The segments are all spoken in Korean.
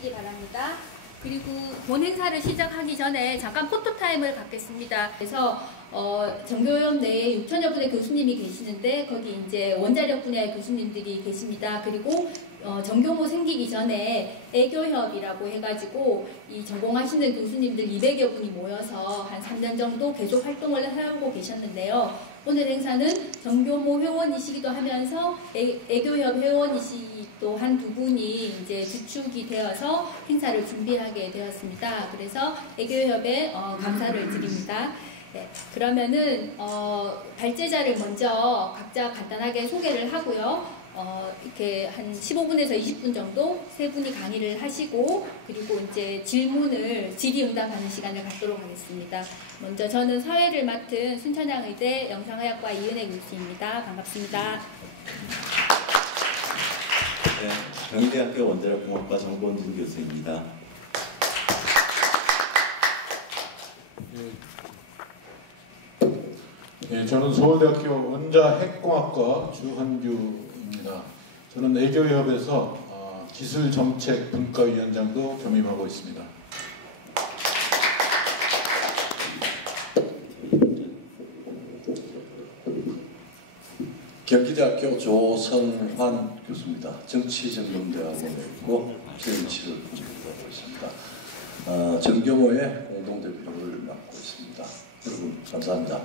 주시기 바랍니다. 그리고 본 행사를 시작하기 전에 잠깐 포토타임을 갖겠습니다. 그래서 정교협 내에 6천여 분의 교수님이 계시는데 거기 이제 원자력 분야의 교수님들이 계십니다. 그리고 전교모 생기기 전에 애교협이라고 해가지고 이 전공하시는 교수님들 200여 분이 모여서 한 3년 정도 계속 활동을 하고 계셨는데요. 오늘 행사는 전교모 회원이시기도 하면서 애교협 회원이시기도 한 두 분이 이제 주축이 되어서 행사를 준비하게 되었습니다. 그래서 애교협에 감사를 드립니다. 네, 그러면은 발제자를 먼저 각자 간단하게 소개를 하고요. 이렇게 한 15분에서 20분 정도 세 분이 강의를 하시고 그리고 이제 질의응답하는 시간을 갖도록 하겠습니다. 먼저 저는 사회를 맡은 순천향의대 영상의학과 이은혜 교수입니다. 반갑습니다. 네, 경희대학교 원자력공학과 정범진 교수입니다. 네, 저는 서울대학교 원자핵공학과 주한규입니다. 저는 애교협에서 기술정책 분과위원장도 겸임하고 있습니다. 경기대학교 조성환 교수입니다. 정치전문대학원에 있고 정치를 공부하고 있습니다. 전교모의 공동대표를 맡고 있습니다. 여러분 감사합니다.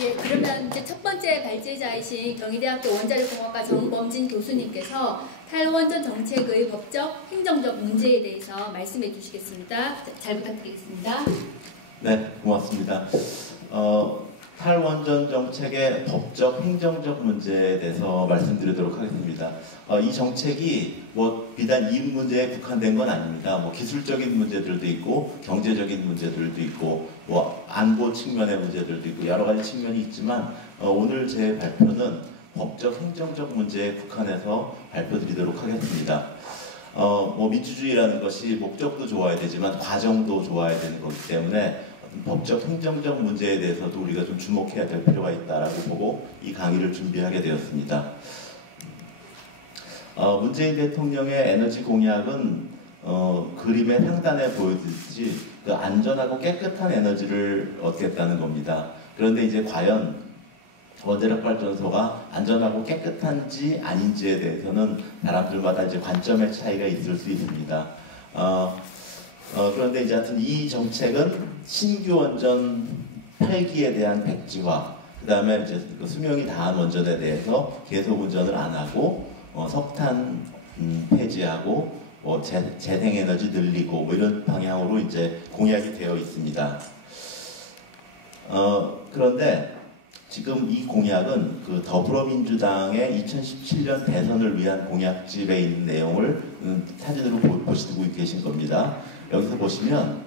예, 그러면 이제 첫 번째 발제자이신 경희대학교 원자력공학과 정범진 교수님께서 탈원전 정책의 법적, 행정적 문제에 대해서 말씀해 주시겠습니다. 잘 부탁드리겠습니다. 네, 고맙습니다. 탈원전 정책의 법적, 행정적 문제에 대해서 말씀드리도록 하겠습니다. 이 정책이 비단 이 문제에 국한된 건 아닙니다. 기술적인 문제들도 있고, 경제적인 문제들도 있고, 안보 측면의 문제들도 있고, 여러 가지 측면이 있지만, 오늘 제 발표는 법적, 행정적 문제에 국한해서 발표드리도록 하겠습니다. 민주주의라는 것이 목적도 좋아야 되지만, 과정도 좋아야 되는 거기 때문에, 법적, 행정적 문제에 대해서도 우리가 좀 주목해야 될 필요가 있다라고 보고 이 강의를 준비하게 되었습니다. 문재인 대통령의 에너지 공약은 그림의 상단에 보여주듯이 그 안전하고 깨끗한 에너지를 얻겠다는 겁니다. 그런데 이제 과연 원자력 발전소가 안전하고 깨끗한지 아닌지에 대해서는 사람들마다 이제 관점의 차이가 있을 수 있습니다. 그런데 이제 하여튼 이 정책은 신규 원전 8기에 대한 백지화, 그 다음에 이제 수명이 다한 원전에 대해서 계속 운전을 안 하고, 석탄 폐지하고, 재생에너지 늘리고, 이런 방향으로 이제 공약이 되어 있습니다. 그런데 지금 이 공약은 그 더불어민주당의 2017년 대선을 위한 공약집에 있는 내용을 사진으로 보시고 계신 겁니다. 여기서 보시면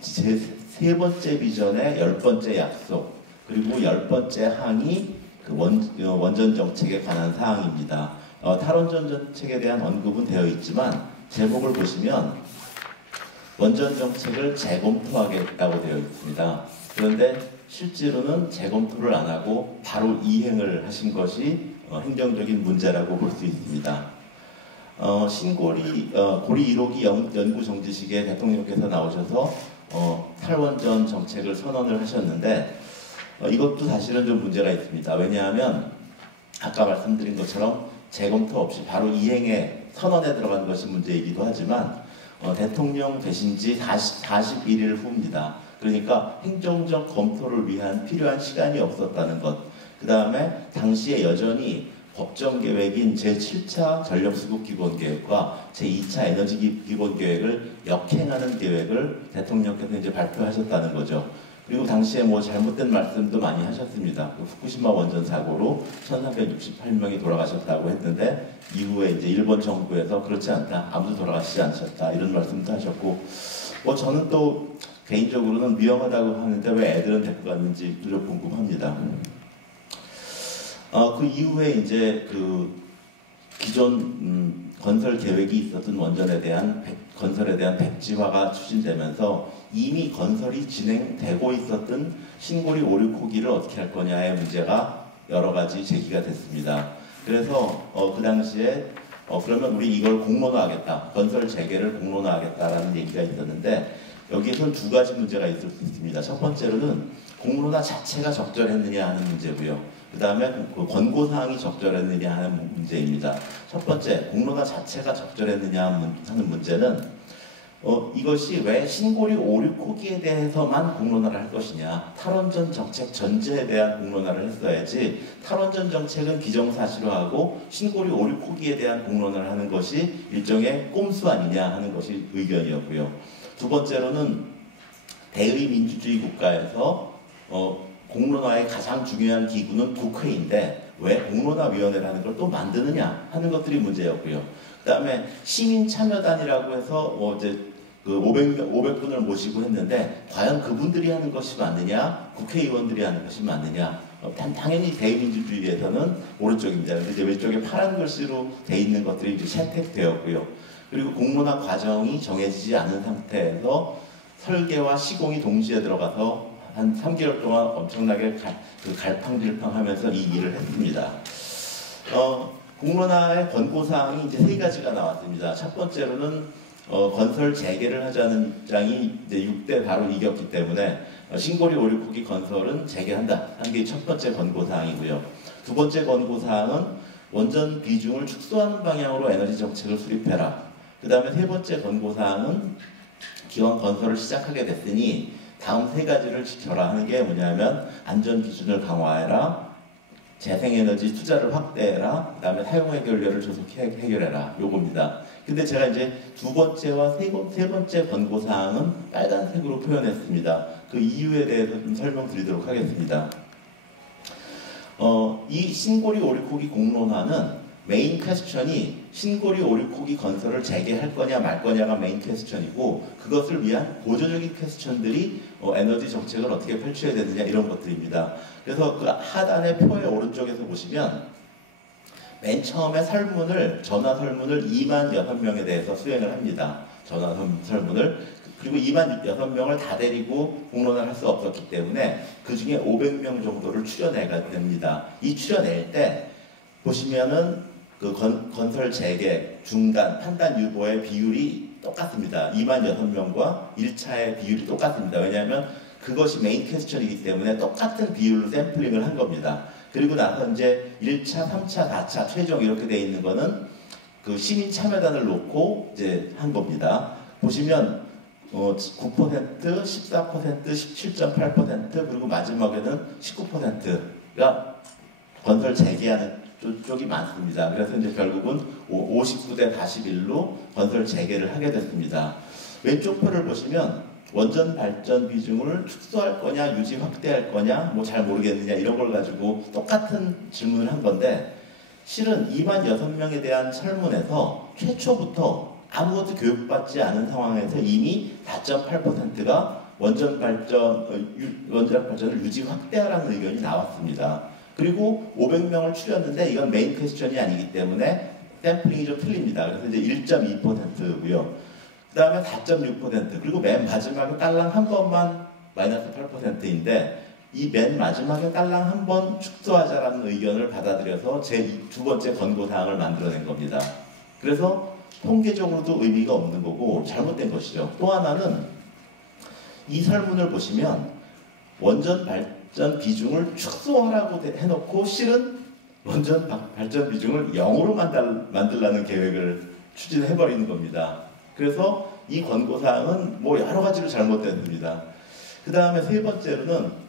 제 세 번째 비전의 10번째 약속 그리고 10번째 항이 그 원전 정책에 관한 사항입니다. 탈원전 정책에 대한 언급은 되어 있지만 제목을 보시면 원전 정책을 재검토하겠다고 되어 있습니다. 그런데 실제로는 재검토를 안 하고 바로 이행을 하신 것이 행정적인 문제라고 볼 수 있습니다. 신고리 고리 1호기 연구 정지식에 대통령께서 나오셔서 탈원전 정책을 선언을 하셨는데 이것도 사실은 좀 문제가 있습니다. 왜냐하면 아까 말씀드린 것처럼 재검토 없이 바로 이행에 선언에 들어간 것이 문제이기도 하지만 대통령 되신 지 41일 후입니다. 그러니까 행정적 검토를 위한 필요한 시간이 없었다는 것. 그 다음에 당시에 여전히 법정계획인 제7차 전력수급기본계획과 제2차 에너지기본계획을 역행하는 계획을 대통령께서 이제 발표하셨다는 거죠. 그리고 당시에 잘못된 말씀도 많이 하셨습니다. 후쿠시마 원전 사고로 1368명이 돌아가셨다고 했는데 이후에 이제 일본 정부에서 그렇지 않다, 아무도 돌아가시지 않으셨다 이런 말씀도 하셨고, 저는 또 개인적으로는 위험하다고 하는데 왜 애들은 데리고 갔는지도 좀 궁금합니다. 그 이후에 이제 그 기존 건설 계획이 있었던 원전에 대한 건설에 대한 백지화가 추진되면서 이미 건설이 진행되고 있었던 신고리 5, 6호기를 어떻게 할 거냐의 문제가 여러 가지 제기가 됐습니다. 그래서 그 당시에 그러면 우리 이걸 공론화하겠다, 건설 재개를 공론화하겠다라는 얘기가 있었는데 여기에서는 두 가지 문제가 있을 수 있습니다. 첫 번째로는 공론화 자체가 적절했느냐 하는 문제고요. 그 다음에 그 권고사항이 적절했느냐 하는 문제입니다. 첫 번째, 공론화 자체가 적절했느냐 하는 문제는 이것이 왜 신고리 오류코기에 대해서만 공론화를 할 것이냐, 탈원전 정책 전제에 대한 공론화를 했어야지 탈원전 정책은 기정사실화하고 신고리 오류코기에 대한 공론화를 하는 것이 일종의 꼼수 아니냐 하는 것이 의견이었고요. 두 번째로는 대의민주주의 국가에서 공론화의 가장 중요한 기구는 국회인데 왜 공론화위원회라는 걸 또 만드느냐 하는 것들이 문제였고요. 그 다음에 시민참여단이라고 해서 이제 그 500분을 모시고 했는데 과연 그분들이 하는 것이 맞느냐, 국회의원들이 하는 것이 맞느냐. 당연히 대의민주주의에서는 오른쪽입니다. 근데 이제 왼쪽에 파란 글씨로 돼 있는 것들이 이제 채택되었고요. 그리고 공론화 과정이 정해지지 않은 상태에서 설계와 시공이 동시에 들어가서 한 3개월 동안 엄청나게 갈팡질팡하면서 이 일을 했습니다. 공론화의 권고사항이 이제 세 가지가 나왔습니다. 첫 번째로는 건설 재개를 하자는 입장이 이제 6대 바로 이겼기 때문에 신고리 오류코기 건설은 재개한다 하는 게 첫 번째 권고사항이고요. 두 번째 권고사항은 원전 비중을 축소하는 방향으로 에너지 정책을 수립해라. 그 다음에 세 번째 권고사항은 기왕 건설을 시작하게 됐으니 다음 세 가지를 지켜라 하는 게 뭐냐면 안전 기준을 강화해라, 재생에너지 투자를 확대해라, 그 다음에 사용해결료를 조속히 해결해라, 요겁니다. 근데 제가 이제 두 번째와 세 번째 권고사항은 빨간색으로 표현했습니다. 그 이유에 대해서 좀 설명드리도록 하겠습니다. 이 신고리 오류코기 공론화는 메인 퀘스천이 신고리 오류코기 건설을 재개할 거냐 말 거냐가 메인 퀘스천이고 그것을 위한 보조적인 퀘스천들이 에너지 정책을 어떻게 펼쳐야 되느냐 이런 것들입니다. 그래서 그 하단의 표의 오른쪽에서 보시면 맨 처음에 전화 설문을 2만 6명에 대해서 수행을 합니다. 전화 설문을. 그리고 2만 6명을 다 데리고 공론화를 할 수 없었기 때문에 그 중에 500명 정도를 추려내야 됩니다. 이 추려낼 때 보시면은 그 건설 재개, 중간, 판단 유보의 비율이 똑같습니다. 2만 6명과 1차의 비율이 똑같습니다. 왜냐하면 그것이 메인 퀘스천이기 때문에 똑같은 비율로 샘플링을 한 겁니다. 그리고 나서 이제 1차, 3차, 4차 최종 이렇게 돼 있는 거는 그 시민 참여단을 놓고 이제 한 겁니다. 보시면 9%, 14%, 17.8% 그리고 마지막에는 19%가 건설 재개하는 쪽이 많습니다. 그래서 이제 결국은 59대 41로 건설 재개를 하게 됐습니다. 왼쪽 표를 보시면 원전 발전 비중을 축소할 거냐 유지 확대할 거냐 뭐 잘 모르겠느냐 이런 걸 가지고 똑같은 질문을 한 건데 실은 2만 6명에 대한 설문에서 최초부터 아무것도 교육받지 않은 상황에서 이미 4.8%가 원전 발전을 유지 확대하라는 의견이 나왔습니다. 그리고 500명을 추렸는데 이건 메인 퀘스천이 아니기 때문에 샘플링이 좀 틀립니다. 그래서 이제 1.2%고요. 그 다음에 4.6% 그리고 맨 마지막에 딸랑 한 번만 마이너스 8%인데 이 맨 마지막에 딸랑 한 번 축소하자라는 의견을 받아들여서 제 두 번째 권고사항을 만들어낸 겁니다. 그래서 통계적으로도 의미가 없는 거고 잘못된 것이죠. 또 하나는 이 설문을 보시면 원전 발전 비중을 축소하라고 해놓고 실은 원전 발전 비중을 0으로 만들라는 계획을 추진해버리는 겁니다. 그래서 이 권고사항은 뭐 여러 가지로 잘못됐습니다. 그 다음에 세 번째로는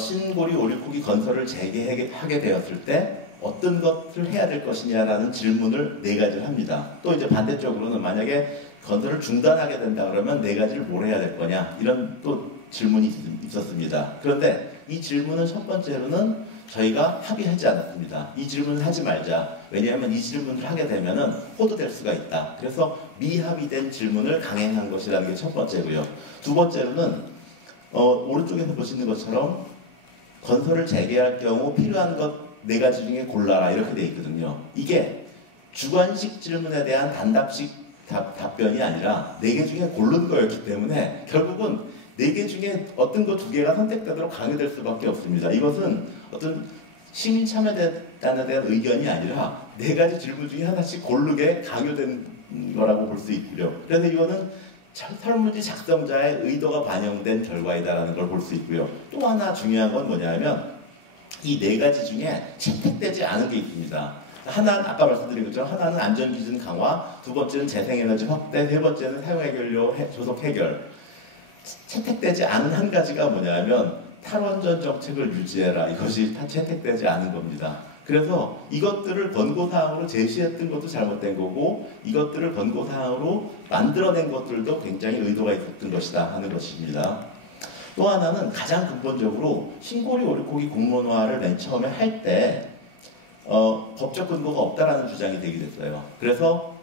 신고리 오류코기 건설을 재개하게 되었을 때 어떤 것을 해야 될 것이냐라는 질문을 4가지를 합니다. 또 이제 반대쪽으로는 만약에 건설을 중단하게 된다 그러면 4가지를 뭘 해야 될 거냐 이런 또 질문이 있었습니다. 그런데 이 질문은 첫 번째로는 저희가 합의하지 않았습니다. 이 질문을 하지 말자. 왜냐하면 이 질문을 하게 되면은 호도될 수가 있다. 그래서 미합의된 질문을 강행한 것이라는 게 첫 번째고요. 두 번째로는 오른쪽에서 보시는 것처럼 건설을 재개할 경우 필요한 것 4가지 중에 골라라 이렇게 돼 있거든요. 이게 주관식 질문에 대한 단답식 답변이 아니라 4개 중에 고른 거였기 때문에 결국은 4개 중에 어떤 것 2개가 선택되도록 강요될 수밖에 없습니다. 이것은 어떤 시민 참여단에 대한 의견이 아니라 네 가지 질문 중에 하나씩 고르게 강요된 거라고 볼 수 있고요. 그래서 이거는 설문지 작성자의 의도가 반영된 결과이다라는 걸 볼 수 있고요. 또 하나 중요한 건 뭐냐면 이 네 가지 중에 채택되지 않은 게 있습니다. 하나는 아까 말씀드린 것처럼 하나는 안전기준 강화, 두 번째는 재생에너지 확대, 세 번째는 사용해결료 조속 해결. 채택되지 않은 한 가지가 뭐냐면 탈원전 정책을 유지해라. 이것이 다 채택되지 않은 겁니다. 그래서 이것들을 권고사항으로 제시했던 것도 잘못된 거고 이것들을 권고사항으로 만들어낸 것들도 굉장히 의도가 있었던 것이다 하는 것입니다. 또 하나는 가장 근본적으로 신고리 오리고기 공론화를 맨 처음에 할 때 법적 근거가 없다라는 주장이 되게 됐어요. 그래서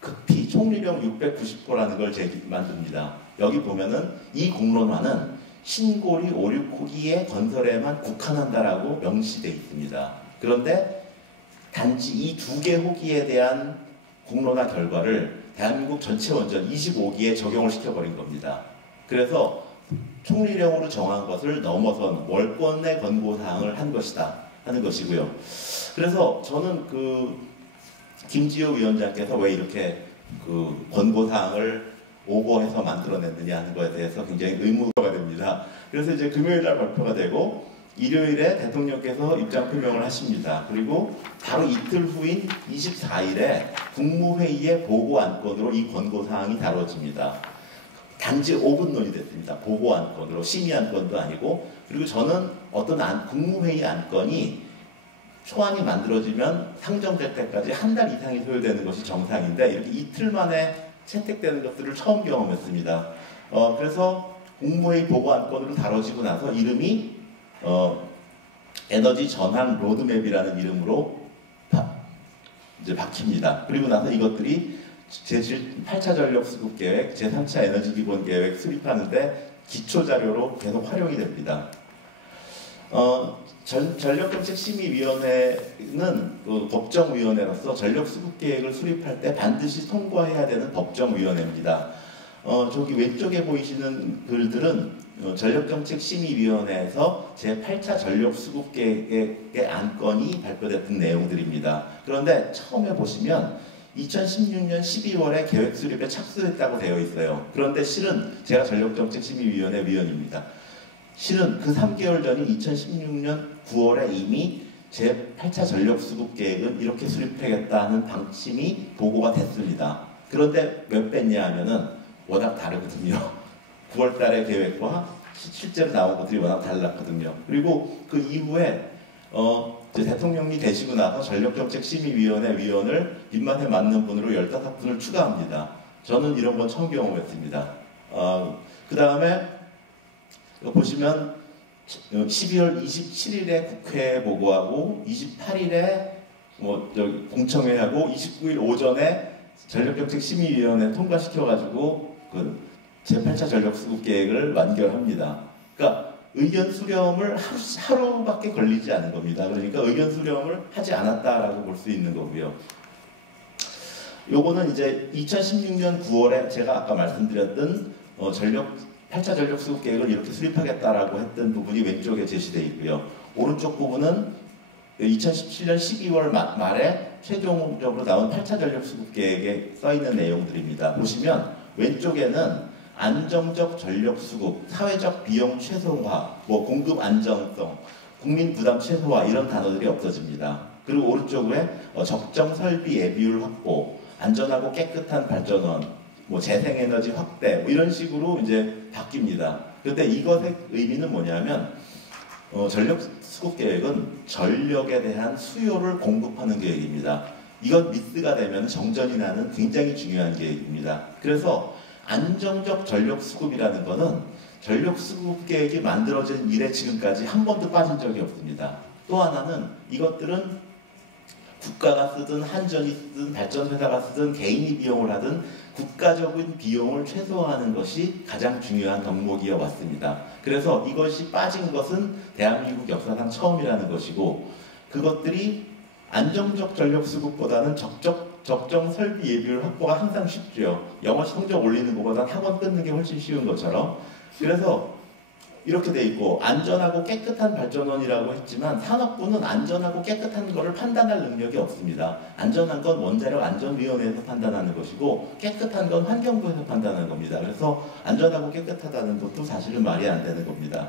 급히 총리령 690호라는 걸 만듭니다. 여기 보면은 이 공론화는 신고리 오리고기의 건설에만 국한한다라고 명시되어 있습니다. 그런데 단지 이 두 개 호기에 대한 공론화 결과를 대한민국 전체 원전 25기에 적용을 시켜버린 겁니다. 그래서 총리령으로 정한 것을 넘어선 월권의 권고사항을 한 것이다 하는 것이고요. 그래서 저는 김지호 위원장께서 왜 이렇게 권고사항을 오버해서 만들어냈느냐 하는 것에 대해서 굉장히 의무가 됩니다. 그래서 이제 금요일 날 발표가 되고 일요일에 대통령께서 입장 표명을 하십니다. 그리고 바로 이틀 후인 24일에 국무회의의 보고 안건으로 이 권고사항이 다뤄집니다. 단지 5분 논의됐습니다. 보고 안건으로 심의 안건도 아니고. 그리고 저는 어떤 국무회의 안건이 초안이 만들어지면 상정될 때까지 한 달 이상이 소요되는 것이 정상인데 이렇게 이틀 만에 채택되는 것들을 처음 경험했습니다. 그래서 국무회의 보고 안건으로 다뤄지고 나서 이름이 에너지 전환 로드맵이라는 이름으로 이제 바뀝니다. 그리고 나서 이것들이 제8차 전력 수급 계획, 제3차 에너지 기본 계획 수립하는데 기초 자료로 계속 활용이 됩니다. 전력정책심의위원회는 법정위원회로서 전력 수급 계획을 수립할 때 반드시 통과해야 되는 법정위원회입니다. 저기 왼쪽에 보이시는 글들은 전력정책심의위원회에서 제8차 전력수급계획의 안건이 발표됐던 내용들입니다. 그런데 처음에 보시면 2016년 12월에 계획 수립에 착수했다고 되어 있어요. 그런데 실은 제가 전력정책심의위원회 위원입니다. 실은 그 3개월 전인 2016년 9월에 이미 제8차 전력수급계획은 이렇게 수립하겠다는 방침이 보고가 됐습니다. 그런데 몇 배냐 하면은 워낙 다르거든요. 9월 달의 계획과 실제로 나온 것들이 워낙 달랐거든요. 그리고 그 이후에 대통령이 되시고 나서 전력정책심의위원회 위원을 입맛에 맞는 분으로 15분을 추가합니다. 저는 이런 건 처음 경험했습니다. 그 다음에 보시면 12월 27일에 국회에 보고하고 28일에 공청회하고 29일 오전에 전력정책심의위원회 통과시켜가지고 제8차 전력수급계획을 완결합니다. 그러니까 의견 수렴을 하루밖에 걸리지 않은 겁니다. 그러니까 의견 수렴을 하지 않았다라고 볼 수 있는 거고요. 요거는 이제 2016년 9월에 제가 아까 말씀드렸던 8차 전력수급계획을 이렇게 수립하겠다라고 했던 부분이 왼쪽에 제시되어 있고요. 오른쪽 부분은 2017년 12월 말에 최종적으로 나온 8차 전력수급계획에 써있는 내용들입니다. 보시면 왼쪽에는 안정적 전력수급, 사회적 비용 최소화, 공급 안정성, 국민 부담 최소화 이런 단어들이 없어집니다. 그리고 오른쪽에 적정 설비 예비율 확보, 안전하고 깨끗한 발전원, 재생에너지 확대 이런 식으로 이제 바뀝니다. 그런데 이것의 의미는 뭐냐면 전력수급계획은 전력에 대한 수요를 공급하는 계획입니다. 이것 미스가 되면 정전이 나는 굉장히 중요한 계획입니다. 그래서 안정적 전력수급이라는 것은 전력수급계획이 만들어진 이래 지금까지 한 번도 빠진 적이 없습니다. 또 하나는 이것들은 국가가 쓰든 한전이 쓰든 발전회사가 쓰든 개인이 비용을 하든 국가적인 비용을 최소화하는 것이 가장 중요한 덕목이어 왔습니다. 그래서 이것이 빠진 것은 대한민국 역사상 처음이라는 것이고 그것들이 안정적 전력수급보다는 적정 설비 예비율 확보가 항상 쉽죠. 영어 성적 올리는 것보다는 학원 끊는 게 훨씬 쉬운 것처럼. 그래서 이렇게 돼 있고 안전하고 깨끗한 발전원이라고 했지만 산업부는 안전하고 깨끗한 것을 판단할 능력이 없습니다. 안전한 건 원자력 안전위원회에서 판단하는 것이고 깨끗한 건 환경부에서 판단하는 겁니다. 그래서 안전하고 깨끗하다는 것도 사실은 말이 안 되는 겁니다.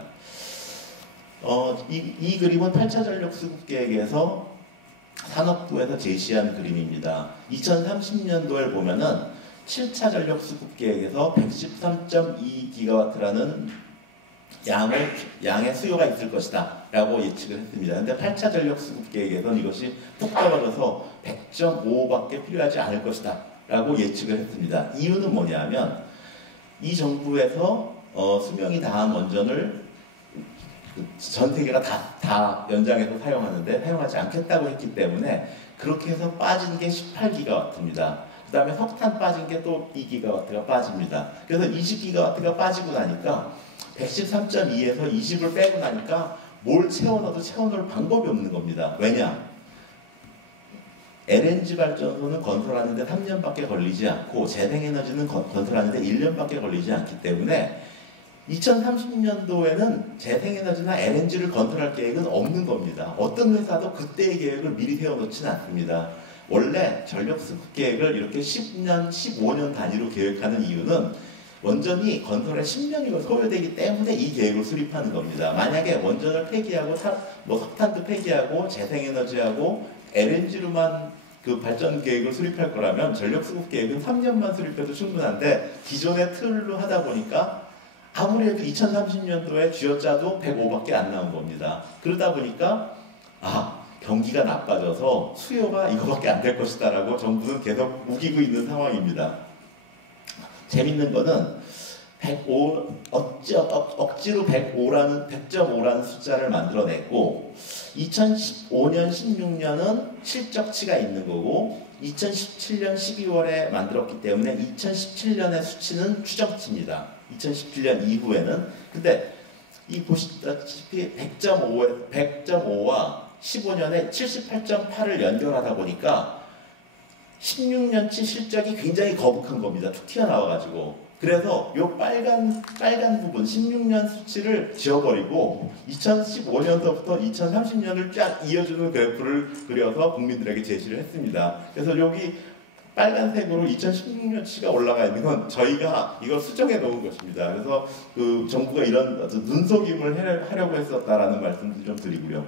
이 그림은 8차 전력 수급 계획에서 산업부에서 제시한 그림입니다. 2030년도에 보면은 7차 전력 수급 계획에서 113.2GW라는 양의 수요가 있을 것이다 라고 예측을 했습니다. 근데 8차 전력 수급 계획에서는 이것이 뚝 떨어져서 100.5밖에 필요하지 않을 것이다 라고 예측을 했습니다. 이유는 뭐냐면 이 정부에서 수명이 다한 원전을 전 세계가 다 연장해서 사용하지 않겠다고 했기 때문에 그렇게 해서 빠진 게 18GW입니다. 그 다음에 석탄 빠진 게 또 2GW가 빠집니다. 그래서 20GW가 빠지고 나니까 113.2에서 20을 빼고 나니까 뭘 채워 넣을 방법이 없는 겁니다. 왜냐? LNG 발전소는 건설하는데 3년밖에 걸리지 않고 재생에너지는 건설하는데 1년밖에 걸리지 않기 때문에 2030년도에는 재생에너지나 LNG를 건설할 계획은 없는 겁니다. 어떤 회사도 그때의 계획을 미리 세워놓지는 않습니다. 원래 전력수급 계획을 이렇게 10년, 15년 단위로 계획하는 이유는 원전이 건설에 10년이 소요되기 때문에 이 계획을 수립하는 겁니다. 만약에 원전을 폐기하고 석탄도 폐기하고 재생에너지하고 LNG로만 그 발전 계획을 수립할 거라면 전력수급 계획은 3년만 수립해도 충분한데 기존의 틀로 하다 보니까 아무래도 2030년도에 쥐어짜도 105밖에 안 나온 겁니다. 그러다 보니까 경기가 나빠져서 수요가 이거밖에 안 될 것이다 라고 정부는 계속 우기고 있는 상황입니다. 재밌는 거는 105, 억지로 100.5라는 숫자를 만들어냈고 2015년, 16년은 실적치가 있는 거고 2017년 12월에 만들었기 때문에 2017년의 수치는 추정치입니다. 2017년 이후에는 근데 이 보시다시피 100.5와 15년에 78.8을 연결하다 보니까 16년치 실적이 굉장히 거북한 겁니다. 툭 튀어나와가지고. 그래서 이 빨간 부분 16년 수치를 지워버리고 2015년서부터 2030년을 쫙 이어주는 그래프를 그려서 국민들에게 제시를 했습니다. 그래서 여기 빨간색으로 2016년치가 올라가 있는 건 저희가 이걸 수정해 놓은 것입니다. 그래서 그 정부가 이런 눈속임을 하려고 했었다라는 말씀도 좀 드리고요.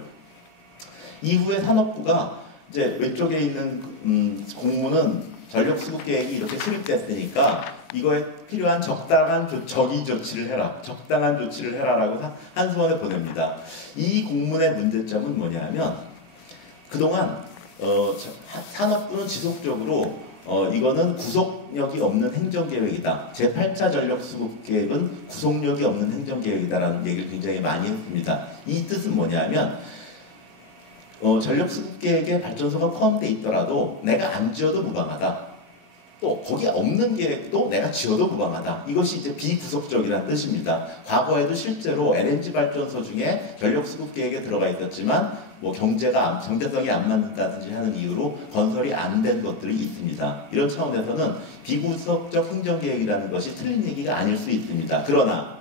이후에 산업부가 이제 왼쪽에 있는 공문은 전력 수급 계획이 이렇게 수립됐으니까 이거에 필요한 적당한 적의 조치를 해라. 적당한 조치를 해라라고 한수원에 보냅니다. 이 공문의 문제점은 뭐냐면 그동안 산업부는 지속적으로 이거는 구속력이 없는 행정계획이다. 제8차 전력수급계획은 구속력이 없는 행정계획이다라는 얘기를 굉장히 많이 했습니다. 이 뜻은 뭐냐면 전력수급계획에 발전소가 포함되어 있더라도 내가 안 지어도 무방하다. 또 거기에 없는 계획도 내가 지어도 무방하다. 이것이 이제 비구속적이라는 뜻입니다. 과거에도 실제로 LNG 발전소 중에 전력수급계획에 들어가 있었지만 뭐 경제성이 안 맞는다든지 하는 이유로 건설이 안 된 것들이 있습니다. 이런 차원에서는 비구속적 행정계획이라는 것이 틀린 얘기가 아닐 수 있습니다. 그러나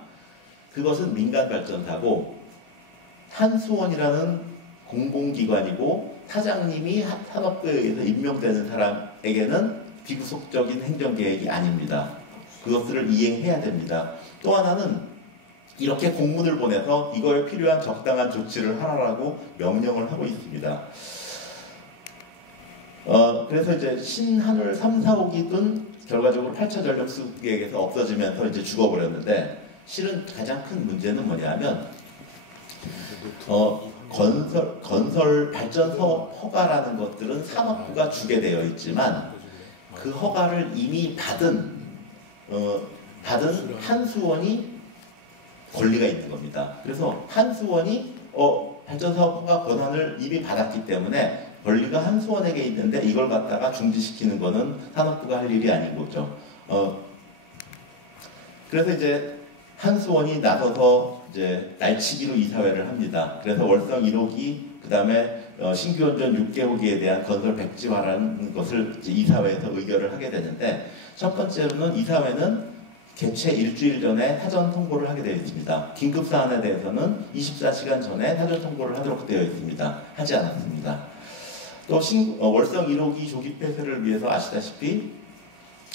그것은 민간발전사고 한수원이라는 공공기관이고 사장님이 산업부에 의해서 임명되는 사람에게는 비구속적인 행정계획이 아닙니다. 그것들을 이행해야 됩니다. 또 하나는 이렇게 공문을 보내서 이거에 필요한 적당한 조치를 하라고 명령을 하고 있습니다. 그래서 이제 신한울 3, 4호기는 결과적으로 8차 전력수급계획에서 없어지면서 이제 죽어버렸는데 실은 가장 큰 문제는 뭐냐면 건설 발전소 허가라는 것들은 산업부가 주게 되어 있지만 그 허가를 이미 받은 한수원이 권리가 있는 겁니다. 그래서 한수원이 발전소 허가 권한을 이미 받았기 때문에 권리가 한수원에게 있는데 이걸 갖다가 중지시키는 거는 산업부가 할 일이 아닌 거죠. 그래서 이제 한수원이 나서서 이제 날치기로 이사회를 합니다. 그래서 월성 1호기, 그 다음에 신규 원전 6개호기에 대한 건설 백지화라는 것을 이제 이사회에서 의결을 하게 되는데 첫 번째로는 이사회는 개최 일주일 전에 사전 통보를 하게 되어 있습니다. 긴급 사안에 대해서는 24시간 전에 사전 통보를 하도록 되어 있습니다. 하지 않았습니다. 또 월성 1호기 조기 폐쇄를 위해서 아시다시피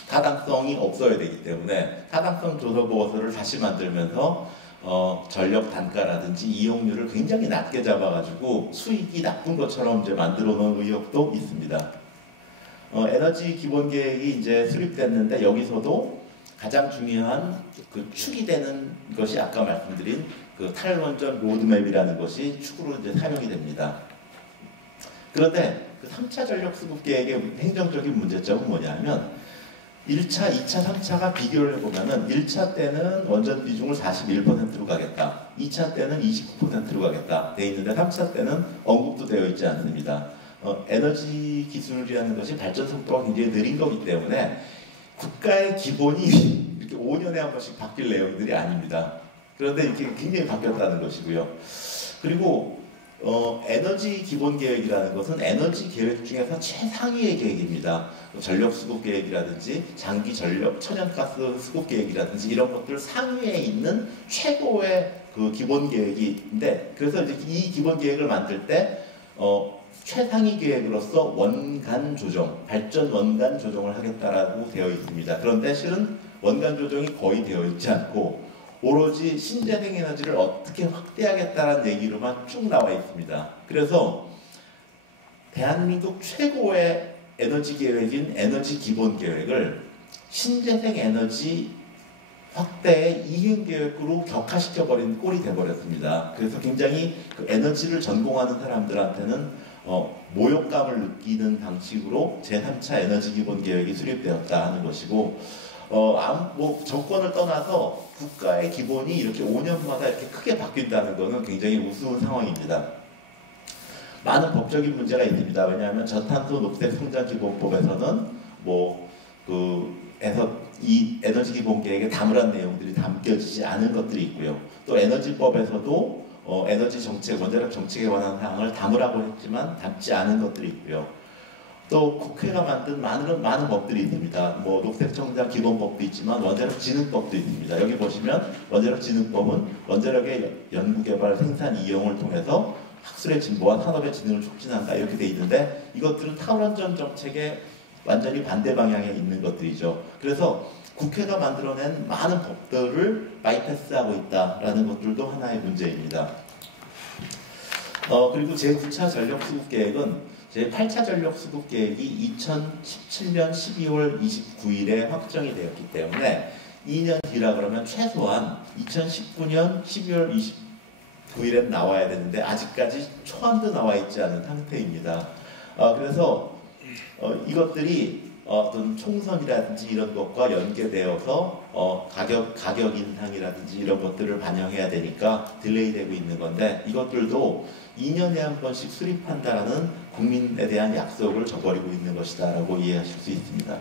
타당성이 없어야 되기 때문에 타당성 조사 보고서를 다시 만들면서 전력 단가라든지 이용률을 굉장히 낮게 잡아가지고 수익이 나쁜 것처럼 이제 만들어 놓은 의혹도 있습니다. 에너지 기본 계획이 이제 수립됐는데 여기서도 가장 중요한 그 축이 되는 것이 아까 말씀드린 그 탈원전 로드맵이라는 것이 축으로 이제 사용이 됩니다. 그런데 그 3차 전력 수급 계획의 행정적인 문제점은 뭐냐면 1차, 2차, 3차가 비교를 해보면은 1차 때는 원전 비중을 41%로 가겠다. 2차 때는 29%로 가겠다. 돼 있는데 3차 때는 언급도 되어 있지 않습니다. 에너지 기술이라는 것이 발전 속도가 굉장히 느린 거기 때문에 국가의 기본이 이렇게 5년에 한 번씩 바뀔 내용들이 아닙니다. 그런데 이렇게 굉장히 바뀌었다는 것이고요. 그리고 에너지 기본 계획이라는 것은 에너지 계획 중에서 최상위의 계획입니다. 전력 수급 계획이라든지 장기 전력 천연가스 수급 계획이라든지 이런 것들 상위에 있는 최고의 그 기본 계획인데, 그래서 이제 이 기본 계획을 만들 때 최상위 계획으로서 원간 조정, 발전 원간 조정을 하겠다라고 되어 있습니다. 그런데 실은 원간 조정이 거의 되어 있지 않고 오로지 신재생 에너지를 어떻게 확대하겠다는 얘기로만 쭉 나와 있습니다. 그래서 대한민국 최고의 에너지 계획인 에너지 기본 계획을 신재생 에너지 확대의 이행 계획으로 격화시켜버린 꼴이 되어버렸습니다. 그래서 굉장히 그 에너지를 전공하는 사람들한테는 모욕감을 느끼는 방식으로 제3차 에너지 기본 계획이 수립되었다 하는 것이고, 정권을 떠나서 국가의 기본이 이렇게 5년마다 이렇게 크게 바뀐다는 것은 굉장히 우스운 상황입니다. 많은 법적인 문제가 있습니다. 왜냐하면 저탄소 녹색 성장 기본법에서는 이 에너지 기본 계획에 담으란 내용들이 담겨지지 않은 것들이 있고요. 또 에너지법에서도 에너지 정책, 원자력 정책에 관한 사항을 담으라고 했지만 담지 않은 것들이 있고요. 또 국회가 만든 많은 법들이 있습니다. 녹색 성장 기본법도 있지만 원자력 진흥법도 있습니다. 여기 보시면 원자력 진흥법은 원자력의 연구개발 생산 이용을 통해서 학술의 진보와 산업의 진흥을 촉진한다 이렇게 돼 있는데, 이것들은 탈원전 정책에 완전히 반대 방향에 있는 것들이죠. 그래서 국회가 만들어낸 많은 법들을 바이패스하고 있다라는 것들도 하나의 문제입니다. 그리고 제9차 전력수급계획은 제8차 전력수급계획이 2017년 12월 29일에 확정이 되었기 때문에 2년 뒤라 그러면 최소한 2019년 12월 29일에 나와야 되는데 아직까지 초안도 나와 있지 않은 상태입니다. 그래서 이것들이 어떤 총선이라든지 이런 것과 연계되어서 가격 인상이라든지 이런 것들을 반영해야 되니까 딜레이되고 있는 건데, 이것들도 2년에 한 번씩 수립한다라는 국민에 대한 약속을 저버리고 있는 것이다 라고 이해하실 수 있습니다.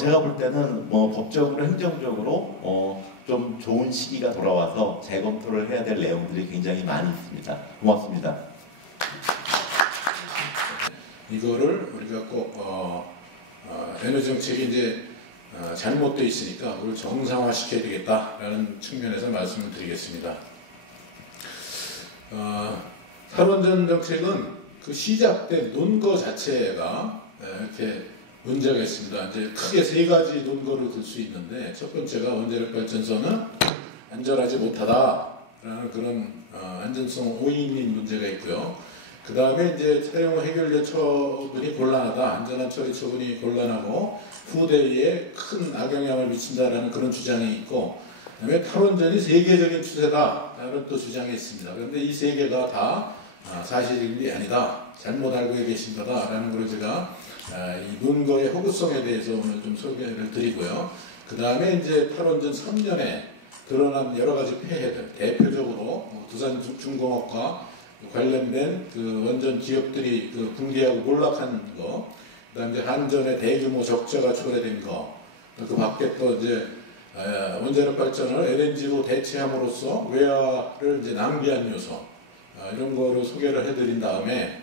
제가 볼 때는 법적으로 행정적으로 좀 좋은 시기가 돌아와서 재검토를 해야 될 내용들이 굉장히 많이 있습니다. 고맙습니다. 이거를 우리가 꼭 에너지 정책이 이제 잘못되어 있으니까 그걸 정상화시켜야 되겠다라는 측면에서 말씀을 드리겠습니다. 탈원전 정책은 그 시작된 논거 자체가 이렇게 문제가 있습니다. 이제 크게 세 가지 논거를 들 수 있는데, 첫 번째가 원자력 발전소는 안전하지 못하다라는 그런 안전성 오인인 문제가 있고요. 그 다음에 이제 사용 해결료 처분이 곤란하다, 안전한 처리 처분이 곤란하고 후대에 큰 악영향을 미친다라는 그런 주장이 있고, 그다음에 탈원전이 세계적인 추세다라는 또 주장이 있습니다. 그런데 이 세 개가 다 사실이 아니다, 잘못 알고 계신 거다라는 걸 제가 이 논거의 허구성에 대해서 오늘 좀 소개를 드리고요. 그 다음에 이제 탈원전 3년에 드러난 여러 가지 폐해들, 대표적으로 두산중공업과 관련된 그 원전 기업들이 그 붕괴하고 몰락한 거, 그다음에 한전의 대규모 적자가 초래된 거, 그 밖에 또 이제 원자력 발전을 LNG로 대체함으로써 외화를 이제 낭비한 요소, 이런 거를 소개를 해드린 다음에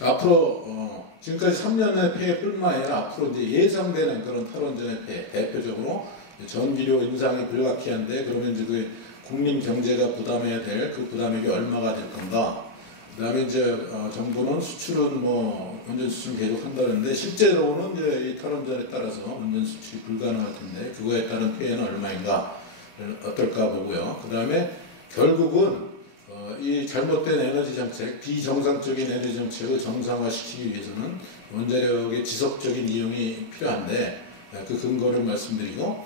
앞으로 지금까지 3년의 폐해뿐만 아니라 앞으로 이제 예상되는 그런 탈원전의 폐해, 대표적으로 전기료 인상이 불가피한데 그러면 이제 그 국민 경제가 부담해야 될 그 부담액이 얼마가 될 건가. 그다음에 이제 정부는 수출은 뭐 원전 수출 계속 한다는데 실제로는 이제 이 탈원전에 따라서 원전 수출이 불가능할 텐데 그거에 따른 피해는 얼마인가 어떨까 보고요. 그다음에 결국은 이 잘못된 에너지 정책, 비정상적인 에너지 정책을 정상화시키기 위해서는 원자력의 지속적인 이용이 필요한데 그 근거를 말씀드리고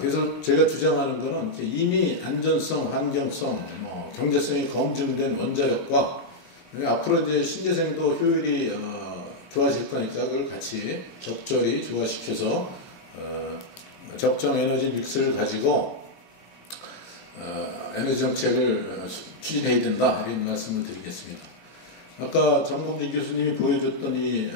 그래서 제가 주장하는 것은 이미 안전성, 환경성, 경제성이 검증된 원자력과 앞으로 이제 신재생도 효율이 좋아질 거니까 그걸 같이 적절히 조화시켜서 적정 에너지 믹스를 가지고 에너지 정책을 추진해야 된다 이런 말씀을 드리겠습니다. 아까 정봉진 교수님이 보여줬던 이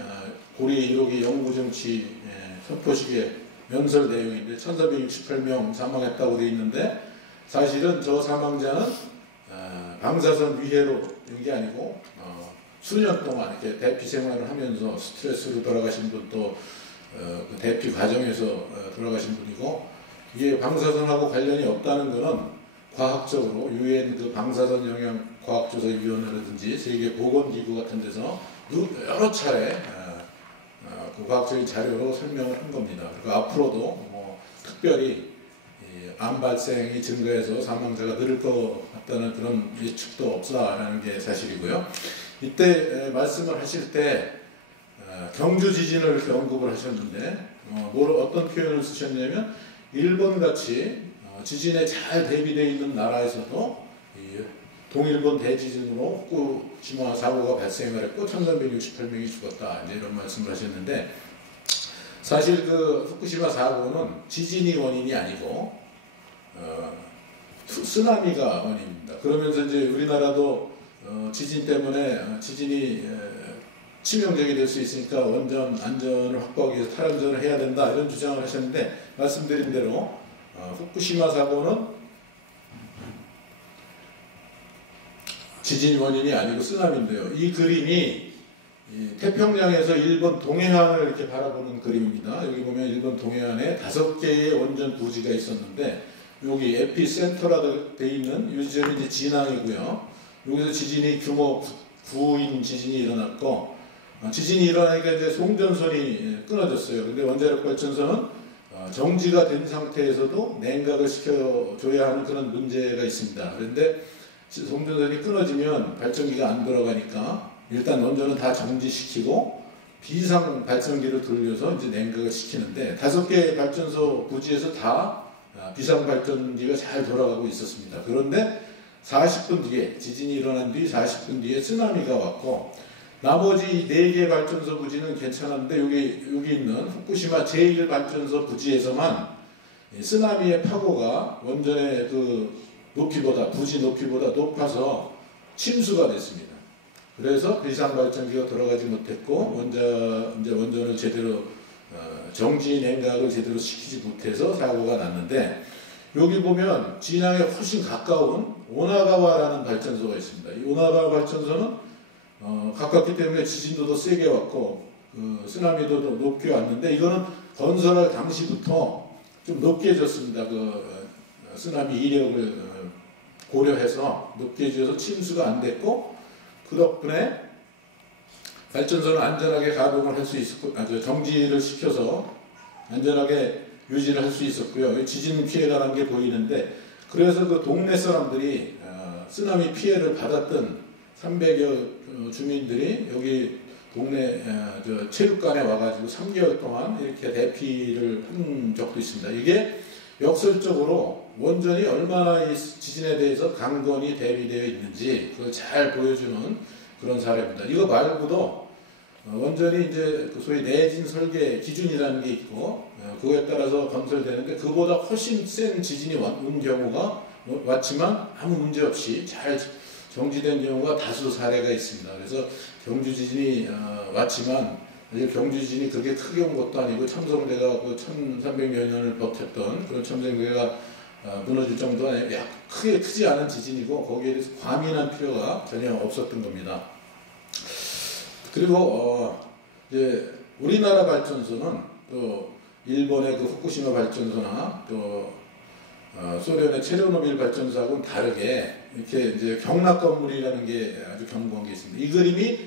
고리 1호기 영구정치 선포식의 연설 내용인데 1468명 사망했다고 되어 있는데 사실은 저 사망자는 방사선 위해로 된 게 아니고 수년 동안 이렇게 대피 생활을 하면서 스트레스로 돌아가신 분도 그 대피 과정에서 돌아가신 분이고 이게 방사선하고 관련이 없다는 것은 과학적으로 유엔 그 방사선 영향 과학조사위원회라든지 세계 보건기구 같은 데서 여러 차례 그 과학적인 자료로 설명을 한 겁니다. 그리고 앞으로도 뭐 특별히 암 발생이 증가해서 사망자가 늘을 것 같다는 그런 예측도 없다라는 게 사실이고요. 이때 말씀을 하실 때 경주 지진을 이렇게 언급을 하셨는데 어떤 표현을 쓰셨냐면 일본같이 지진에 잘 대비되어 있는 나라에서도 동일본 대지진으로 후쿠시마 사고가 발생을 했고 1368명이 죽었다 이제 이런 말씀을 하셨는데 사실 그 후쿠시마 사고는 지진이 원인이 아니고 쓰나미가 원인입니다. 그러면서 이제 우리나라도 지진 때문에 지진이 치명적이 될 수 있으니까 원전 안전을 확보하기 위해서 탈원전을 해야 된다 이런 주장을 하셨는데 말씀드린 대로 후쿠시마 사고는 지진 원인이 아니고 쓰나미인데요. 이 그림이 태평양에서 일본 동해안을 이렇게 바라보는 그림입니다. 여기 보면 일본 동해안에 5개의 원전 부지가 있었는데 여기 에피센터라 되어 있는 이 지점이 이제 진앙이고요. 여기서 지진이 규모 9인 지진이 일어났고 지진이 일어나니까 이제 송전선이 끊어졌어요. 근데 원자력 발전소는 정지가 된 상태에서도 냉각을 시켜줘야 하는 그런 문제가 있습니다. 그런데 송전선이 끊어지면 발전기가 안 돌아가니까 일단 원전은 다 정지시키고 비상 발전기를 돌려서 이제 냉각을 시키는데 5개의 발전소 부지에서 다 비상 발전기가 잘 돌아가고 있었습니다. 그런데 40분 뒤에 지진이 일어난 뒤 40분 뒤에 쓰나미가 왔고 나머지 4개 발전소 부지는 괜찮았는데 여기 있는 후쿠시마 제1발전소 부지에서만 쓰나미의 파고가 원전의 그 높이보다 부지 높이보다 높아서 침수가 됐습니다. 그래서 비상발전기가 돌아가지 못했고 원전을 제대로 정지 냉각을 제대로 시키지 못해서 사고가 났는데 여기 보면 진앙에 훨씬 가까운 오나가와라는 발전소가 있습니다. 이 오나가와 발전소는 가깝기 때문에 지진도 더 세게 왔고 쓰나미도 더 높게 왔는데 이거는 건설할 당시부터 좀 높게 졌습니다. 쓰나미 이력을 고려해서 높게 지어서 침수가 안 됐고 그 덕분에 발전소는 안전하게 가동을 할 수 있었고 정지를 시켜서 안전하게 유지를 할 수 있었고요. 지진 피해가 난 게 보이는데 그래서 그 동네 사람들이 쓰나미 피해를 받았던 300여 주민들이 여기 동네 체육관에 와가지고 3개월 동안 이렇게 대피를 한 적도 있습니다. 이게 역설적으로 원전이 얼마나 이 지진에 대해서 강건히 대비되어 있는지 그걸 잘 보여주는 그런 사례입니다. 이거 말고도 원전이 이제 그 소위 내진 설계 기준이라는 게 있고 그거에 따라서 건설되는데 그보다 훨씬 센 지진이 온 경우가 왔지만 아무 문제 없이 잘 정지된 경우가 다수 사례가 있습니다. 그래서 경주 지진이 왔지만 경주 지진이 그렇게 크게 온 것도 아니고 첨성대가 그 1300여 년을 버텼던 그런 첨성대가 무너질 정도가 크게 크지 않은 지진이고 거기에 대해서 과민할 필요가 전혀 없었던 겁니다. 그리고 이제 우리나라 발전소는 또 일본의 그 후쿠시마 발전소나 또 소련의 체르노빌 발전소하고는 다르게 이렇게 이제 경락 건물이라는 게 아주 견고한 게 있습니다. 이 그림이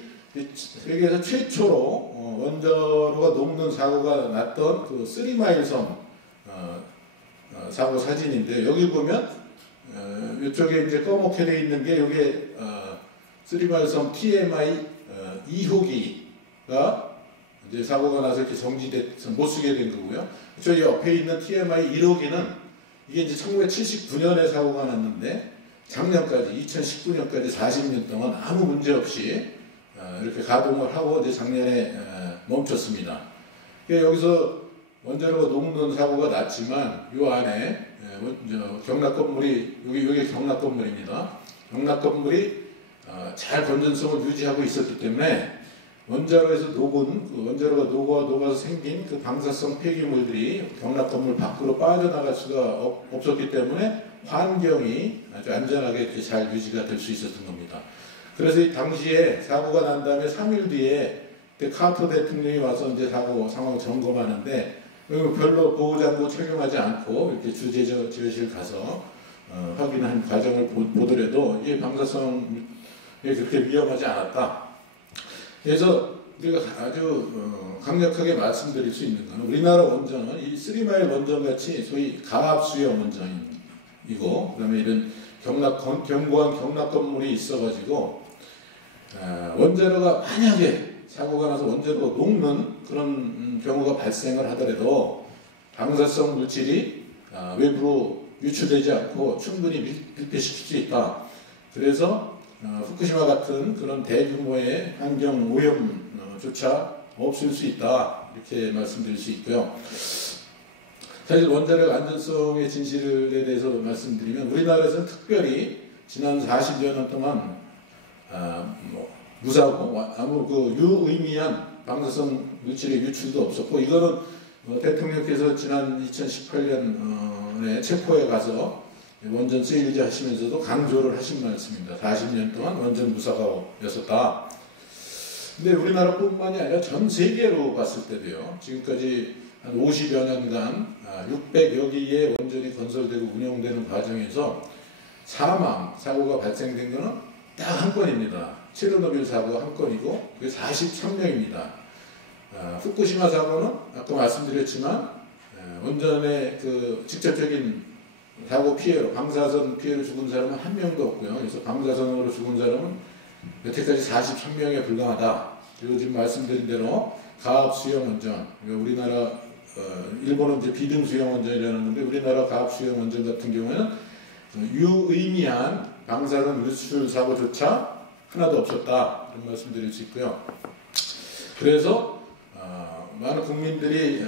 세계에서 최초로 원자로가 녹는 사고가 났던 그 3마일 섬 사고 사진인데, 여기 보면 이쪽에 이제 검게 되어 있는 게 이게 3마일 섬 TMI 2호기가 이제 사고가 나서 이렇게 정지돼서 못 쓰게 된 거고요. 저 옆에 있는 TMI 1호기는 이게 이제 1979년에 사고가 났는데 작년까지 2019년까지 40년 동안 아무 문제 없이 이렇게 가동을 하고 이제 작년에 멈췄습니다. 그러니까 여기서 원자로가 녹는 사고가 났지만 이 안에 경락 건물이 여기 경락 건물입니다. 경락 건물이 잘 건전성을 유지하고 있었기 때문에 원자로에서 녹은 원자로가 녹아서 생긴 그 방사성 폐기물들이 경락 건물 밖으로 빠져나갈 수가 없었기 때문에 환경이 아주 안전하게 이렇게 잘 유지가 될 수 있었던 겁니다. 그래서 이 당시에 사고가 난 다음에 3일 뒤에 카터 대통령이 와서 이제 사고 상황을 점검하는데 별로 보호장구 착용하지 않고 이렇게 주재지어실 가서 확인한 과정을 보더라도 이 방사성이 그렇게 위험하지 않았다. 그래서 우리가 아주 강력하게 말씀드릴 수 있는 것은 우리나라 원전은 이 3마일 원전 같이 소위 가압수용 원전이고, 그다음에 이런 견고한 경락 건물이 있어가지고 원자로가 만약에 사고가 나서 원자로가 녹는 그런 경우가 발생을 하더라도 방사성 물질이 외부로 유출되지 않고 충분히 밀폐시킬 수 있다. 그래서 후쿠시마 같은 그런 대규모의 환경 오염조차 없을 수 있다, 이렇게 말씀드릴 수 있고요. 사실 원자력 안전성의 진실에 대해서 말씀드리면 우리나라에서는 특별히 지난 40여 년 동안 무사고 아무 그 유의미한 방사성 물질의 유출도 없었고, 이거는 대통령께서 지난 2018년에 체포에 가서 원전 세일즈 하시면서도 강조를 하신 말씀입니다. 40년 동안 원전 무사고였었다. 근데 우리나라뿐만이 아니라 전 세계로 봤을 때도요, 지금까지 한 50여 년간 600여 개의 원전이 건설되고 운영되는 과정에서 사고가 발생된 것은 딱 한 건입니다. 체르노빌 사고 한 건이고 그게 43명입니다. 후쿠시마 사고는 아까 말씀드렸지만 원전의 그 직접적인 사고 피해로, 방사선 피해로 죽은 사람은 한 명도 없고요. 그래서 방사선으로 죽은 사람은 여태까지 43명에 불과하다. 그리고 지금 말씀드린 대로 가압수용 원전, 우리나라 일본은 이제 비등수용 원전이라는 건데 우리나라 가압수용 원전 같은 경우에는 유의미한 방사선 유출 사고조차 하나도 없었다, 이런 말씀드릴 수 있고요. 그래서 많은 국민들이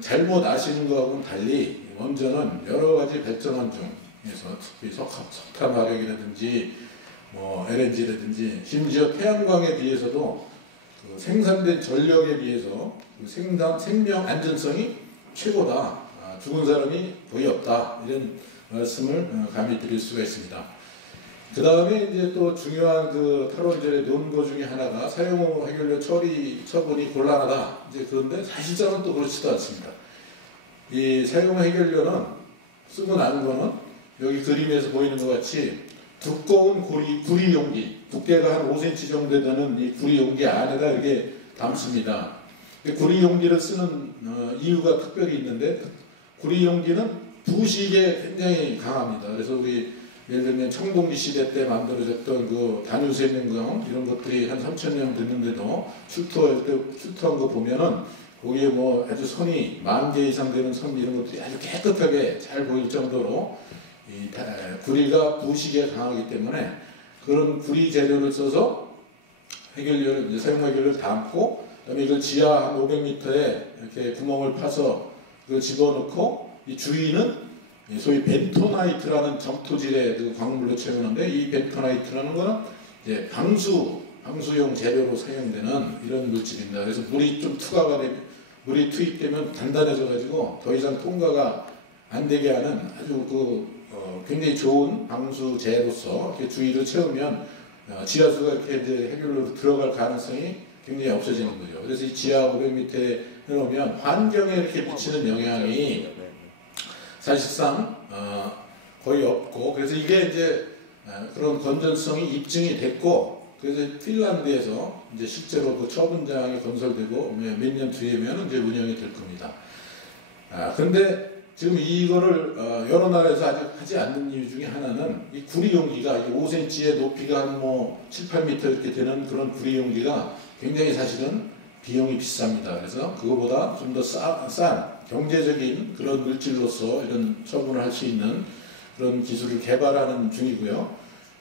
잘못 아시는 것하고는 달리 원전은 여러 가지 발전원 중에서 특히 석탄 화력이라든지 LNG라든지 심지어 태양광에 비해서도 그 생산된 전력에 비해서 그 생명 안전성이 최고다. 죽은 사람이 거의 없다. 이런 말씀을 감히 드릴 수가 있습니다. 그 다음에 이제 또 중요한 그 탈원전의 논거 중에 하나가 사용 후 해결료 처리 처분이 곤란하다. 이제 그런데 사실상은 또 그렇지도 않습니다. 이 사용 후 해결료는 쓰고 나는 거는 여기 그림에서 보이는 것 같이 두꺼운 구리 용기, 두께가 한 5cm 정도 되는 이 구리 용기 안에다 이렇게 담습니다. 구리 용기를 쓰는 이유가 특별히 있는데, 구리 용기는 부식에 굉장히 강합니다. 그래서 우리 예를 들면 청동기 시대 때 만들어졌던 그 단유세명강 이런 것들이 한 3000년 됐는데도 출토한 거 보면은 거기에 뭐 아주 선이 10,000개 이상 되는 선 이런 것들이 아주 깨끗하게 잘 보일 정도로 이 구리가 부식에 강하기 때문에 그런 구리 재료를 써서 해결료를, 사용 해결료를 담고, 그다음에 이걸 지하 한 500m에 이렇게 구멍을 파서 그걸 집어넣고, 이 주위는 소위 벤토나이트라는 점토질의 그 광물로 채우는데, 이 벤토나이트라는 거는 이제 방수용 재료로 사용되는 이런 물질입니다. 그래서 물이 좀 물이 투입되면 단단해져가지고 더 이상 통과가 안 되게 하는 아주 굉장히 좋은 방수재로서 이렇게 주위를 채우면 지하수가 이렇게 이제 해결로로 들어갈 가능성이 굉장히 없어지는 거죠. 그래서 이 지하 500m 해놓으면 환경에 이렇게 미치는 영향이 사실상 거의 없고, 그래서 이게 이제 그런 건전성이 입증이 됐고, 그래서 핀란드에서 이제 실제로 그 처분장이 건설되고 몇 년 뒤에면 이제 운영이 될 겁니다. 근데 지금 이거를 여러 나라에서 아직 하지 않는 이유 중에 하나는 이 구리 용기가 5cm의 높이가 한 뭐 7, 8m 이렇게 되는 그런 구리 용기가 굉장히 사실은 비용이 비쌉니다. 그래서 그거보다 좀 더 싼 경제적인 그런 물질로서 이런 처분을 할 수 있는 그런 기술을 개발하는 중이고요.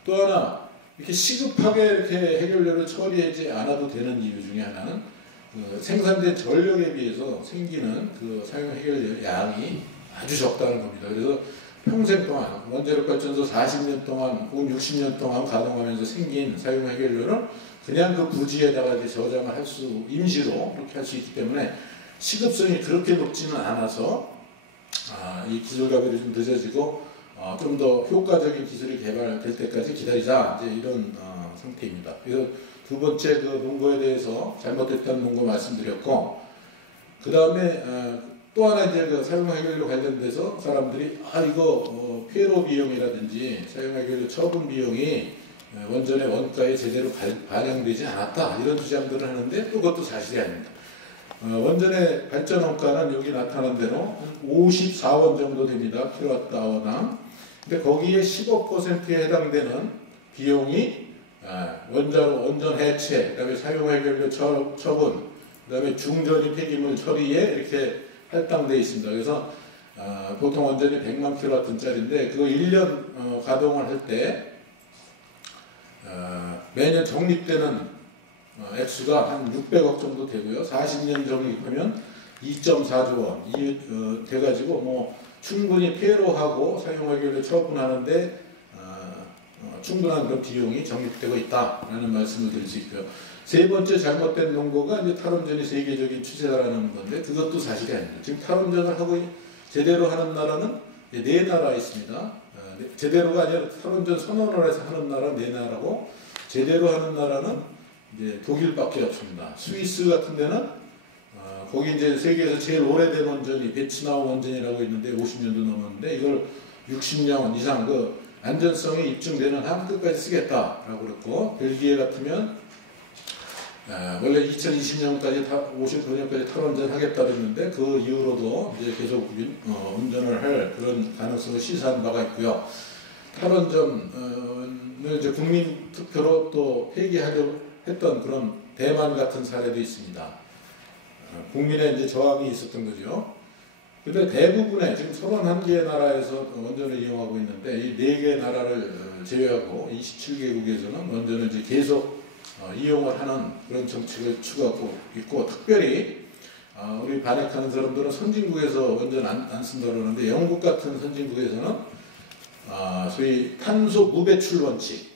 또 하나 이렇게 시급하게 이렇게 해결료를 처리하지 않아도 되는 이유 중에 하나는 그 생산된 전력에 비해서 생기는 그 사용 해결료 양이 아주 적다는 겁니다. 그래서 평생 동안 원자력 발전소 40년 동안 혹은 60년 동안 가동하면서 생긴 사용 해결료를 그냥 그 부지에다가 이제 저장을 할 수, 임시로 그렇게 할 수 있기 때문에 시급성이 그렇게 높지는 않아서 이 기술 가결이 좀 늦어지고 좀 더 효과적인 기술이 개발될 때까지 기다리자, 이제 이런 상태입니다. 그래서 두 번째 그 논거에 대해서 잘못됐다는 논거 말씀드렸고, 그 다음에 또 하나 이제 그 사용 해결료 관련돼서 사람들이 이거 폐로 비용이라든지 사용 해결료 처분 비용이 원전의 원가에 제대로 반영되지 않았다, 이런 주장들을 하는데 또 그것도 사실이 아닙니다. 원전의 발전 원가는 여기 나타난 대로 54원 정도 됩니다. 킬로와트아워당. 근데 거기에 15%에 해당되는 비용이 원전 해체, 그다음에 사용 해결료 처분, 그다음에 중전이 폐기물 처리에 이렇게 할당되어 있습니다. 그래서 보통 원전이 100만 킬로와트짜리인데 그거 1년 가동을 할 때 매년 적립되는 액수가 한 600억 정도 되고요. 40년 적립하면 2.4조 원 돼가지고 뭐 충분히 폐로하고 사용해결료 처분하는데 충분한 그런 비용이 적립되고 있다라는 말씀을 드릴 수 있고요. 세 번째 잘못된 논거가 이제 탈원전이 세계적인 추세다라는 건데 그것도 사실이 아닙니다. 지금 탈원전을 하고 제대로 하는 나라는 4나라 있습니다. 제대로가 아니라 탈원전 선언을 해서 하는 나라 4나라고, 제대로 하는 나라는 이제 독일밖에 없습니다. 스위스 같은 데는 거기 이제 세계에서 제일 오래된 원전이 베츠나우 원전이라고 있는데 50년도 넘었는데 이걸 60년 이상 그 안전성이 입증되는 한 끝까지 쓰겠다라고 그랬고, 벨기에 같으면 원래 2020년까지 59년까지 탈원전 하겠다 그랬는데 그 이후로도 이제 계속 운전을 할 그런 가능성을 시사한 바가 있고요. 탈원전을 이제 국민 투표로 또 폐기하려고 했던 그런 대만 같은 사례도 있습니다. 국민의 이제 저항이 있었던 거죠. 근데 대부분의 지금 31개 나라에서 원전을 이용하고 있는데 이 4개 나라를 제외하고 27개국에서는 원전을 이제 계속 이용을 하는 그런 정책을 추구하고 있고, 특별히 우리 반핵하는 사람들은 선진국에서 원전 안 쓴다고 그러는데 영국 같은 선진국에서는 소위 탄소 무배출 원칙,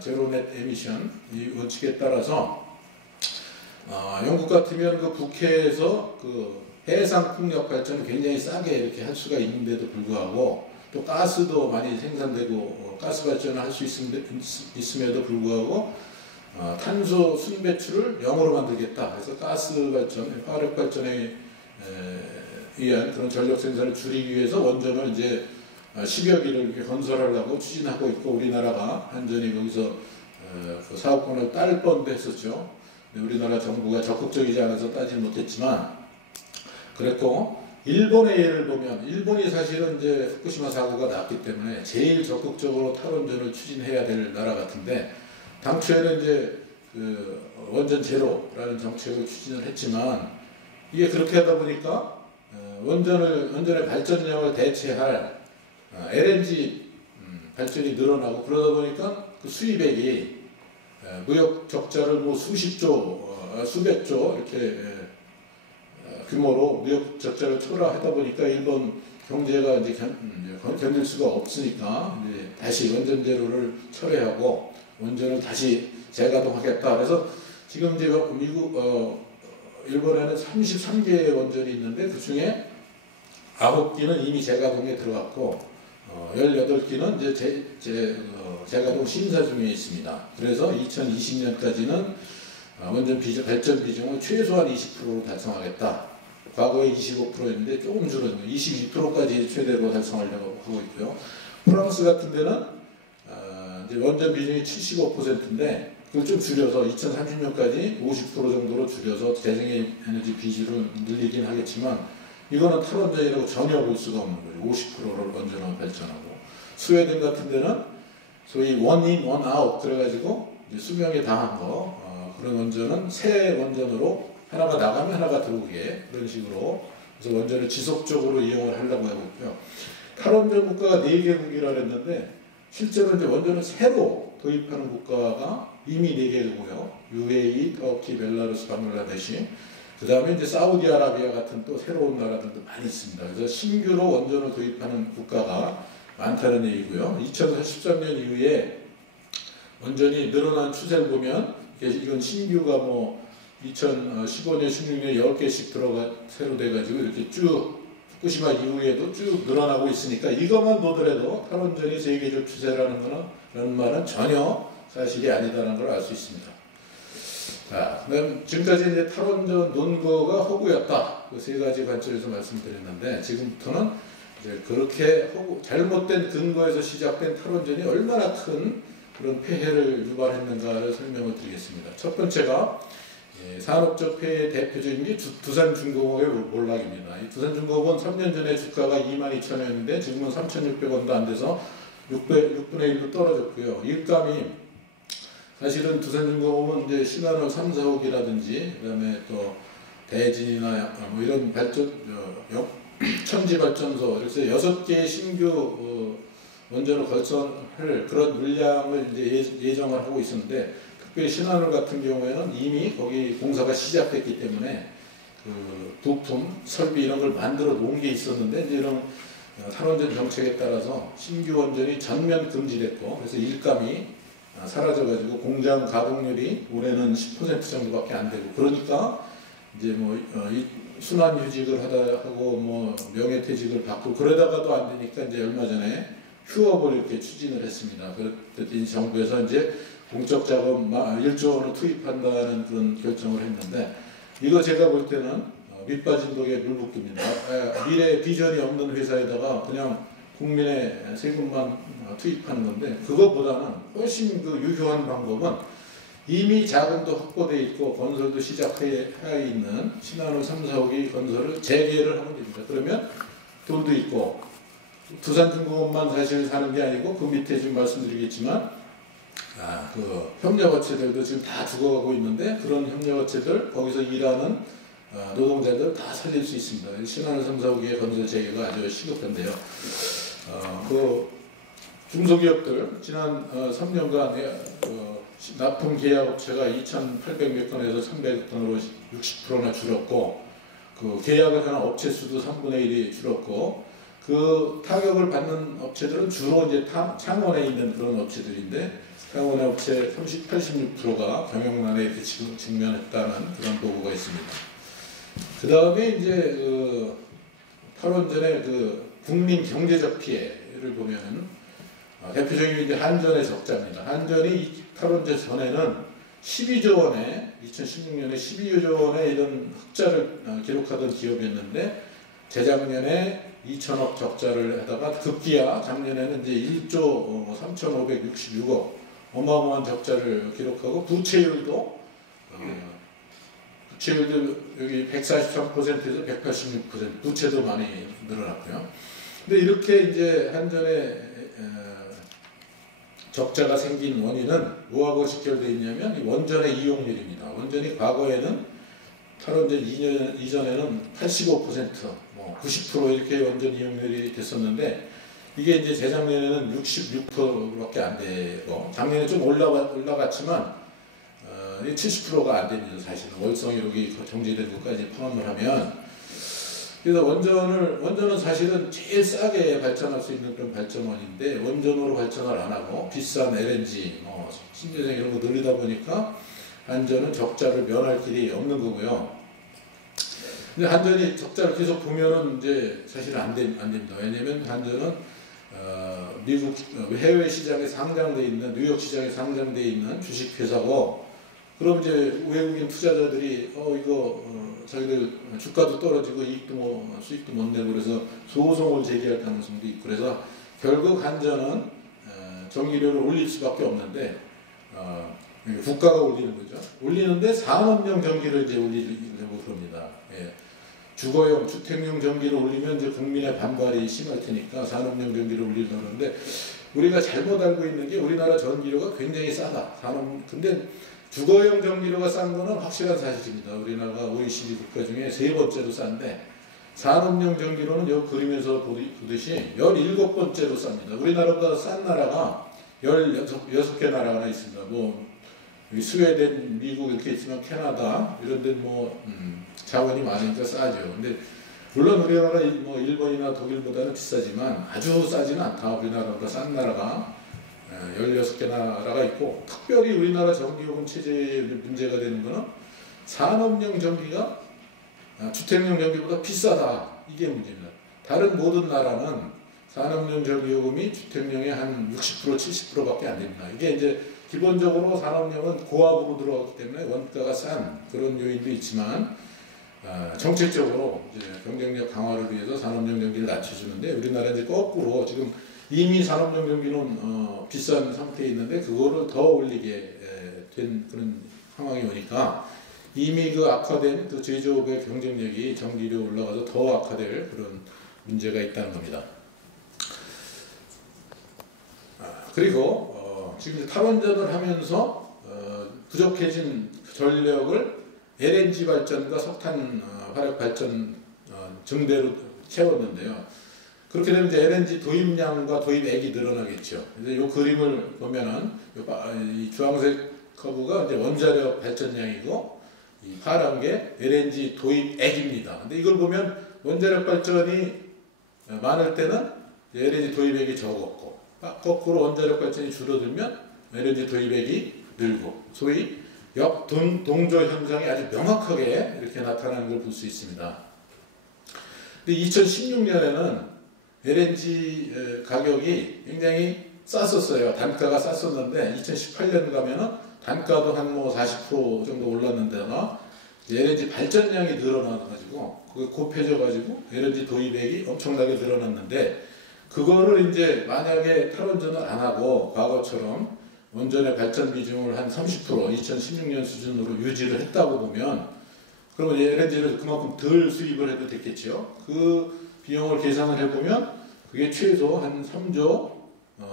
제로 넷 에미션 이 원칙에 따라서 영국 같으면 그 북해에서 그 해상 풍력 발전을 굉장히 싸게 이렇게 할 수가 있는데도 불구하고, 또 가스도 많이 생산되고 가스 발전을 할 수 있음에도 불구하고 탄소 순배출을 0으로 만들겠다. 그래서 가스 발전, 화력 발전에 의한 그런 전력 생산을 줄이기 위해서 원전을 이제 10여 기를 건설하려고 추진하고 있고, 우리나라가 한전이 거기서 그 사업권을 딸 뻔도 했었죠. 우리나라 정부가 적극적이지 않아서 따지 못했지만 그랬고, 일본의 예를 보면 일본이 사실은 이제 후쿠시마 사고가 났기 때문에 제일 적극적으로 탈원전을 추진해야 될 나라 같은데 당초에는 이제 그 원전 제로라는 정책을 추진을 했지만 이게 그렇게 하다 보니까 원전의 발전량을 대체할 LNG 발전이 늘어나고, 그러다 보니까 그 수입액이 무역 적자를 뭐 수백 조 이렇게 규모로 무역 적자를 초래하다 보니까 일본 경제가 이제 견딜 수가 없으니까 이제 다시 원전 제로를 철회하고 원전을 다시 재가동하겠다. 그래서 지금 이제 일본에는 33개의 원전이 있는데 그 중에 9개는 이미 재가동에 들어갔고 18기는 이제 제가 좀 심사 중에 있습니다. 그래서 2020년까지는 원전 발전 비중을 최소한 20%로 달성하겠다. 과거에 25%였는데 조금 줄어든 22%까지 최대로 달성하려고 하고 있고요. 프랑스 같은 데는 이제 원전 비중이 75%인데 그걸 좀 줄여서 2030년까지 50% 정도로 줄여서 재생에너지 비중을 늘리긴 하겠지만 이거는 탈원전이라고 전혀 볼 수가 없는 거죠. 50%를 원전으로 발전하고 스웨덴 같은 데는 소위 원인 원아웃 그래가지고 수명이 다한 거 그런 원전은 새 원전으로 하나가 나가면 하나가 들어오게 그런 식으로 그래서 원전을 지속적으로 이용을 하려고 하고 있고요. 탈원전 국가가 4개국이라 그랬는데 실제로 이제 원전을 새로 도입하는 국가가 이미 4개국이고요. UAE, 터키, 벨라루스, 방글라데시 그 다음에 이제 사우디아라비아 같은 또 새로운 나라들도 많이 있습니다. 그래서 신규로 원전을 도입하는 국가가 많다는 얘기고요. 2043년 이후에 원전이 늘어난 추세를 보면 이건 신규가 뭐 2015년, 16년 10개씩 새로 돼가지고 이렇게 쭉 후쿠시마 이후에도 쭉 늘어나고 있으니까 이것만 보더라도 탈원전이 세계적 추세라는 말은 전혀 사실이 아니다라는 걸 알 수 있습니다. 자, 그다음 지금까지 이제 탈원전 논거가 허구였다. 그 3가지 관점에서 말씀드렸는데 지금부터는 이제 그렇게 잘못된 근거에서 시작된 탈원전이 얼마나 큰 그런 폐해를 유발했는가를 설명을 드리겠습니다. 첫 번째가 산업적 폐해의 대표적인 게 두산중공업의 몰락입니다. 이 두산중공업은 3년 전에 주가가 22,000원이었는데 지금은 3,600원도 안 돼서 6분의 1로 떨어졌고요. 일감이 사실은 두산중공업은 이제 신한울 3, 4호기라든지 그다음에 또 대진이나 뭐 이런 천지발전소 그래서 6개의 신규 원전을 건설할 그런 물량을 이제 예정을 하고 있었는데 특별히 신한울 같은 경우에는 이미 거기 공사가 시작됐기 때문에 그 부품, 설비 이런 걸 만들어 놓은 게 있었는데 이제 이런 탈원전 정책에 따라서 신규 원전이 전면 금지됐고 그래서 일감이 사라져가지고 공장 가동률이 올해는 10% 정도밖에 안 되고 그러니까 이제 뭐 순환휴직을 하고 뭐 명예퇴직을 받고 그러다가도 안 되니까 이제 얼마 전에 휴업을 이렇게 추진을 했습니다. 그랬더니 정부에서 이제 공적 자금 1조 원을 투입한다는 그런 결정을 했는데 이거 제가 볼 때는 밑빠진 독에 물붓기입니다. 미래 비전이 없는 회사에다가 그냥 국민의 세금만 투입하는 건데 그것보다는 훨씬 그 유효한 방법은 이미 자금도 확보되어 있고 건설도 시작해 있는 신한울 3, 4호기 건설을 재개를 하면 됩니다. 그러면 돈도 있고 두산중공업만 사실 사는 게 아니고 그 밑에 지금 말씀드리겠지만 그 협력업체들도 지금 다 죽어가고 있는데 그런 협력업체들 거기서 일하는 노동자들 다 살릴 수 있습니다. 신한울 3, 4호기의 건설 재개가 아주 시급한데요. 그 중소기업들 지난 3년간 납품 계약업체가 2,800몇 건에서 300여 건으로 60%나 줄었고 그 계약을 하는 업체 수도 3분의 1이 줄었고 그 타격을 받는 업체들은 주로 이제 창원에 있는 그런 업체들인데 창원의 업체 86%가 경영난에 이렇게 지금 직면했다는 그런 보고가 있습니다. 그 다음에 이제 탈원전의 그 국민 경제적 피해를 보면은 대표적인 이제 한전의 적자입니다. 한전이 탈원전 전에는 12조 원에 2016년에 12조 원의 이런 흑자를 기록하던 기업이었는데 재작년에 2천억 적자를 하다가 급기야 작년에는 이제 1조 3,566억 어마어마한 적자를 기록하고 부채율도 여기 143%에서 186% 부채도 많이 늘어났고요. 근데 이렇게 이제 한전의 적자가 생긴 원인은 뭐하고 직결되어 있냐면 이 원전의 이용률입니다. 원전이 과거에는 탈원전 2년 이전에는 85%, 뭐 90% 이렇게 원전 이용률이 됐었는데 이게 이제 재작년에는 66%밖에 안 되고 작년에 좀 올라갔지만 70%가 안 됩니다. 사실은 월성 1호기 정지된 것까지 포함을 하면 그래서 원전은 사실은 제일 싸게 발전할 수 있는 그런 발전원인데 원전으로 발전을 안 하고 비싼 LNG, 신재생 이런 거 늘리다 보니까 한전은 적자를 면할 길이 없는 거고요. 근데 한전이 적자를 계속 보면은 이제 사실은 안 됩니다. 왜냐면 한전은 미국 해외 시장에 상장돼 있는 뉴욕 시장에 상장돼 있는 주식회사고, 그럼 이제 외국인 투자자들이 자기들 주가도 떨어지고 이익도 수익도 못 내고 그래서 소송을 제기할 가능성도 있고, 그래서 결국 한전은 전기료를 올릴 수밖에 없는데 국가가 올리는 거죠. 올리는데 산업용 전기를 이제 올리려고 그럽니다. 예. 주거용, 주택용 전기를 올리면 이제 국민의 반발이 심할 테니까 산업용 전기를 올리려고 하는데, 우리가 잘못 알고 있는 게 우리나라 전기료가 굉장히 싸다. 근데 주거용 전기료가 싼 거는 확실한 사실입니다. 우리나라가 OECD 국가 중에 3번째로 싼데, 산업용 전기료는 여기 그림에서 보듯이 17번째로 쌉니다. 우리나라보다 싼 나라가 16개 나라가 있습니다. 스웨덴, 미국 이렇게 있지만 캐나다 이런 데는 자원이 많으니까 싸죠. 근데 물론 우리나라가 일본이나 독일보다는 비싸지만 아주 싸지는 않다. 우리나라보다 싼 나라가 16개 나라가 있고, 특별히 우리나라 전기요금 체제에 문제가 되는 것은 산업용 전기가 주택용 전기보다 비싸다. 이게 문제입니다. 다른 모든 나라는 산업용 전기요금이 주택용의 한 60%, 70%밖에 안 됩니다. 이게 이제 기본적으로 산업용은 고압으로 들어가기 때문에 원가가 싼 그런 요인도 있지만, 정책적으로 이제 경쟁력 강화를 위해서 산업용 전기를 낮춰주는데, 우리나라는 이제 거꾸로 지금 이미 산업용 전기는 비싼 상태에 있는데 그거를 더 올리게 된 그런 상황이 오니까, 이미 악화된 제조업의 경쟁력이 전기료 올라가서 더 악화될 그런 문제가 있다는 겁니다. 그리고 지금 탈원전을 하면서 부족해진 전력을 LNG 발전과 석탄 화력 발전 증대로 채웠는데요. 그렇게 되면 이제 LNG 도입량과 도입액이 늘어나겠죠. 이제 이 그림을 보면은 이 주황색 커브가 이제 원자력 발전량이고, 이 파란 게 LNG 도입액입니다. 근데 이걸 보면 원자력 발전이 많을 때는 LNG 도입액이 적었고, 거꾸로 원자력 발전이 줄어들면 LNG 도입액이 늘고, 소위 역동조 현상이 아주 명확하게 이렇게 나타나는 걸 볼 수 있습니다. 근데 2016년에는 LNG 가격이 굉장히 쌌었어요. 단가가 쌌었는데 2018년 가면은 단가도 한 40% 정도 올랐는데나 LNG 발전량이 늘어나가지고 그게 곱해져가지고 LNG 도입액이 엄청나게 늘어났는데, 그거를 이제 만약에 탈원전을 안 하고 과거처럼 원전의 발전 비중을 한 30% 2016년 수준으로 유지를 했다고 보면, 그러면 LNG를 그만큼 덜 수입을 해도 됐겠죠. 그 비용을 계산을 해보면 그게 최소 한 3조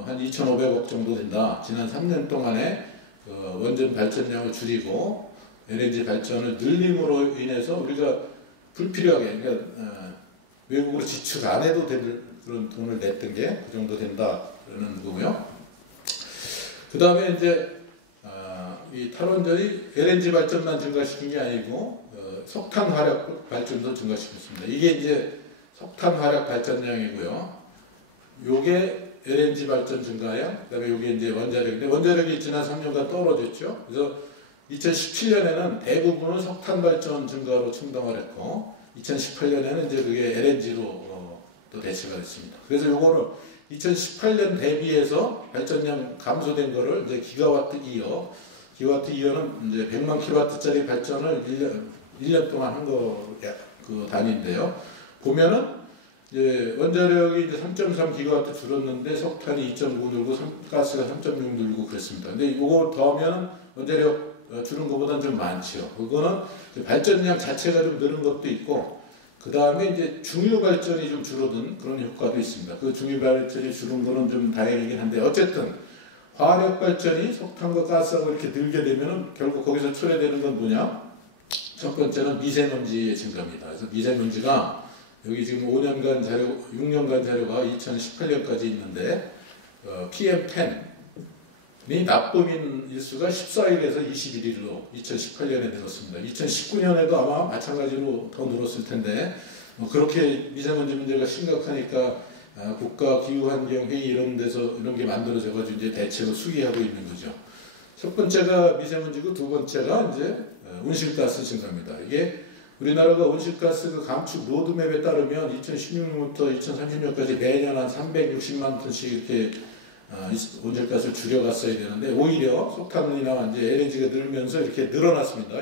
한 2,500억 정도 된다. 지난 3년 동안에 원전 발전량을 줄이고 LNG 발전을 늘림으로 인해서 우리가 불필요하게, 그러니까 외국으로 지출 안 해도 될 그런 돈을 냈던 게 그 정도 된다는 거고요. 그 다음에 이제 이 탈원전이 LNG 발전만 증가시킨 게 아니고 석탄 화력 발전도 증가시켰습니다. 이게 이제 석탄 화력 발전량이고요. 요게 LNG 발전 증가량, 그 다음에 요게 이제 원자력인데, 원자력이 지난 3년간 떨어졌죠. 그래서 2017년에는 대부분은 석탄 발전 증가로 충당을 했고, 2018년에는 이제 그게 LNG로 또 대체가 됐습니다. 그래서 요거를 2018년 대비해서 발전량 감소된 거를 이제 기가와트 이어는 이제 100만 킬로와트짜리 발전을 1년 동안 한 거 그 단위인데요. 보면은 이제 원자력이 이제 3.3 기가와트 줄었는데 석탄이 2.9 늘고 가스가 3.6 늘고 그랬습니다. 근데 이거 더하면 원자력 줄은 것보다는 좀 많죠. 그거는 발전량 자체가 좀 늘은 것도 있고, 그 다음에 이제 중유 발전이 좀 줄어든 그런 효과도 있습니다. 그 중유 발전이 줄은 거는 좀 다행이긴 한데, 어쨌든 화력 발전이 석탄과 가스하고 이렇게 늘게 되면은 결국 거기서 초래되는 건 뭐냐? 첫 번째는 미세먼지의 증가입니다. 그래서 미세먼지가 여기 지금 5년간 자료, 6년간 자료가 2018년까지 있는데 PM10이 나쁨인 일수가 14일에서 21일로 2018년에 늘었습니다. 2019년에도 아마 마찬가지로 더 늘었을 텐데, 그렇게 미세먼지 문제가 심각하니까 국가기후환경회의 이런 데서 이런 게 만들어져가지고 이제 대책을 수기하고 있는 거죠. 첫 번째가 미세먼지고, 두 번째가 이제 온실가스 증가입니다. 이게 우리나라가 온실가스 그 감축 로드맵에 따르면 2016년부터 2030년까지 매년 한 360만 톤씩 이렇게 온실가스를 줄여갔어야 되는데 오히려 석탄이나 이제 LNG가 늘면서 이렇게 늘어났습니다.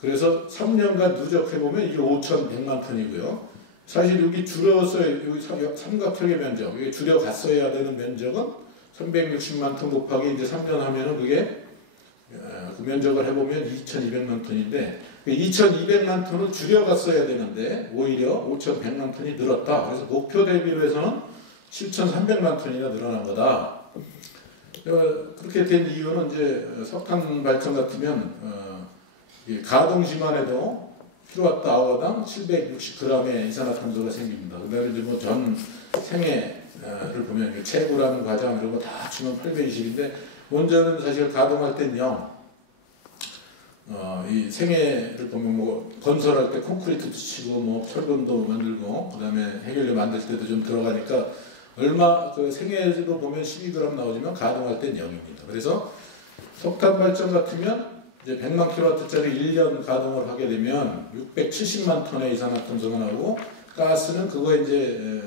그래서 3년간 누적해보면 이게 5,100만 톤이고요. 사실 여기 줄였어야, 여기 삼각형의 면적, 이게 줄여갔어야 되는 면적은 360만 톤 곱하기 이제 3년 하면은 그게 그 면적을 해보면 2,200만 톤인데 2,200만 톤을 줄여갔어야 되는데 오히려 5,100만 톤이 늘었다. 그래서 목표 대비로 해서는 7,300만 톤이나 늘어난 거다. 그렇게 된 이유는 이제 석탄 발전 같으면 가동 시만 해도 킬로와트 아워당 760g의 이산화탄소가 생깁니다. 그다음에 이제 뭐 전 생애를 보면 채굴하는 과정 이런 거 다 합치면 820인데 원전은 사실 가동할 땐 0. 이 생애를 보면 뭐 건설할 때 콘크리트도 치고 뭐 철근도 만들고 그다음에 해결료 만들 때도 좀 들어가니까 얼마 그 생애로 보면 12g 나오지만 가동할 땐 0입니다. 그래서 석탄 발전 같으면 이제 100만 킬로와트짜리 1년 가동을 하게 되면 670만 톤의 이산화탄소가 나오고 가스는 그거 이제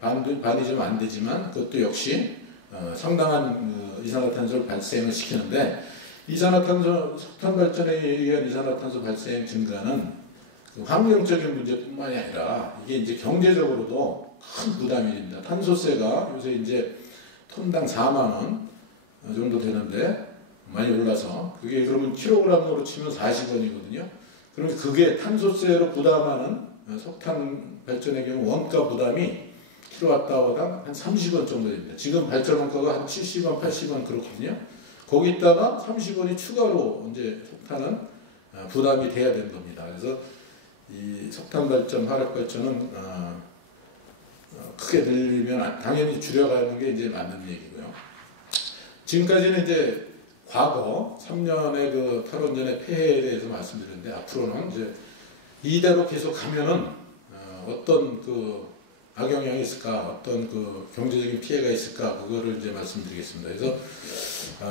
반이 좀 안 되지만 그것도 역시 상당한 이산화탄소를 발생을 시키는데 석탄 발전에 의한 이산화탄소 발생 증가는 그 환경적인 문제뿐만이 아니라 이게 이제 경제적으로도 큰 부담이 됩니다. 탄소세가 요새 이제 톤당 4만 원 정도 되는데 많이 올라서 그게 그러면 킬로그램으로 치면 40원이거든요. 그러면 그게 탄소세로 부담하는 석탄 발전의 경우 원가 부담이 킬로와트아워당 한 30원 정도 됩니다. 지금 발전 원가가 한 70원, 80원 그렇거든요. 거기다가 30원이 추가로 이제 석탄은 부담이 돼야 되는 겁니다. 그래서 이 석탄 발전, 화력 발전은 크게 늘리면 당연히 줄여가는 게 이제 맞는 얘기고요. 지금까지는 이제 과거 3년의 그 탈원전의 폐해에 대해서 말씀드렸는데 앞으로는 이제 이대로 계속 가면은 어떤 그 악영향이 있을까, 어떤 그 경제적인 피해가 있을까 그거를 이제 말씀드리겠습니다. 그래서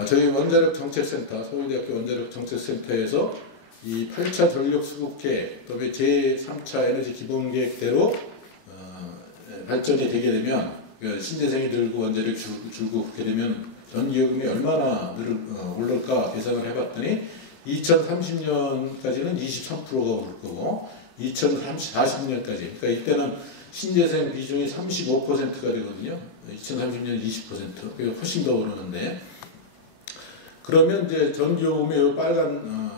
저희 원자력 정책센터, 서울대학교 원자력 정책센터에서 이 8차 전력 수급계획, 그다음에 제3차 에너지 기본계획대로 발전이 되게 되면 신재생이 늘고 원자력 줄고 그렇게 되면 전기요금이 얼마나 오를까 계산을 해봤더니 2030년까지는 23%가 오를 거고 2040년까지 그러니까 이때는 신재생 비중이 35%가 되거든요. 2030년 20%, 그게 훨씬 더 오르는데 그러면 이제 전기요금이 빨간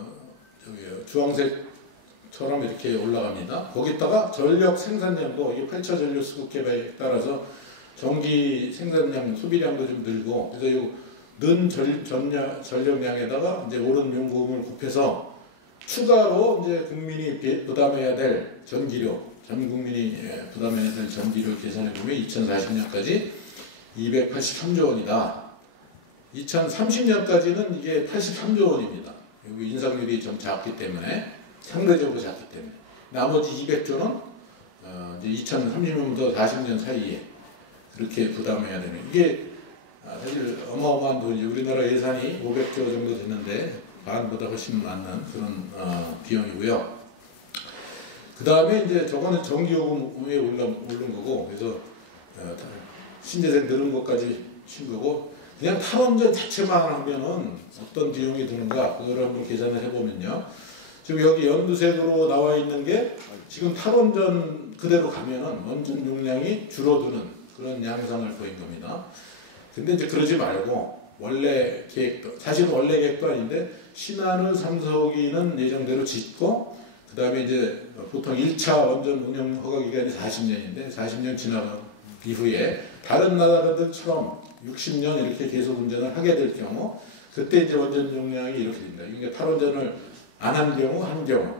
주황색처럼 이렇게 올라갑니다. 거기다가 전력 생산량도 이게 8차 전력 수급 계획에 따라서 전기 생산량, 소비량도 좀 늘고 그래서 이 는 전력량에다가 이제 오른 요금을 곱해서 추가로 이제 국민이 부담해야 될 전기료, 전 국민이 부담해야 될 전기료 계산해 보면 2040년까지 283조 원이다. 2030년까지는 이게 83조 원입니다. 여기 인상률이 좀 작기 때문에 상대적으로 작기 때문에 나머지 200조는 이제 2030년부터 40년 사이에 그렇게 부담해야 되는 이게 사실 어마어마한 돈이죠. 우리나라 예산이 500조 정도 되는데 반보다 훨씬 많은 그런 비용이고요. 그 다음에 이제 저거는 전기요금에 오른 거고 그래서 신재생 늘은 것까지 친 거고 그냥 탈원전 자체만 하면은 어떤 비용이 드는가 그거를 한번 계산을 해보면요. 지금 여기 연두색으로 나와 있는 게 지금 탈원전 그대로 가면은 원전 용량이 줄어드는 그런 양상을 보인 겁니다. 근데 이제 그러지 말고 원래 계획도 사실은 원래 계획도 아닌데 신한울 3호기는 예정대로 짓고 그 다음에 이제 보통 1차 원전 운영 허가 기간이 40년인데 40년 지나간 이후에 다른 나라들처럼 60년 이렇게 계속 운전을 하게 될 경우 그때 이제 원전 용량이 이렇게 됩니다. 그러니까 탈원전을 안 한 경우 한 경우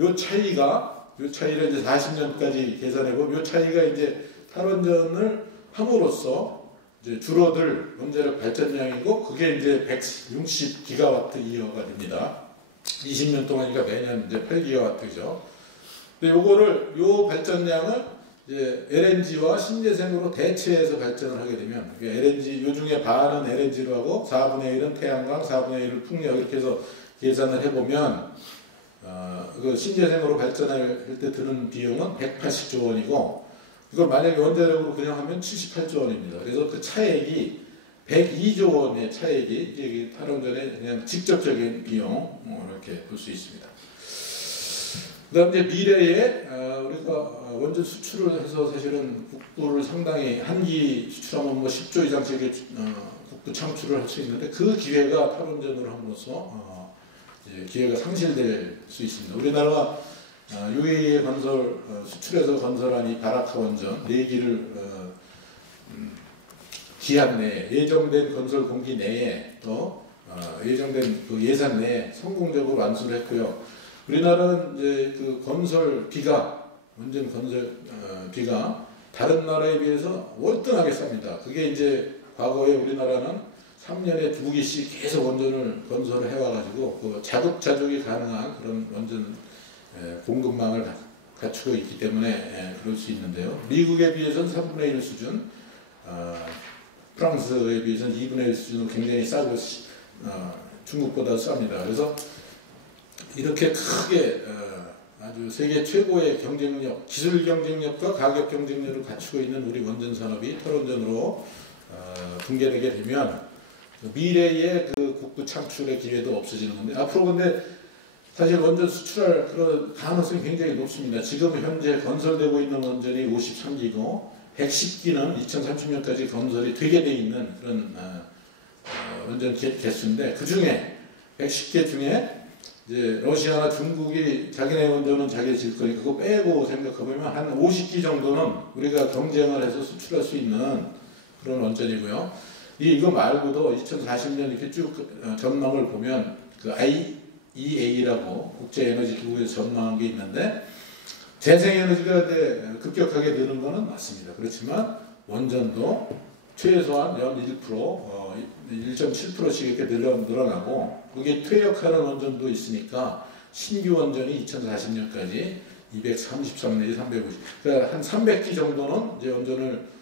요 차이를 이제 40년까지 계산해 보면 요 차이가 이제 탈원전을 함으로써 이제 줄어들 원자력 발전량이고 그게 이제 160기가와트 이어가 됩니다. 20년 동안이니까 매년 이제 8기가와트죠. 근데 요 발전량을 이제 LNG와 신재생으로 대체해서 발전을 하게 되면 LNG 요 중에 반은 LNG로 하고 4분의 1은 태양광, 4분의 1은 풍력 이렇게 해서 계산을 해보면 그 신재생으로 발전할 때 드는 비용은 180조 원이고 이걸 만약에 원자력으로 그냥 하면 78조 원입니다. 그래서 그 차액이 102조 원의 차액이 이제 탈원전의 그냥 직접적인 비용 이렇게 볼 수 있습니다. 그다음 이제 미래에 우리가 원전 수출을 해서 사실은 국부를 상당히 한기 수출하면 뭐 10조 이상씩의 국부 창출을 할 수 있는데 그 기회가 탈원전으로 함으로써 이제 기회가 상실될 수 있습니다. 우리나라가 UAE 건설 수출해서 건설한 이 바라카 원전 4기를 기한 내에 예정된 건설 공기 내에 또 예정된 그 예산 내에 성공적으로 완수를 했고요. 우리나라는 이제 그 건설비가 원전 건설비가 다른 나라에 비해서 월등하게 쌉니다. 그게 이제 과거에 우리나라는 3년에 2기씩 계속 원전을 건설을 해와가지고 그 자급자족이 가능한 그런 원전 공급망을 갖추고 있기 때문에 그럴 수 있는데요. 미국에 비해서는 3분의 1 수준, 프랑스에 비해서는 2분의 1 수준으로 굉장히 싸고 중국보다 쌉니다. 그래서 이렇게 크게 아주 세계 최고의 경쟁력, 기술 경쟁력과 가격 경쟁력을 갖추고 있는 우리 원전 산업이 탈원전으로 붕괴되게 되면 미래의 그 국부 창출의 기회도 없어지는 건데 앞으로 근데 사실 원전 수출할 그런 가능성이 굉장히 높습니다. 지금 현재 건설되고 있는 원전이 53기고 110기는 2030년까지 건설이 되게 돼 있는 그런 원전 개수인데 그 중에 110개 중에 이제 러시아나 중국이 자기네 원전은 자기 질 거니까 그거 빼고 생각해보면 한 50기 정도는 우리가 경쟁을 해서 수출할 수 있는 그런 원전이고요. 이거 말고도 2040년 이렇게 쭉 전망을 보면 그 IEA라고 국제에너지기구에서 전망한 게 있는데 재생에너지가 급격하게 느는 거는 맞습니다. 그렇지만 원전도 최소한 연 1.7%씩 이렇게 늘어나고 그게 퇴역하는 원전도 있으니까 신규 원전이 2040년까지 233 내지 350, 그러니까 한 300기 정도는 이제 원전을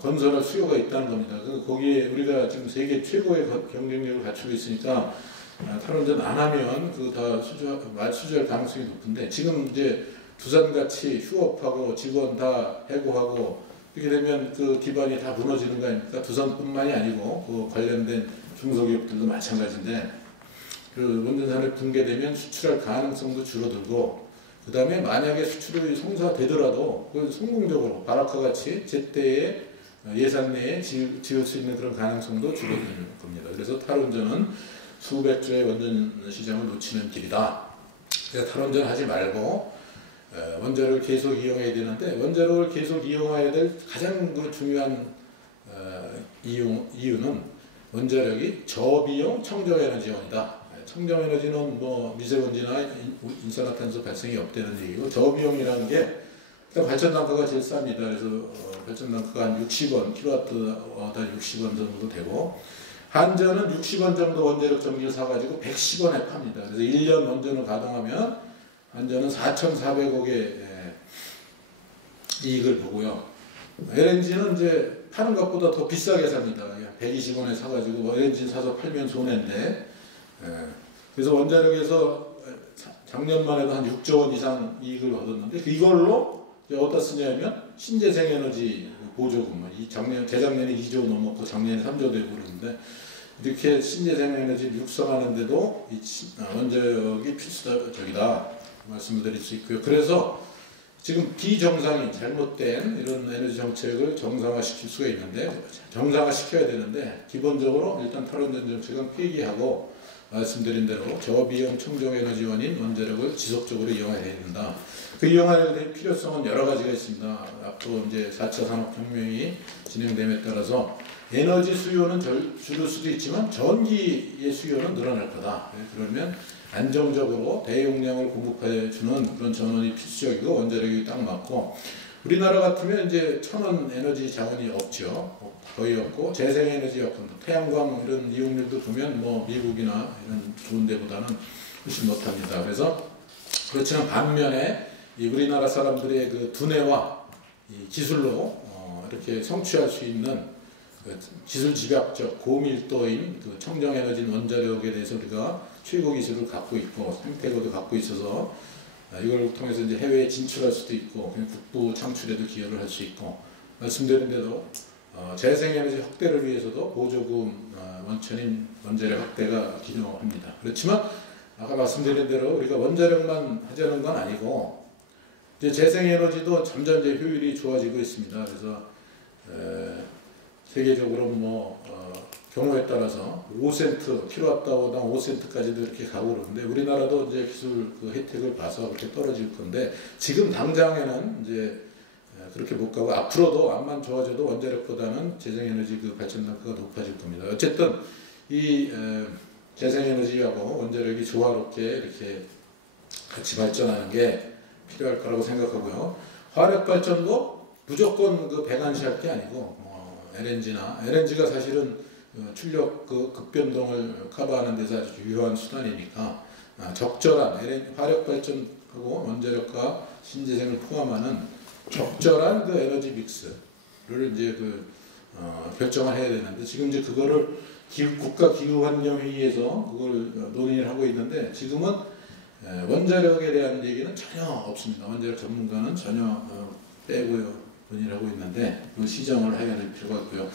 건설할 수요가 있다는 겁니다. 거기에 우리가 지금 세계 최고의 경쟁력을 갖추고 있으니까 탈원전 안 하면 그 다 수주할 가능성이 높은데 지금 이제 두산같이 휴업하고 직원 다 해고하고 이렇게 되면 그 기반이 다 무너지는 거 아닙니까? 두산뿐만이 아니고 그 관련된 중소기업들도 마찬가지인데 그 원전산업이 붕괴되면 수출할 가능성도 줄어들고 그 다음에 만약에 수출이 성사되더라도 그걸 성공적으로 바라카 같이 제때에 예산 내에 지을 수 있는 그런 가능성도 줄어드는 겁니다. 그래서 탈원전은 수백조의 원전 시장을 놓치는 길이다. 그래서 탈원전 하지 말고 원자력을 계속 이용해야 되는데 원자력을 계속 이용해야 될 가장 그 중요한 이유는 원자력이 저비용 청정에너지원이다. 청정에너지는 뭐 미세먼지나 인산화탄소 발생이 없다는 얘기고 저비용이라는 게 일단 발전단가가 제일 쌉니다. 그래서 발전단가가 한 60원, 킬로와트당 60원 정도 되고 한전은 60원 정도 원자력 전기를 사가지고 110원에 팝니다. 그래서 1년 원전을 가동하면 한전은 4,400억의 이익을 보고요. LNG는 이제 파는 것보다 더 비싸게 삽니다. 120원에 사가지고 LNG 사서 팔면 손해인데 그래서 원자력에서 작년만 해도 한 6조 원 이상 이익을 얻었는데 이걸로 어디다 쓰냐면 신재생에너지 보조금 재작년에 2조 넘었고 작년에 3조 되고 그러는데 이렇게 신재생에너지를 육성하는데도 이 원자력이 필수적이다 말씀을 드릴 수 있고요. 그래서 지금 비정상인 잘못된 이런 에너지 정책을 정상화시킬 수가 있는데 정상화시켜야 되는데 기본적으로 일단 탈원전 정책은 폐기하고 말씀드린 대로 저비용 청정에너지원인 원자력을 지속적으로 이용해야 된다. 그 이용해야 될 필요성은 여러 가지가 있습니다. 앞으로 이제 4차 산업혁명이 진행됨에 따라서 에너지 수요는 줄을 수도 있지만 전기의 수요는 늘어날 거다. 그러면 안정적으로 대용량을 공급해 주는 그런 전원이 필수적이고 원자력이 딱 맞고 우리나라 같으면 이제 천연 에너지 자원이 없죠. 거의 없고 재생에너지 여건, 태양광 이런 이용률도 보면 뭐 미국이나 이런 좋은 데보다는 훨씬 못합니다. 그래서 그렇지만 반면에 이 우리나라 사람들의 그 두뇌와 이 기술로 이렇게 성취할 수 있는 그 기술 집약적 고밀도인 그 청정에너지 원자력에 대해서 우리가 최고 기술을 갖고 있고 생태고도 갖고 있어서 이걸 통해서 이제 해외에 진출할 수도 있고 그냥 국부 창출에도 기여를 할 수 있고 말씀드린 대로 재생에너지 확대를 위해서도 보조금 원천인 원자력 확대가 기여합니다. 그렇지만 아까 말씀드린 대로 우리가 원자력만 하자는 건 아니고 이제 재생에너지도 점점 이제 효율이 좋아지고 있습니다. 그래서 세계적으로 경우에 따라서 5센트 킬로와트아워당 5센트까지도 이렇게 가고 그러는데 우리나라도 이제 기술 그 혜택을 봐서 그렇게 떨어질 건데 지금 당장에는 이제 그렇게 못 가고 앞으로도 암만 좋아져도 원자력보다는 재생에너지 그 발전 단가가 높아질 겁니다. 어쨌든 이 재생에너지하고 원자력이 조화롭게 이렇게 같이 발전하는 게 필요할 거라고 생각하고요. 화력발전도 무조건 그 배관시할 게 아니고 LNG가 사실은 출력 그 급변동을 커버하는 데서 아주 유효한 수단이니까 적절한 화력발전하고 원자력과 신재생을 포함하는 적절한 그 에너지 믹스를 이제 결정을 해야 되는데 지금 이제 그거를 국가기후환경회의에서 그걸 논의를 하고 있는데 지금은 원자력에 대한 얘기는 전혀 없습니다. 원자력 전문가는 전혀 빼고요 논의를 하고 있는데 그 시정을 해야 될 필요가 있고요.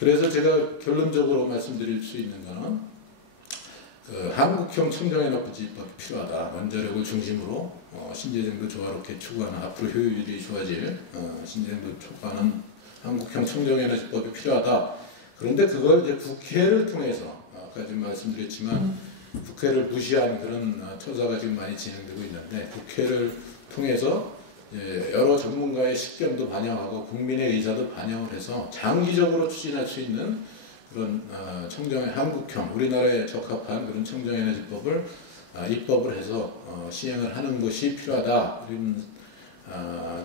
그래서 제가 결론적으로 말씀드릴 수 있는 것은 한국형 청정에너지법이 필요하다. 원자력을 중심으로 신재생도 조화롭게 추구하는 앞으로 효율이 좋아질 신재생도 촉구하는 한국형 청정에너지법이 필요하다. 그런데 그걸 이제 국회를 통해서 아까 지금 말씀드렸지만 국회를 무시하는 그런 처사가 지금 많이 진행되고 있는데 국회를 통해서 여러 전문가의 식견도 반영하고 국민의 의사도 반영을 해서 장기적으로 추진할 수 있는 그런 한국형 우리나라에 적합한 그런 청정에너지법을 입법을 해서 시행을 하는 것이 필요하다 이런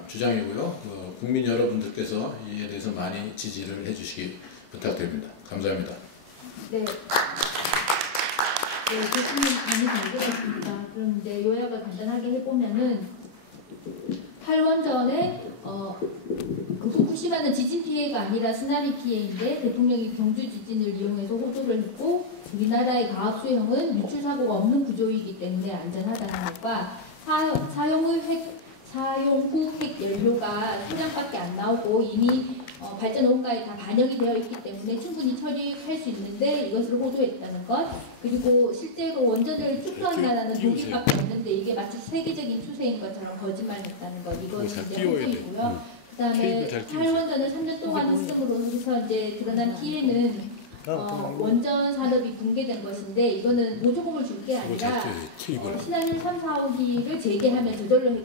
주장이고요. 국민 여러분들께서 이에 대해서 많이 지지를 해주시기 부탁드립니다. 감사합니다. 네. 교수님 많이 잘 들었습니다. 그럼 이제 요약을 간단하게 해보면은 탈원전에 그 후쿠시마는 지진 피해가 아니라 쓰나미 피해인데 대통령이 경주 지진을 이용해서 호도를 했고 우리나라의 과학 수형은 유출 사고가 없는 구조이기 때문에 안전하다는 것과 사용 후 핵 연료가 소량밖에 안 나오고 이미 발전 원가에 다 반영이 되어 있기 때문에 충분히 처리할 수 있는데 이것을 호도했다는 것, 그리고 실제로 원전을 투표한 나라는 독일밖에 없는데 이게 마치 세계적인 추세인 것처럼 거짓말했다는 것, 이것이 이제 호도이고요. 그다음에 탈원전을 3년 동안 했음으로 해서 이제 드러난 피해는 원전 산업이 붕괴된 것인데 이거는 보조금을 줄 게 아니라 신한일 3, 4, 5기를 재개하면 저절로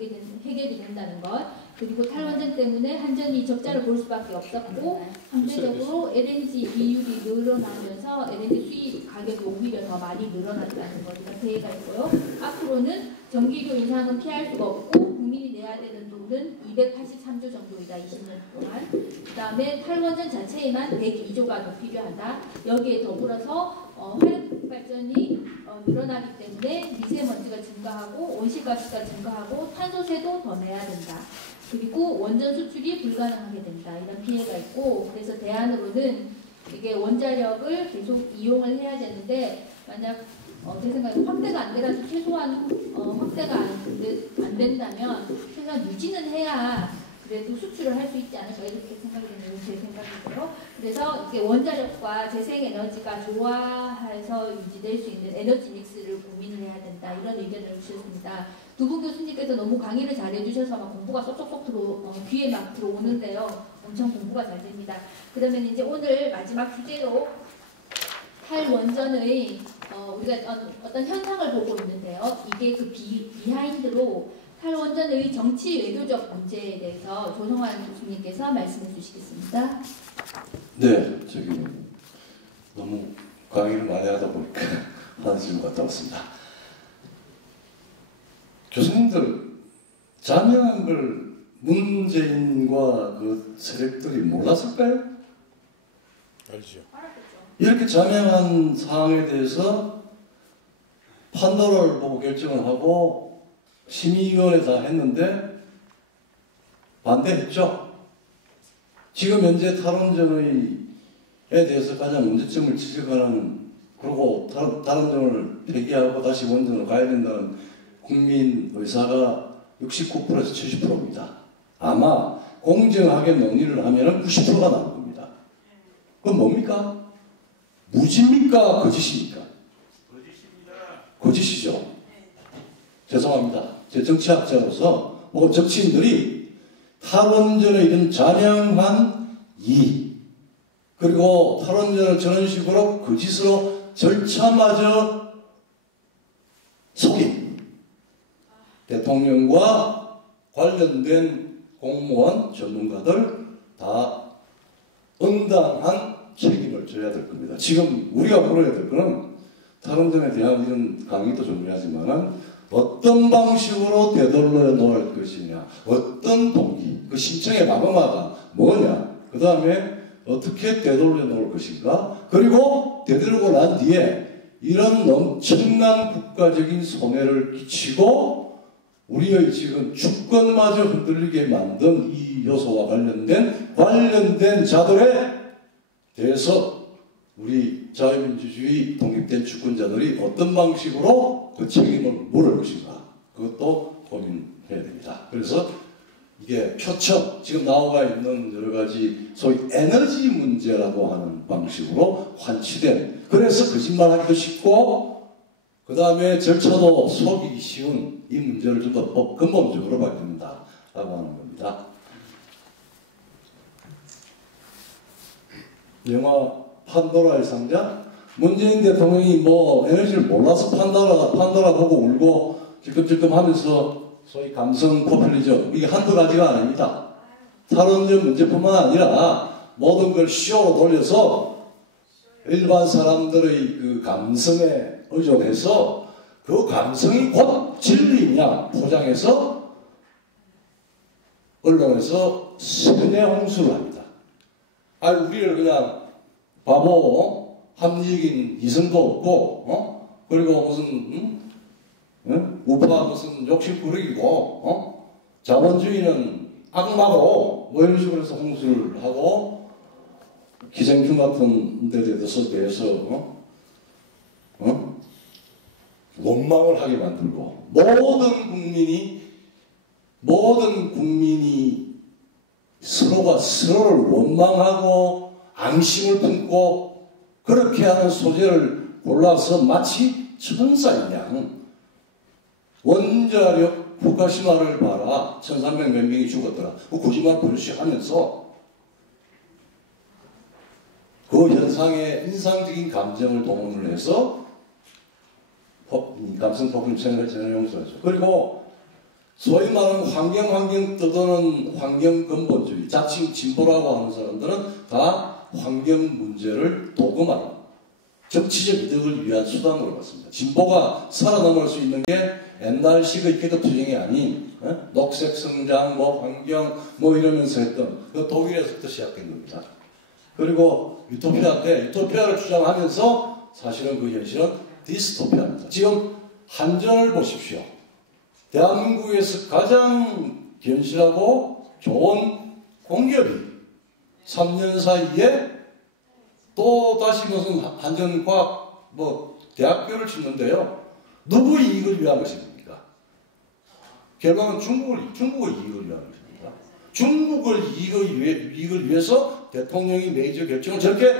해결이 된다는 것, 그리고 탈원전 때문에 한전이 적자를 볼 수밖에 없었고 상대적으로 LNG 이율이 늘어나면서 LNG 수입 가격이 오히려 더 많이 늘어났다는 것, 이런 피해가 있고요. 앞으로는 전기료 인상은 피할 수가 없고 국민이 내야 되는 돈은 283조 정도이다. 20년 동안. 그 다음에 탈원전 자체에만 102조가 더 필요하다. 여기에 더불어서 화력발전이 늘어나기 때문에 미세먼지가 증가하고 온실가스가 증가하고 탄소세도 더 내야 된다. 그리고 원전 수출이 불가능하게 된다. 이런 피해가 있고, 그래서 대안으로는 이게 원자력을 계속 이용을 해야 되는데 만약 제 생각에 확대가 안 되라도 최소한 확대가 안 된다면 최소한 유지는 해야 그래도 수출을 할 수 있지 않을까 이렇게 생각이 되는 제 생각이고요. 그래서 이게 원자력과 재생에너지가 조화해서 유지될 수 있는 에너지 믹스를 고민을 해야 된다. 이런 의견을 주셨습니다. 두 분 교수님께서 너무 강의를 잘 해주셔서 막 공부가 쏙쏙쏙 귀에 막 들어오는데요. 엄청 공부가 잘 됩니다. 그러면 이제 오늘 마지막 주제로 탈원전의 우리가 어떤 현상을 보고 있는데요. 이게 그 비하인드로 탈원전의 정치 외교적 문제에 대해서 조성환 교수님께서 말씀해 주시겠습니다. 네, 너무 강의를 많이 하다 보니까 한숨 갔다 왔습니다. 교수님들 자명한 걸 문재인과 그 세력들이 몰랐을까요? 알죠. 이렇게 자명한 사항에 대해서 판도를 보고 결정을 하고 심의위원회 다 했는데 반대했죠. 지금 현재 탈원전에 대해서 가장 문제점을 지적하는, 그리고 탈원전을 폐기하고 다시 원전으로 가야 된다는 국민 의사가 69%에서 70%입니다. 아마 공정하게 논의를 하면 90%가 나올 겁니다. 그건 뭡니까? 무지입니까? 거짓입니까? 거짓이죠. 죄송합니다. 제 정치학자로서 정치인들이 탈원전의 이런 잔향한 이 그리고 탈원전을 저런 식으로 거짓으로 절차마저 속인 대통령과 관련된 공무원 전문가들 다 응당한 책임을 져야 될 겁니다. 지금 우리가 물어야 될 거는 탈원전에 대한 이런 강의도 중요하지만 어떤 방식으로 되돌려 놓을 것이냐, 어떤 동기, 그 신청의 마감화가 뭐냐, 그 다음에 어떻게 되돌려 놓을 것인가, 그리고 되돌리고 난 뒤에 이런 엄청난 국가적인 손해를 끼치고 우리의 지금 주권마저 흔들리게 만든 이 요소와 관련된 자들에 대해서 우리 자유민주주의 독립된 주권자들이 어떤 방식으로 그 책임을 물을 것인가, 그것도 고민해야 됩니다. 그래서 이게 표처 지금 나와 있는 여러 가지 소위 에너지 문제라고 하는 방식으로 환치된, 그래서 거짓말하기도 쉽고 그 다음에 절차도 속이기 쉬운 이 문제를 좀 더 근본적으로 봐야 된다라고 하는 겁니다. 영화 판도라의 상자, 문재인 대통령이 뭐 에너지를 몰라서 판도라 보고 울고 질끔질끔 하면서 소위 감성 포퓰리즘, 이게 한두 가지가 아닙니다. 탈원전 문제뿐만 아니라 모든 걸 쇼로 돌려서 일반 사람들의 그 감성에 의존해서 그 감성이 곧 진리냐 포장해서 언론에서 세뇌 홍수를 합니다. 우리를 그냥 바보, 합리적인 이성도 없고, 그리고 무슨 우파 무슨 욕심부리기고, 자본주의는 악마고, 뭐 이런 식으로 해서 홍수를 하고, 기생충 같은 데 대해서 원망을 하게 만들고, 모든 국민이 서로가 서로를 원망하고, 앙심을 품고, 그렇게 하는 소재를 골라서 마치 천사인 양, 원자력 후쿠시마를 봐라. 1300몇 명이 죽었더라. 그 거짓말 버릇이 하면서 그 현상에 인상적인 감정을 동원을 해서 감성 폭풍 생각을 용서하죠. 그리고 소위 말하는 환경 떠도는 환경 근본주의, 자칭 진보라고 하는 사람들은 다 환경 문제를 도금하는 정치적 이득을 위한 수단으로 봤습니다. 진보가 살아남을 수 있는 게 옛날식의 계급 투쟁이 아닌 녹색 성장, 환경 이러면서 했던 그 독일에서부터 시작된 겁니다. 그리고 유토피아를 주장하면서 사실은 그 현실은 디스토피아입니다. 지금 한전을 보십시오. 대한민국에서 가장 견실하고 좋은 공기업이 3년 사이에 또 다시 무슨 한전과학 대학교를 짓는데요. 누구의 이익을 위한 것입니까? 결론은 중국의 이익을 위한 것입니다. 중국의 이익을 위해서 대통령이 메이저 결정을 저렇게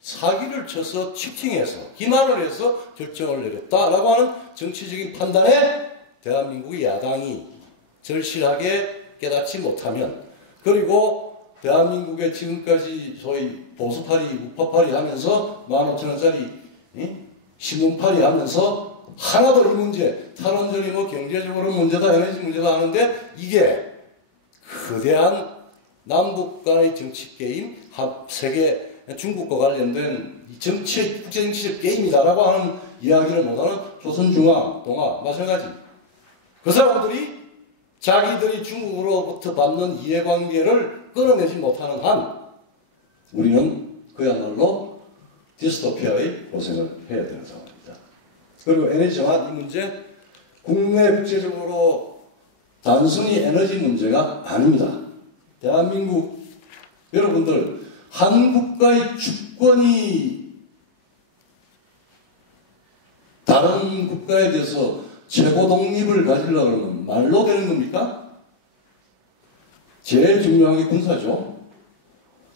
사기를 쳐서 치팅해서 기만을 해서 결정을 내렸다라고 하는 정치적인 판단에 대한민국의 야당이 절실하게 깨닫지 못하면, 그리고 대한민국의 지금까지 소위 보수파리, 우파파리 하면서 15,000원짜리 신문파리 하면서 하나도 이 문제, 탈원전이 경제적으로 문제다, 에너지 문제다 하는데 이게 거대한 남북 간의 정치 게임, 세계 중국과 관련된 국제정치적 게임이다라고 하는 이야기를 못하는 조선중앙, 동아 마찬가지. 그 사람들이 자기들이 중국으로부터 받는 이해관계를 끊어내지 못하는 한 우리는 그야말로 디스토피아의 고생을 해야 되는 상황입니다. 그리고 에너지 정한 이 문제, 국내 국제적으로 단순히 에너지 문제가 아닙니다. 대한민국 여러분들, 한 국가의 주권이 다른 국가에 대해서 최고 독립을 가지려고 하면 말로 되는 겁니까? 제일 중요한 게 군사죠.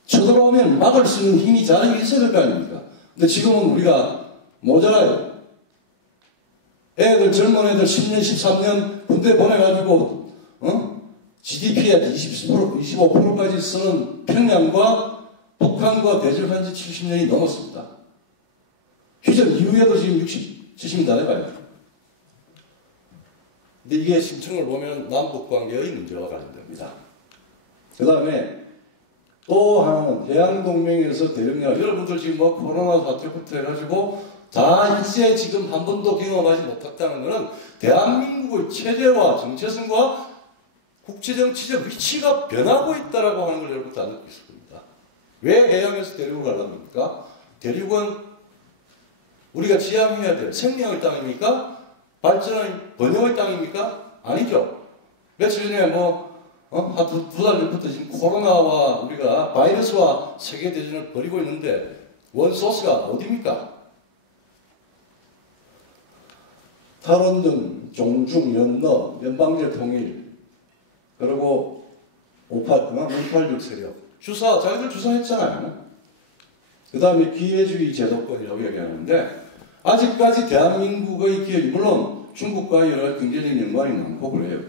쳐들어오면 막을 수 있는 힘이 자력이 있어야 될 거 아닙니까? 근데 지금은 우리가 모자라요. 애들, 젊은 애들 10년, 13년 군대 보내가지고, GDP의 25%까지 쓰는 평양과 북한과 대적한 지 70년이 넘었습니다. 휴전 이후에도 지금 70년 다 돼가요. 근데 이게 심층을 보면 남북 관계의 문제와 관련됩니다. 그 다음에 또 하나는 해양동맹에서 대륙연합, 여러분들 지금 뭐 코로나 사태부터 해가지고 다 이제 지금 한 번도 경험하지 못했다는 것은 대한민국의 체제와 정체성과 국제정치적 위치가 변하고 있다라고 하는 걸 여러분 다 느낄 수 있습니다. 왜 해양에서 대륙을 가려합니까? 대륙은 우리가 지향해야 될 생명의 땅입니까? 발전의 번영의 땅입니까? 아니죠. 며칠 전에 두 달 전부터 지금 코로나와 우리가 바이러스와 세계대전을 벌이고 있는데 원소스가 어디입니까? 탈원전, 종중, 연너, 연방제 통일, 그리고 586 세력. 자기들 주사했잖아요. 그 다음에 기회주의 제도권이라고 얘기하는데, 아직까지 대한민국의 기회, 물론 중국과의 여러 경제적 연관이 많고 그래요.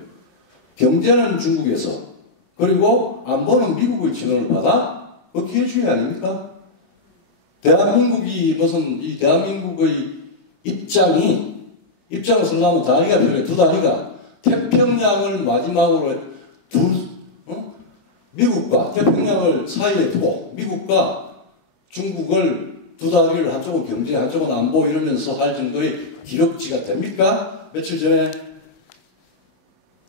경제는 중국에서, 그리고 안보는 미국의 지원을 받아? 그 기회주의 아닙니까? 대한민국이 이 대한민국의 입장을 쓰려면 다리가 필요해. 두 다리가. 태평양을 마지막으로 미국과 태평양을 사이에 두고 미국과 중국을 두 다리를 한쪽은 경제, 한쪽은 안보 이러면서 할 정도의 기럭지가 됩니까? 며칠 전에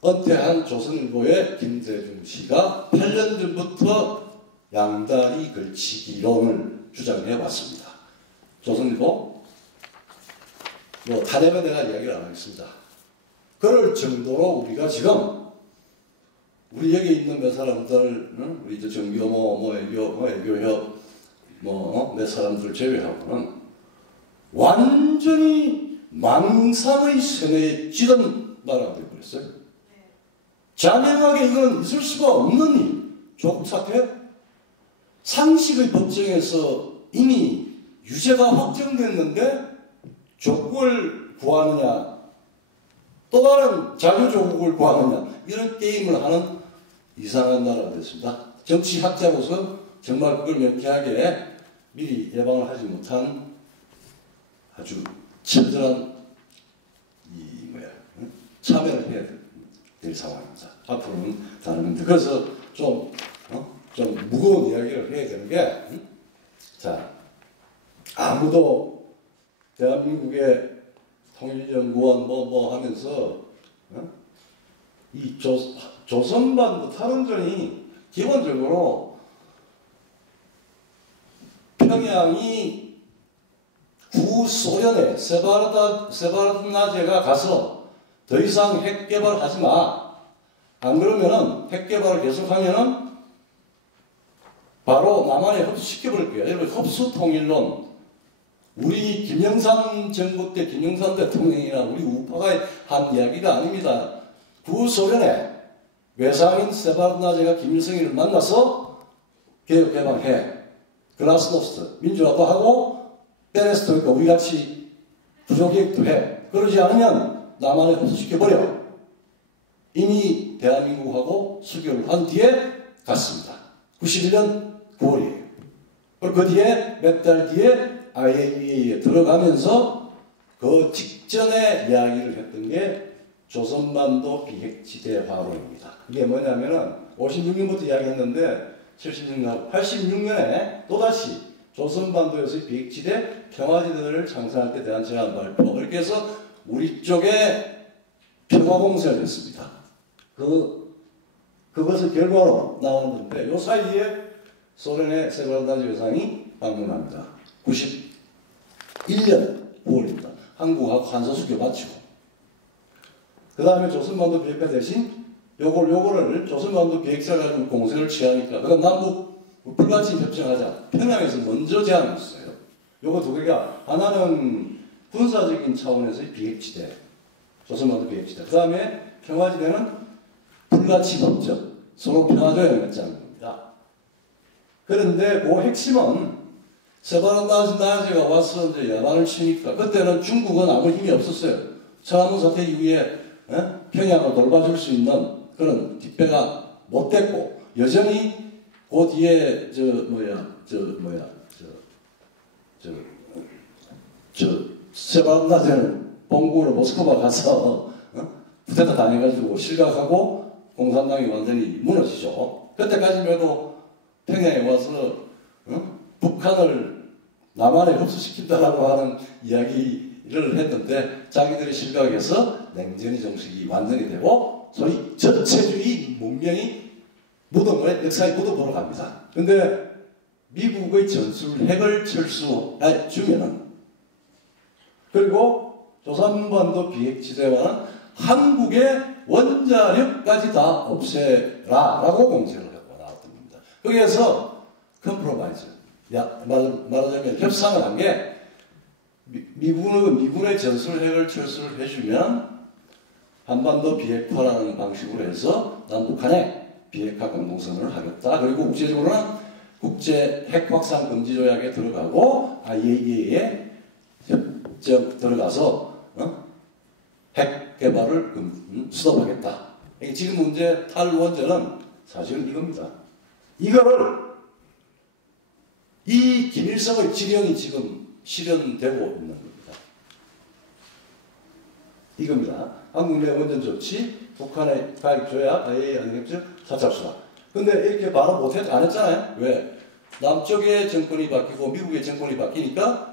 은퇴한 조선일보의 김대중 씨가 8년 전부터 양다리 걸치기론을 주장해 왔습니다. 조선일보 탄핵은 내가 이야기를 안 하겠습니다. 그럴 정도로 우리가 지금 우리 여기 있는 몇 사람들, 우리 정교모, 애교협, 몇 사람들 제외하고는 완전히 망상의 세뇌에 찌든 나라가 되어버렸어요. 자명하게 이건 있을 수가 없는 일. 조국 사태, 상식의 법정에서 이미 유죄가 확정됐는데 조국을 구하느냐, 또 다른 자유조국을 구하느냐, 이런 게임을 하는 이상한 나라가 됐습니다. 정치학자로서 정말 그걸 명쾌하게 미리 예방을 하지 못한 아주 처절한 참여를 해야 될 상황입니다. 앞으로는 다른데 그래서 좀 무거운 이야기를 해야 되는 게, 아무도 대한민국의 통일연구원 하면서 이 조선반도 탈원전이 기본적으로 평양이 구소련의 세바르드나제가 가서 더 이상 핵 개발하지 마. 안 그러면은 핵 개발을 계속하면은 바로 남한에 흡수시켜버릴 거야. 여러분, 흡수통일론. 우리 김영삼 정부 때 김영삼 대통령이나 우리 우파가 한 이야기가 아닙니다. 구소련의 외상인 세바르드나제가 김일성을 만나서 개혁 개방해. 글라스노스트 민주화도 하고 페레스트로이카 우리같이 구조개혁도 해. 그러지 않으면 남한에 흡수시켜버려. 이미 대한민국하고 수교를 한 뒤에 갔습니다. 91년 9월이에요. 그리고 그 뒤에 몇 달 뒤에 IAEA에 들어가면서 그 직전에 이야기를 했던 게 조선반도 비핵지대 화론입니다. 이게 뭐냐면은 56년부터 이야기했는데 76년, 86년에 또다시 조선반도에서 비핵지대 평화지대를 창설할 때 대한 제안 발표. 그렇게 해서 우리 쪽에 평화공세를 했습니다. 그것의 결과로 나오는 건데, 요 사이에 소련의 세바르드나제 회장이 방문합니다. 91년 9월입니다. 한국하고 한소수교 마치고. 그 다음에 조선반도 비핵화 대신 요거를 조선반도 비핵화 가지고 공세를 취하니까, 그럼 남북 불같이 협정하자. 평양에서 먼저 제안했어요. 요거 두 개가, 하나는 군사적인 차원에서의 비핵지대, 조선반도 비핵지대. 그 다음에 평화지대는 불가치 법적, 서로 평화조약을 맺자는 겁니다. 그런데 그 핵심은 세바란나즈가 와서 이제 야단을 치니까 그때는 중국은 아무 힘이 없었어요. 천안문 사태 이후에 평양을 돌봐줄 수 있는 그런 뒷배가 못 됐고 여전히 그 뒤에 세바란나즈는 본국으로 모스크바 가서 쿠데타 당해가지고 실각하고 공산당이 완전히 무너지죠. 그때까지만 해도 평양에 와서 북한을 남한에 흡수시킨다라고 하는 이야기를 했는데 자기들이 실각해서 냉전이 정식이 완전히 되고 소위 전체주의 문명이 무덤에 역사에 묻어보러 갑니다. 근데 미국의 전술 핵을 철수해 주면은 그리고 조선반도 비핵지대와는 한국의 원자력까지 다 없애라라고 공세를 하고 나왔던 겁니다. 거기에서 컴프로마이즈, 말하자면 협상을 한 게 미군의 전술 핵을 철수를 해주면 한반도 비핵화라는 방식으로 해서 남북한의 비핵화 공동선언을 하겠다. 그리고 국제적으로는 국제 핵 확산 금지 조약에 들어가고 IAEA에 들어가서 핵 개발을 스톱하겠다. 지금 문제 탈원전은 사실은 이겁니다. 이거를 이 김일성의 지령이 지금 실현되고 있는 겁니다. 이겁니다. 한국 내 원전 조치, 북한의 가입 조약, IAEA 사찰수사. 근데 이렇게 바로 안 했잖아요. 왜? 남쪽의 정권이 바뀌고 미국의 정권이 바뀌니까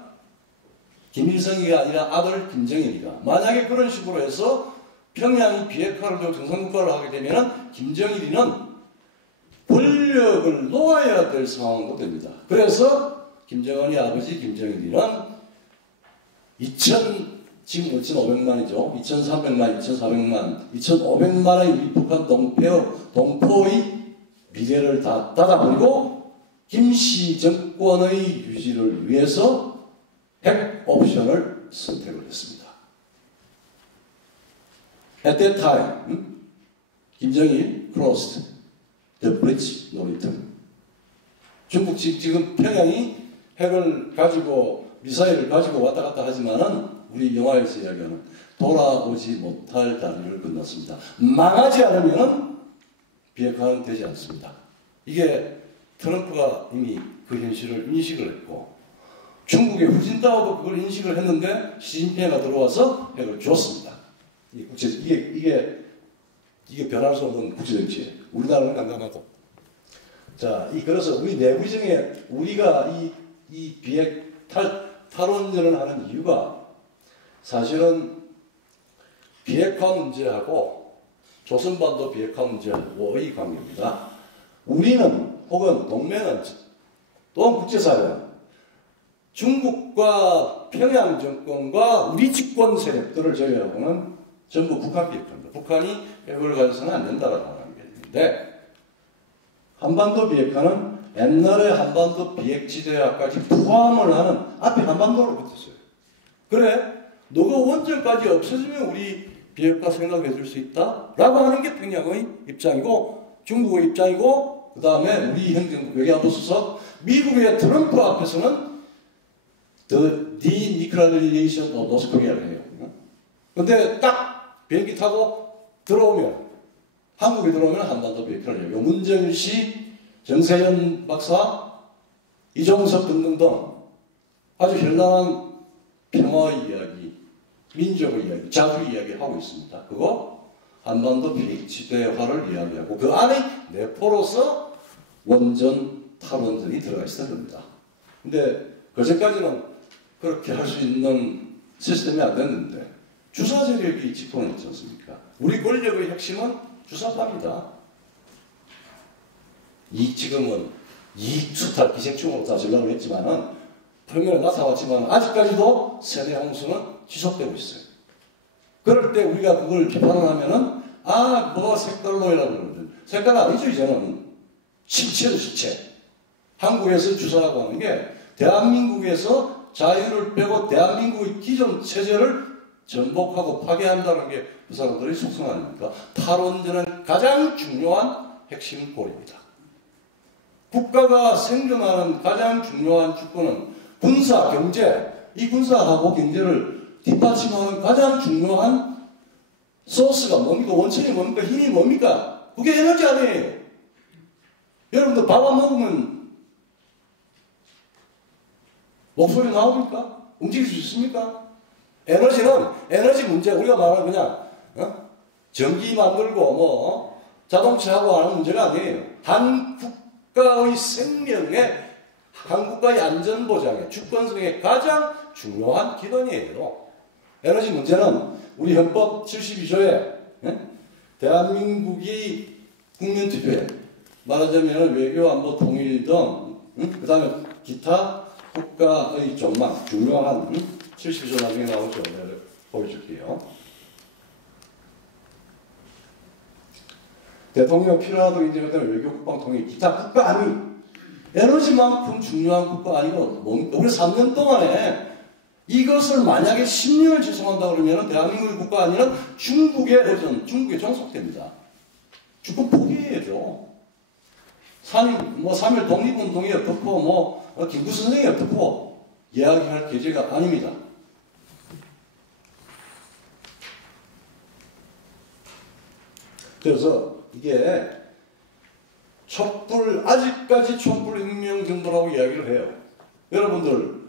김일성이가 아니라 아들 김정일이가 만약에 그런 식으로 해서 평양이 비핵화를 정상국가를 하게 되면 김정일이는 권력을 놓아야 될 상황도 됩니다. 그래서 김정은이 아버지 김정일이는 지금 2,500만이죠. 2,300만, 2,400만, 2,500만의 우리 북한 동포의 미래를 다 닫아버리고 김씨 정권의 유지를 위해서 핵 옵션을 선택을 했습니다. At that time, 김정일 crossed the bridge no return. 중국 지금 평양이 핵을 가지고 미사일을 가지고 왔다 갔다 하지만은 우리 영화에서 이야기하는 돌아오지 못할 다리를 건넜습니다. 망하지 않으면 비핵화는 되지 않습니다. 이게 트럼프가 이미 그 현실을 인식을 했고 중국의 후진타오도 그걸 인식을 했는데 시진핑이 들어와서 핵을 줬습니다. 이게 변할 수 없는 국제정치예요. 우리나라는 깜깜하고. 자, 그래서 우리 내부정에 우리가 이 탈원전을 하는 이유가 사실은 비핵화 문제하고 조선반도 비핵화 문제하고의 관계입니다. 우리는 혹은 동맹은 또한 국제사회는 중국과 평양 정권과 우리 집권 세력들을 제외하고는 전부 북한 비핵화입니다. 북한이 핵을 가져서는 안 된다라고 하는 게 있는데 한반도 비핵화는 옛날에 한반도 비핵지대화까지 포함을 하는 앞에 한반도를 붙였어요. 그래, 너가 원전까지 없어지면 우리 비핵화 생각해 줄 수 있다? 라고 하는 게 평양의 입장이고 중국의 입장이고 그 다음에 우리 행정부 외교안보 수석 미국의 트럼프 앞에서는 The denuclearization of North Korea를 해요. 근데 딱 비행기 타고 들어오면 한국에 들어오면 한반도 비핵화를 해요. 문정일 씨, 정세현 박사, 이종석 등등등 아주 현란한 평화의 이야기, 민족의 이야기, 자주의 이야기 하고 있습니다. 그거 한반도 비핵지대화를 이야기하고 그 안에 내포로서 원전 탈원전이 들어가 있었던 겁니다. 근데 그전까지는 그렇게 할 수 있는 시스템이 안 됐는데 주사 세력이 집권을 했지 않습니까? 우리 권력의 핵심은 주사파입니다. 지금은 이익 수탈 기생충으로 다 전락을 했지만은 표면에 나타났지만 아직까지도 세대 홍수는 지속되고 있어요. 그럴 때 우리가 그걸 비판을 하면은 뭐가 색깔론이라고 그러거든. 색깔 아니죠 이제는. 실체도 실체. 한국에서 주사라고 하는 게 대한민국에서 자유를 빼고 대한민국의 기존 체제를 전복하고 파괴한다는 게 그 사람들의 속성 아닙니까? 탈원전은 가장 중요한 핵심 고리입니다. 국가가 생존하는 가장 중요한 주권은 군사, 경제, 이 군사하고 경제를 뒷받침하는 가장 중요한 소스가 뭡니까? 원천이 뭡니까? 힘이 뭡니까? 그게 에너지 아니에요. 여러분들 밥 안 먹으면 목소리 나옵니까? 움직일 수 있습니까? 에너지 문제, 우리가 말하는 그냥 전기 만들고 자동차하고 하는 문제가 아니에요. 한 국가의 생명에, 한 국가의 안전보장에, 주권성에 가장 중요한 기본이에요. 에너지 문제는 우리 헌법 72조에 대한민국이 국민투표에 말하자면 외교, 안보, 통일 등 그 다음에 기타 국가의 전망, 중요한 72조 나중에 나오죠. 내가 보여줄게요. 대통령 필요하다고 인정했다는 외교, 국방, 통일, 기타 국가 아니, 에너지만큼 중요한 국가 아니고, 우리 3년 동안에 이것을 만약에 10년을 지속한다 그러면 대한민국의 국가 아니면 중국에 종속됩니다. 주권 포기해야죠. 3.1 독립운동이 어떻고, 김구 선생이 어떻고, 이야기할 계제가 아닙니다. 그래서 이게 아직까지 촛불혁명 정부라고 이야기를 해요. 여러분들,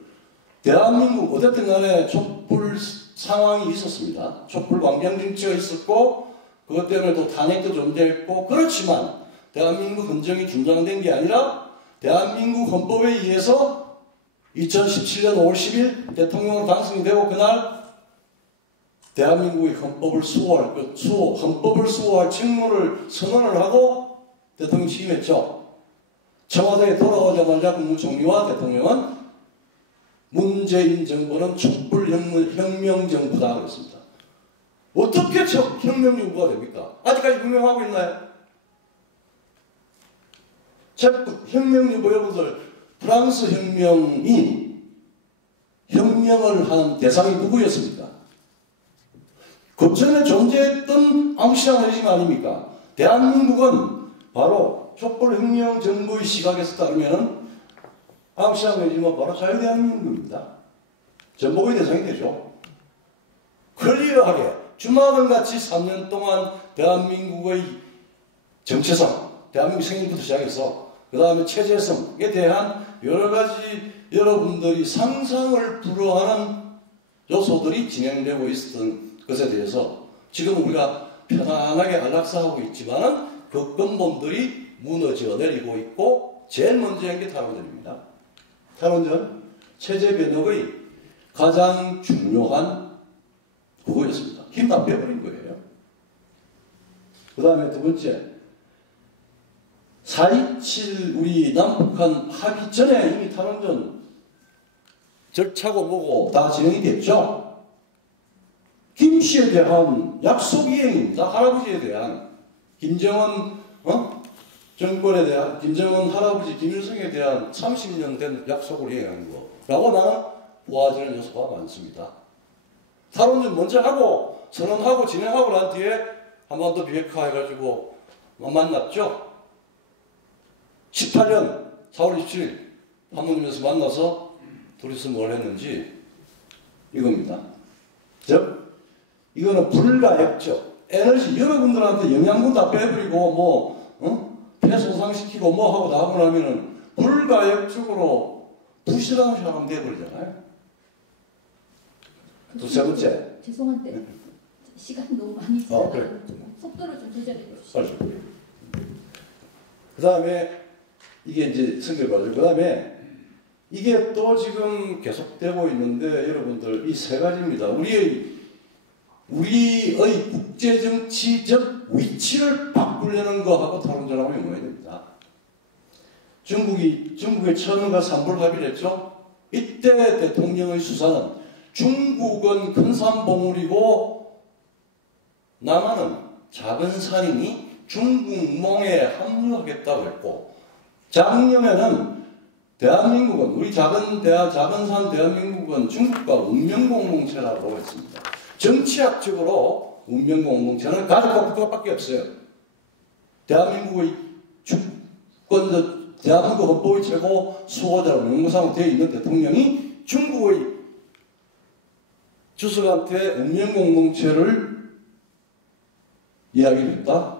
대한민국 어쨌든 간에 촛불 상황이 있었습니다. 촛불 완경 정치가 있었고, 그것 때문에 또 탄핵도 존재했고, 그렇지만 대한민국 헌정이 중단된 게 아니라 대한민국 헌법에 의해서 2017년 5월 10일 대통령으로 당선이 되고 그날 대한민국의 헌법을 수호할 책무를 선언을 하고 대통령이 취임했죠. 청와대에 돌아오자마자 국무총리와 대통령은 문재인 정부는 촛불혁명 정부다 그랬습니다. 어떻게 혁명 정부가 됩니까? 아직까지 혁명하고 있나요? 혁명 정부 여러분들, 프랑스 혁명을 한 대상이 누구였습니까? 그 전에 존재했던 앙시앙 레짐 아닙니까? 대한민국은 바로 촛불혁명 정부의 시각에서 따르면 앙시앙 레짐은 바로 자유대한민국입니다. 전복의 대상이 되죠. 클리어하게 주마등같이 3년 동안 대한민국의 정체성, 대한민국 생김부터 시작해서 그 다음에 체제성에 대한 여러 가지 여러분들이 상상을 불허하는 요소들이 진행되고 있었던 것에 대해서 지금 우리가 편안하게 안락사하고 있지만은 그 근본들이 무너져 내리고 있고 제일 먼저 한 게 탈원전입니다. 탈원전 체제 변혁의 가장 중요한 그거였습니다. 힘 다 빼버린 거예요. 그 다음에 두 번째, 4.27 우리 남북한 합의 전에 이미 탈원전 절차고 뭐고 다 진행이 됐죠. 김씨에 대한 약속 이행입니다. 할아버지에 대한 김정은 정권에 대한 김정은 할아버지 김일성에 대한 30년 된 약속을 이행한 거라고 나는 보아지는 요소가 많습니다. 탈원전 먼저 하고 선언하고 진행하고 난 뒤에 한반도 비핵화 해가지고 만났죠. 18년 4월 27일 판문점에서 만나서 둘이서 뭘 했는지 이겁니다. 즉 이거는 불가역적 에너지 여러분들한테 영양분 다 빼버리고 폐 손상시키고 하고 다 하고 나면은 불가역적으로 부실한 사람 돼버리잖아요. 또 세 번째. 죄송한데 시간 너무 많이 지나서 그래. 속도를 좀 조절해 주시죠. 그 다음에 이게 이제 성격 과정. 그 다음에 이게 또 지금 계속되고 있는데 여러분들 이 세 가지입니다. 우리의 국제정치적 위치를 바꾸려는 거하고 탈원전하고 연관이 됩니다. 중국에 처음과 3불 합의를 했죠. 이때 대통령의 수사는 중국은 큰 산봉우리고 남한은 작은 산이니 중국몽에 합류하겠다고 했고 작년에는 대한민국은 우리 작은 산 대한민국은 중국과 운명공동체라고 했습니다. 정치학적으로 운명공동체는 가족과 국가밖에 없어요. 대한민국의 대한민국 헌법의 최고 수호자로 명무상으로 되어 있는 대통령이 중국의 주석한테 운명공동체를 이야기했다.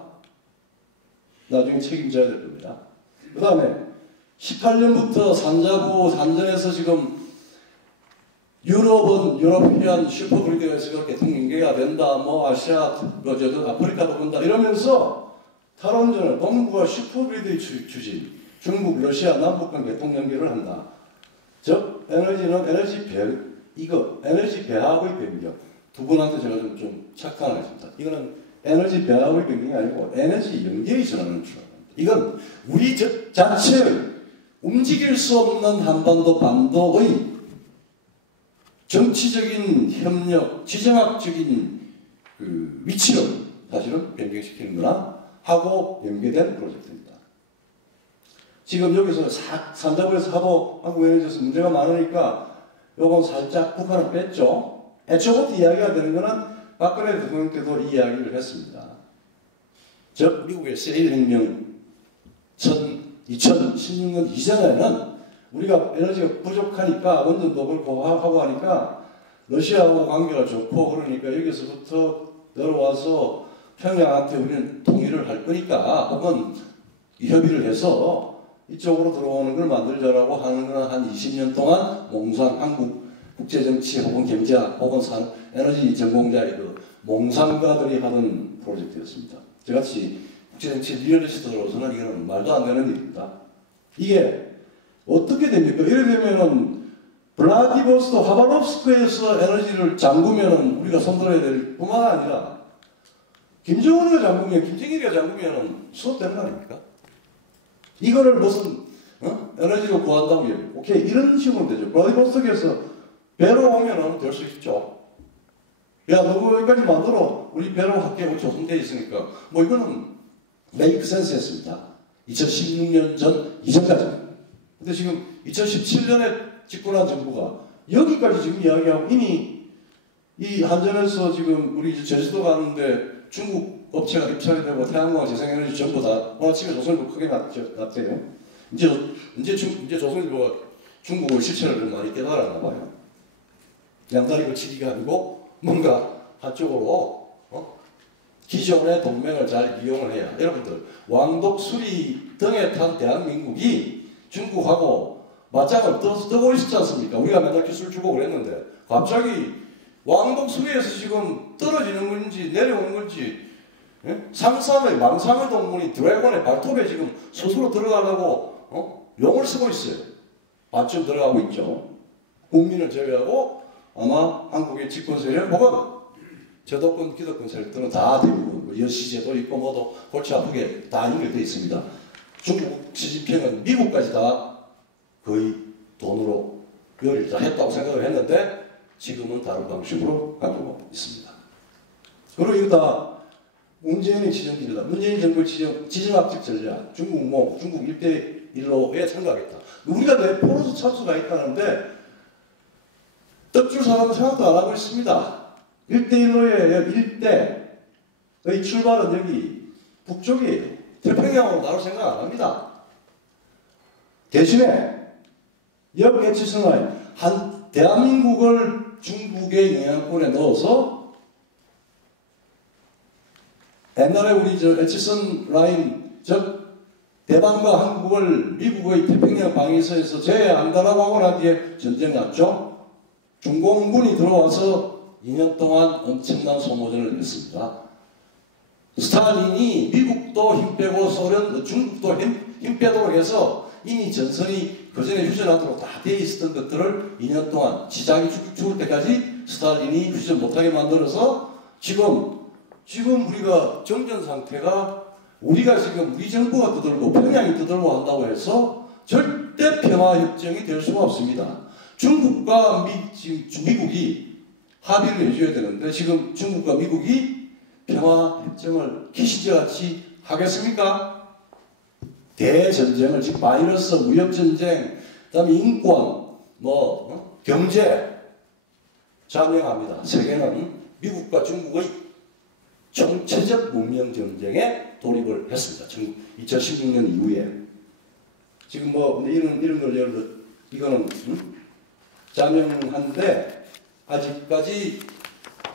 나중에 책임져야 될 겁니다. 그 다음에 18년부터 산전에서 지금 유럽은 슈퍼그리드에서 개통인계가 된다. 뭐 아시아, 아프리카도 본다. 이러면서 탈원전을 동부가 슈퍼그리드의 추진, 중국, 러시아, 남북간 개통 연결을 한다. 즉 에너지는 에너지 배합의 변경. 두 분한테 제가 좀 착각하겠습니다. 이거는 에너지 배합의 변경이 아니고 에너지 연결이 전환을 추구합니다. 이건 우리 자체의 움직일 수 없는 한반도 반도의 정치적인 협력, 지정학적인 그 위치를 사실은 변경시키는 거나 하고 연계된 프로젝트입니다. 지금 여기서 산자부에서 하도 한국에너지에서 문제가 많으니까 요건 살짝 북한을 뺐죠. 애초부터 이야기가 되는 거는 박근혜 대통령 때도 이 이야기를 했습니다. 즉 미국의 세일 혁명 2016년 이전에는 우리가 에너지가 부족하니까 원전도 그렇고 하고 하니까 러시아하고 관계가 좋고 그러니까 여기서부터 내려와서 평양한테 우리는 통일을 할 거니까 혹은 협의를 해서 이쪽으로 들어오는 걸 만들자라고 하는 건 한 20년 동안 한국 국제정치 혹은 경제학 혹은 에너지 전공자의 그 몽상가들이 하는 프로젝트였습니다. 저같이 국제정치 리얼리스트로서는 이거는 말도 안 되는 일입니다. 이게 어떻게 됩니까? 이래 되면은 블라디보스토크 하바롭스크에서 에너지를 잠그면은 우리가 손들어야 될 뿐만 아니라 김정은이가 잠그면 김정일이가 잠그면은 수업되는 거 아닙니까? 이거를 무슨 에너지로 구한다고 얘기해요. 오케이 이런 식으로 되죠. 블라디보스토크에서 배로 오면은 될 수 있죠. 야 너 여기까지 만들어 우리 배로 할게 우리 조성돼 있으니까 뭐 이거는 메이크 센스였습니다. 2016년 전 이전까지. 근데 지금 2017년에 집권한 정부가 여기까지 지금 이야기하고 이미 이 한전에서 지금 우리 제주도 가는데 중국 업체가 입찰이 되고 태양광 재생에너지 전부 다 오늘 아침에 조선일보 크게 났대요. 이제 조선일보가 중국의 실체를 많이 깨달았나 봐요. 양다리 걸치기가 아니고 뭔가 한쪽으로 기존의 동맹을 잘 이용을 해야. 여러분들 왕독 수리 등에 탄 대한민국이 중국하고 맞짱을 뜨고 있었지 않습니까? 우리가 맨날 기술 주고 그랬는데 갑자기 왕독 수리에서 지금 떨어지는 건지 내려오는 건지 망상의 동물이 드래곤의 발톱에 지금 스스로 들어가려고 용을 쓰고 있어요. 반쯤 들어가고 있죠. 국민을 제외하고 아마 한국의 집권 세력 혹은 저도권, 기득권 세력들은 다 대부분 여시제도 있고 뭐도 골치 아프게 다 연결되어 있습니다. 중국 시진핑은 미국까지 다 거의 돈으로 요리를 다 했다고 생각을 했는데 지금은 다른 방식으로 가고 있습니다. 그리고 이거 다 문재인의 지정입니다. 문재인 정부의 지정학적 전략, 중국 1대1로에 참가하겠다. 우리가 내 포로서 참수가 있다는데 떡줄 사람은 생각도 안 하고 있습니다. 1대1로의 1대의 출발은 여기 북쪽이에요. 태평양으로 나올 생각 안 합니다. 대신에 역애치선라인 한 대한민국을 중국의 영향권에 넣어서 옛날에 우리 애치선 라인 즉 대만과 한국을 미국의 태평양 방위서에서 제외한다라고 하고 난 뒤에 전쟁 났죠. 중공군이 들어와서 2년 동안 엄청난 소모전을 했습니다. 스탈린이 미국도 힘 빼고 중국도 힘 빼도록 해서 이미 전선이 그전에 휴전하도록 다 되어 있었던 것들을 2년 동안 지장이 죽을 때까지 스탈린이 휴전 못하게 만들어서 지금 우리가 정전 상태가 우리가 지금 우리 정부가 떠들고 평양이 떠들고 한다고 해서 절대 평화협정이 될 수가 없습니다. 중국과 미국이 합의를 해줘야 되는데 지금 중국과 미국이 평화협정을 키시저같이 하겠습니까? 대전쟁을 지금 바이러스, 무역전쟁, 그다음에 인권, 경제 자명합니다. 세계는 미국과 중국의 총체적 문명 경쟁에 돌입을 했습니다. 2016년 이후에. 지금 이런 걸 예를 들어 이거는 자명한데 아직까지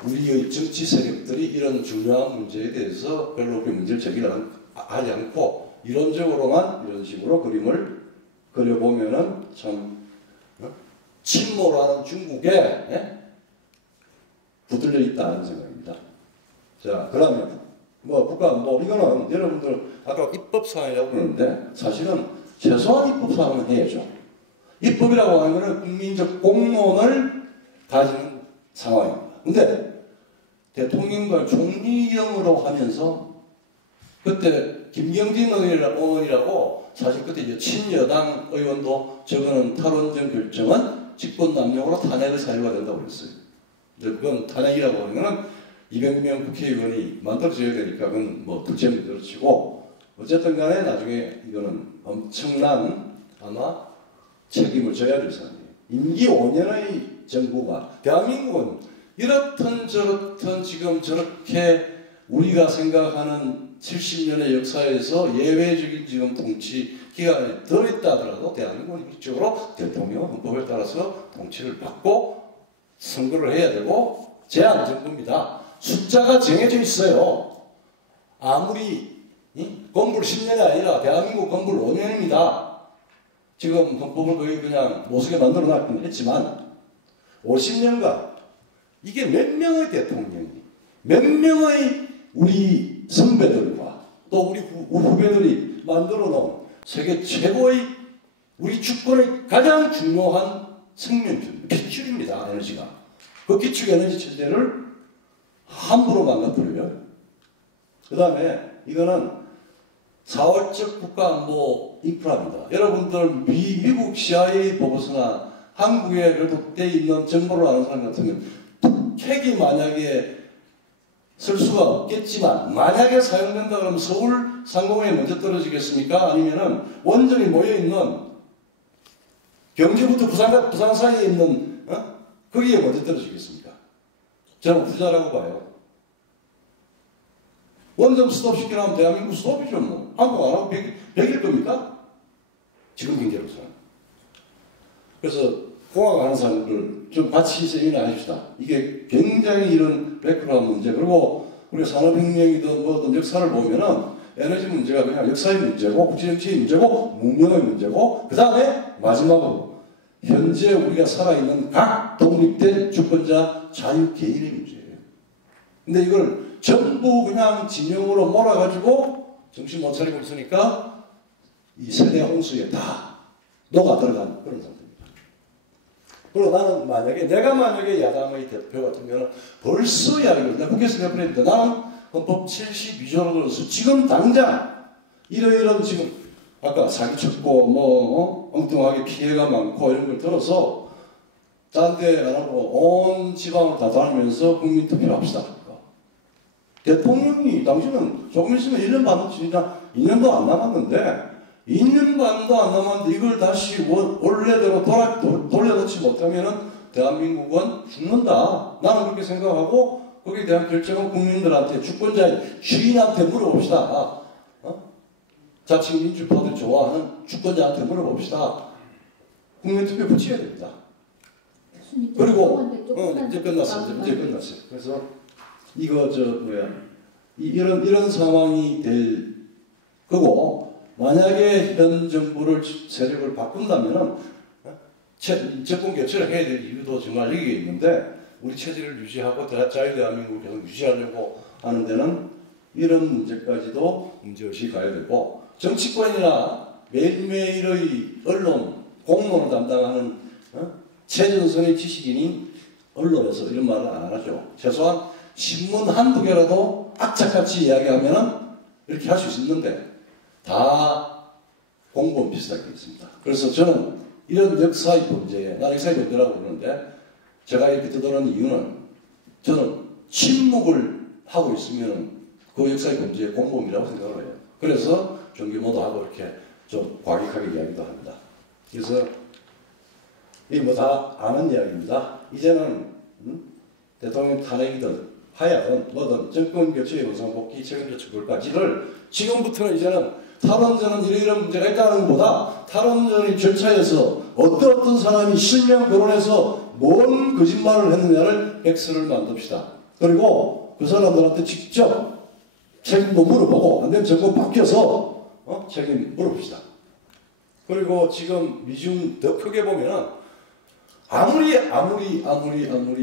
우리의 정치 세력들이 이런 중요한 문제에 대해서 별로 그렇게 문제를 제기를 하지 않고 이론적으로만 이런 식으로 그림을 그려보면은 참 침몰하는 중국에 붙들려 있다는 생각입니다. 자, 그러면 국가안보 이거는 여러분들 아까 입법사항이라고 그러는데 사실은 최소한 입법사항은 해야죠. 입법이라고 하는 것은 국민적 공론을 가지는 상황입니다. 근데 대통령과 총리형으로 하면서 그때 김경진 의원이라고 사실 그때 친여당 의원도 저거는 탈원전 결정은 직권남용으로 탄핵의 사유가 된다고 그랬어요. 그건 탄핵이라고 하는 것은 200명 국회의원이 만들어져야 되니까 그건 둘째 문제로 치고 어쨌든 간에 나중에 이거는 엄청난 아마 책임을 져야 될 사람이에요. 임기 5년의 정부가 대한민국은 이렇든 저렇든 지금 저렇게 우리가 생각하는 70년의 역사에서 예외적인 지금 통치 기간이 들어있다 하더라도 대한민국은 일적으로 대통령 헌법에 따라서 통치를 받고 선거를 해야 되고 제한 정부입니다. 숫자가 정해져 있어요. 아무리 건불 10년이 아니라 대한민국 건불 5년입니다. 지금 헌법을 거의 그냥 못쓰게 만들어 놨긴 했지만 50년간 이게 몇 명의 대통령이 몇 명의 우리 선배들과 또 우리 후배들이 만들어 놓은 세계 최고의 우리 주권의 가장 중요한 생명줄, 기출입니다. 에너지가. 그 기축 에너지 체제를 함부로 망가뜨려요. 그 다음에 이거는 사월적 국가안보 인프라입니다. 여러분들 미국 CIA 보고서나 한국에 그래도 때 있는 정보를 아는 사람 같으면 북핵이 만약에 쓸 수가 없겠지만 만약에 사용된다 그러면 서울 상공에 먼저 떨어지겠습니까? 아니면은 원전이 모여있는 경주부터 부산 사이에 있는 거기에 먼저 떨어지겠습니까? 저는 부자라고 봐요. 원전 스톱시키려면 대한민국 스톱이죠. 한국 안 하고 100일 겁니까? 지금 경제로서는. 그래서 공학하는 사람들 좀 같이 세미나 해줍시다. 이게 굉장히 이런 백그라운드 문제, 그리고 우리 산업혁명이든 뭐든 역사를 보면은 에너지 문제가 그냥 역사의 문제고 국제정치의 문제고 문명의 문제고 그 다음에 마지막으로 현재 우리가 살아있는 각 독립된 주권자 자유 개인의 문제예요. 근데 이걸 전부 그냥 진영으로 몰아가지고 정신 못 차리고 있으니까 이 세대 홍수에 다 녹아 들어간 그런 상태입니다. 그리고 나는 내가 만약에 야당의 대표 같으면 벌써 이야기를, 내가 국회에서 몇 번 했는데 나는 헌법 72조를 걸어서 지금 당장 이러이런 지금 아까 사기쳤고 엉뚱하게 피해가 많고 이런 걸 들어서 딴 데 안 하고 온 지방을 다 다니면서 국민 투표를 합시다. 대통령이 당신은 조금 있으면 1년 반 지나 2년도 안 남았는데 2년 반도 안 남았는데 이걸 다시 원래대로 돌려놓지 못하면은 대한민국은 죽는다. 나는 그렇게 생각하고 거기에 대한 결정은 국민들한테 주권자인 주인한테 물어봅시다. 자칭 민주파들 좋아하는 주권자한테 물어봅시다. 국민투표 붙여야 됩니다. 그리고 이제 끝났어요. 이제 끝났어요. 그래서 이거 이런 상황이 될 거고 만약에 현 정부를 세력을 바꾼다면은 정권 교체를 해야 될 이유도 정말 여기에 있는데 우리 체제를 유지하고 자유대한민국을 계속 유지하려고 하는 데는 이런 문제까지도 문제의식이 가야 되고 정치권이나 매일매일의 언론, 공론을 담당하는 최전선의 지식인이 언론에서 이런 말을 안 하죠. 최소한 신문 한두 개라도 악착같이 이야기하면은 이렇게 할 수 있는데 다 공범 비슷하게 있습니다. 그래서 저는 이런 역사의 범죄에, 난 역사의 범죄라고 그러는데 제가 이렇게 떠드는 이유는 저는 침묵을 하고 있으면 그 역사의 범죄의 공범이라고 생각을 해요. 그래서 정규모도 하고 이렇게 좀 과격하게 이야기도 합니다. 그래서 이 뭐 다 아는 이야기입니다. 이제는 대통령 탄핵이든 하야든 뭐든 정권 교체의 원상복귀 책임자 처벌까지를 지금부터는 이제는 탈원전은 이런 문제가 있다는 것보다 탈원전의 절차에서 어떤 사람이 실명 거론해서 뭔 거짓말을 했느냐를 백서를 만듭시다. 그리고 그 사람들한테 직접 책임도 물어보고 안 되면 정권 바뀌어서 책임 물어봅시다. 그리고 지금 미중 더 크게 보면 아무리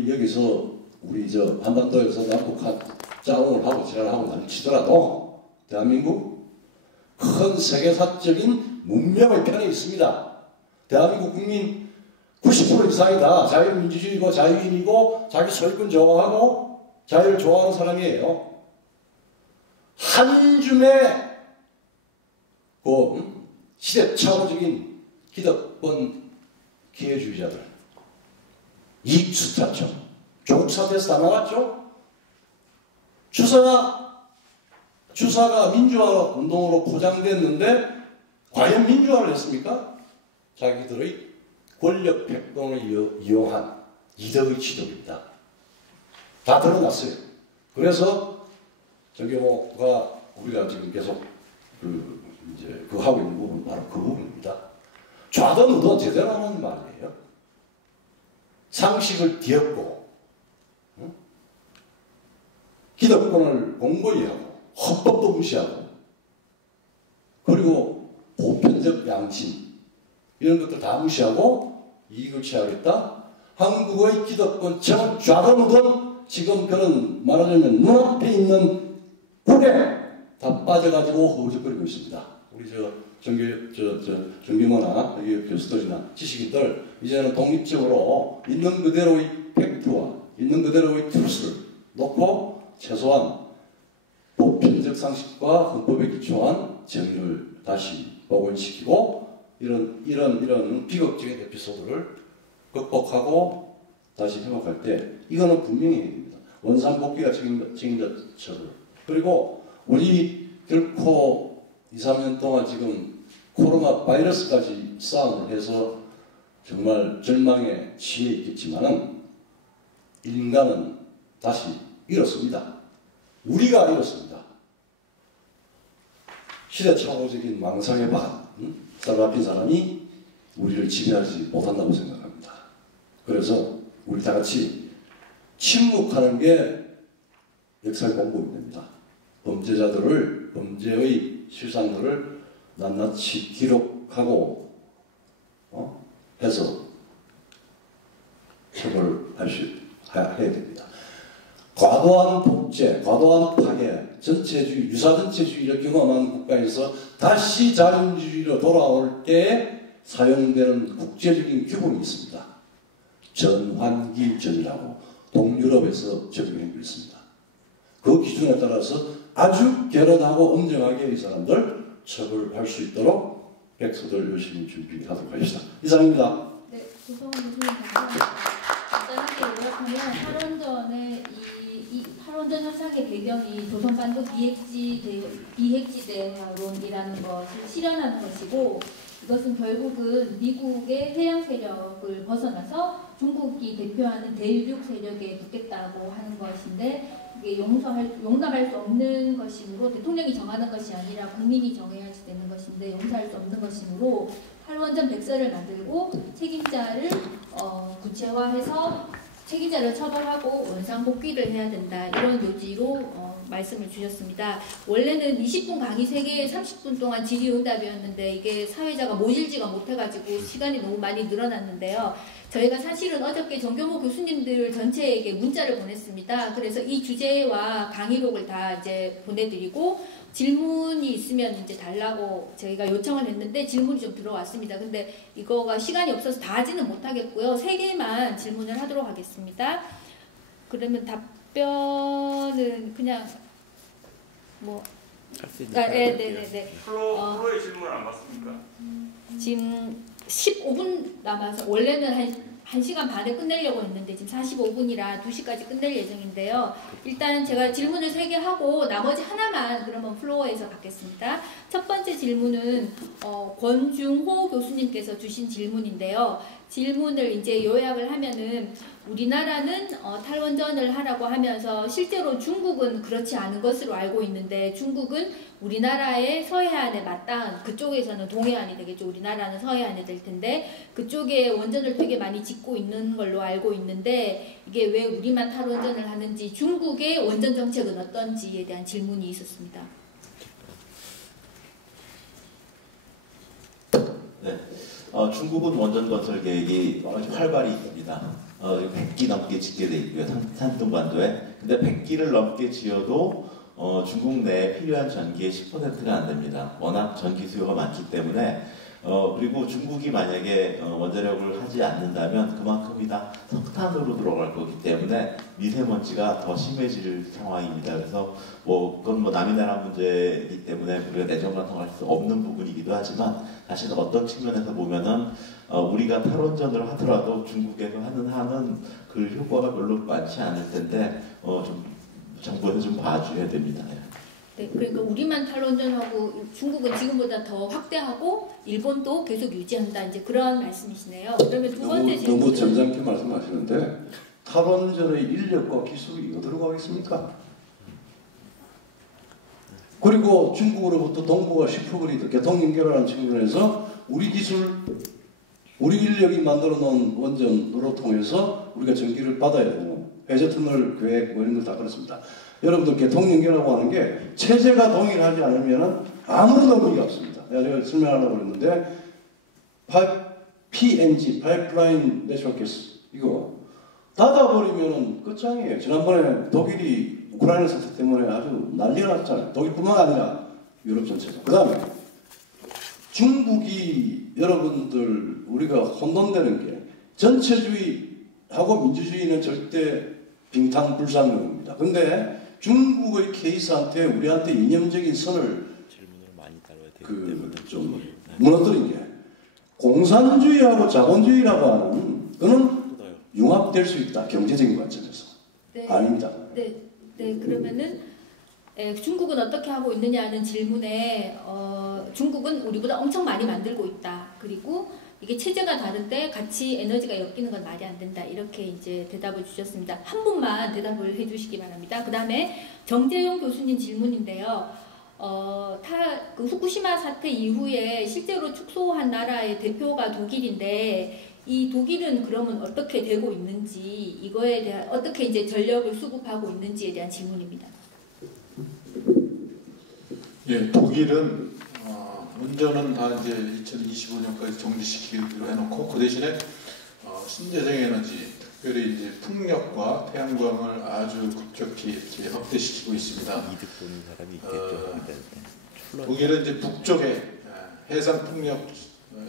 여기서 우리 저 한반도에서 남북한 싸움을 하고 지랄하고 난치더라도 대한민국 큰 세계사적인 문명의 편에 있습니다. 대한민국 국민 90% 이상이 다 자유민주주의고 자유인이고 자기 소유권 좋아하고 자유를 좋아하는 사람이에요. 한 줌의 시대착오적인 기득권 기회주의자들 이익수사처 조국 사태에서 다 나왔죠. 주사가 민주화 운동으로 포장됐는데 과연 민주화를 했습니까? 자기들의 권력 백동을 이용한 이득의 취득입니다. 다 드러났어요. 그래서 정경호가 우리가 지금 계속 그 하고 있는 부분은 바로 그 부분입니다. 좌든 우든 제대로 하는 말이에요. 상식을 뒤엎고 기득권을 공고히 하고 헌법도 무시하고 그리고 보편적 양심 이런 것들 다 무시하고 이익을 취하겠다. 한국의 기득권층은 좌든 우든 지금 그런 말하자면 눈앞에 있는 굴에 다 빠져가지고 허우적거리고 있습니다. 우리 정규모나 교수들이나 지식인들 이제는 독립적으로 있는 그대로의 팩트와 있는 그대로의 트루스를 놓고 최소한 보편적 상식과 헌법에 기초한 정의를 다시 복원시키고 이런 비극적인 에피소드를 극복하고 다시 회복할 때 이거는 분명히 해야 됩니다. 원상복귀가 책임자 처벌. 그리고 우리 결코 2, 3년 동안 지금 코로나 바이러스까지 싸움을 해서 정말 절망에 취해 있겠지만은 인간은 다시 일었습니다. 우리가 일었습니다. 시대착오적인 망상에 사로잡힌 사람이 우리를 지배하지 못한다고 생각합니다. 그래서 우리 다 같이 침묵하는 게 역사의 공부입니다. 범죄의 실상들을 낱낱이 기록하고 해서 처벌해야 됩니다. 과도한 복제, 과도한 파괴, 전체주의, 유사전체주의를 경험한 국가에서 다시 자유민주주의로 돌아올 때 사용되는 국제적인 규범이 있습니다. 전환기전이라고 동유럽에서 적용하고 있습니다. 그 기준에 따라서 아주 결연하고 엄정하게 이 사람들 처벌할 수 있도록 백서들 열심히 준비하도록 하겠습니다. 이상입니다. 네, 조성훈 교수님 감사합니다. 간단하게 요약하면 탈원전 현상의 배경이 조선반도 비핵지대화론이라는 것을 실현하는 것이고 이것은 결국은 미국의 해양 세력을 벗어나서 중국이 대표하는 대륙 세력에 붙겠다고 하는 것인데 이게 용납할 수 없는 것이므로 대통령이 정하는 것이 아니라 국민이 정해야 되는 것인데 용서할 수 없는 것이므로 탈원전 백서를 만들고 책임자를 구체화해서 책임자를 처벌하고 원상복귀를 해야 된다. 이런 요지로 말씀을 주셨습니다. 원래는 20분 강의 3개에 30분 동안 질의응답이었는데 이게 사회자가 모질지가 못해가지고 시간이 너무 많이 늘어났는데요. 저희가 사실은 어저께 정교모 교수님들 전체에게 문자를 보냈습니다. 그래서 이 주제와 강의록을 다 이제 보내드리고 질문이 있으면 이제 달라고 저희가 요청을 했는데 질문이 좀 들어왔습니다. 근데 이거가 시간이 없어서 다 하지는 못하겠고요. 3개만 질문을 하도록 하겠습니다. 그러면 답변은 그냥 뭐 네네네. 프로의 질문 안 받습니까? 지금 15분 남아서 원래는 한 1시간 반에 끝내려고 했는데 지금 45분이라 2시까지 끝낼 예정인데요. 일단 제가 질문을 3개 하고 나머지 하나만 그러면 플로어에서 받겠습니다. 첫 번째 질문은 권중호 교수님께서 주신 질문인데요. 질문을 이제 요약을 하면은 우리나라는 탈원전을 하라고 하면서 실제로 중국은 그렇지 않은 것으로 알고 있는데 중국은 우리나라의 서해안에 마땅한 그쪽에서는 동해안이 되겠죠. 우리나라는 서해안이 될 텐데 그쪽에 원전을 되게 많이 짓고 있는 걸로 알고 있는데 이게 왜 우리만 탈원전을 하는지 중국의 원전 정책은 어떤지에 대한 질문이 있었습니다. 네. 중국은 원전 건설 계획이 아주 활발히 있습니다. 100기 넘게 짓게 돼 있고요. 산둥반도에. 근데 100기를 넘게 지어도 중국 내에 필요한 전기의 10%가 안 됩니다. 워낙 전기 수요가 많기 때문에 그리고 중국이 만약에 원자력을 하지 않는다면 그만큼이 다 석탄으로 들어갈 거기 때문에 미세먼지가 더 심해질 상황입니다. 그래서 그건 남의 나라 문제이기 때문에 우리가 내정관통할 수 없는 부분이기도 하지만 사실 어떤 측면에서 보면은 우리가 탈원전을 하더라도 중국에서 하는 한은 그 효과가 별로 많지 않을 텐데 좀 정부에서 좀 봐줘야 됩니다. 네, 그러니까 우리만 탈원전하고 중국은 지금보다 더 확대하고 일본도 계속 유지한다 이제 그런 말씀이시네요. 그러면 두 번째 질문 너무 점잖게 말씀하시는데 탈원전의 인력과 기술이 어디로 가겠습니까? 그리고 중국으로부터 동북아 10%그리드 교통 연결하는 측면에서 우리 기술, 우리 인력이 만들어 놓은 원전으로 통해서 우리가 전기를 받아야 되는 해저터널 계획 이런 걸 다 그렇습니다. 여러분들 교통 연결하고 하는 게 체제가 동일하지 않으면 아무런 의미가 없습니다. 제가 설명하려고 했는데 PNG, 파이프라인 내추럴 가스 이거 닫아버리면 끝장이에요. 지난번에 독일이 우크라이나 사태 때문에 아주 난리가 났잖아요. 독일뿐만 아니라 유럽 전체가. 그 다음에 중국이 여러분들 우리가 혼돈되는 게 전체주의하고 민주주의는 절대 빙탕불상용입니다. 근데 중국의 케이스한테 우리한테 이념적인 선을 좀 무너뜨린 게 공산주의하고 자본주의라고 하는 그는 융합될 수 있다. 경제적인 관점에서. 네. 아닙니다. 네, 그러면은 중국은 어떻게 하고 있느냐는 질문에 중국은 우리보다 엄청 많이 만들고 있다. 그리고 이게 체제가 다른데 같이 에너지가 엮이는 건 말이 안 된다. 이렇게 이제 대답을 주셨습니다. 한 분만 대답을 해주시기 바랍니다. 그 다음에 정재용 교수님 질문인데요. 그 후쿠시마 사태 이후에 실제로 축소한 나라의 대표가 독일인데 이 독일은 그러면 어떻게 되고 있는지 이거에 대한 어떻게 이제 전력을 수급하고 있는지에 대한 질문입니다. 예, 독일은 원전은 다 이제 2025년까지 정지시키기로 해놓고 그 대신에 신재생 에너지, 특별히 이제 풍력과 태양광을 아주 급격히 이렇게 확대시키고 있습니다. 이득 보는 사람이 있겠죠. 독일은 이제 북쪽에 해상 풍력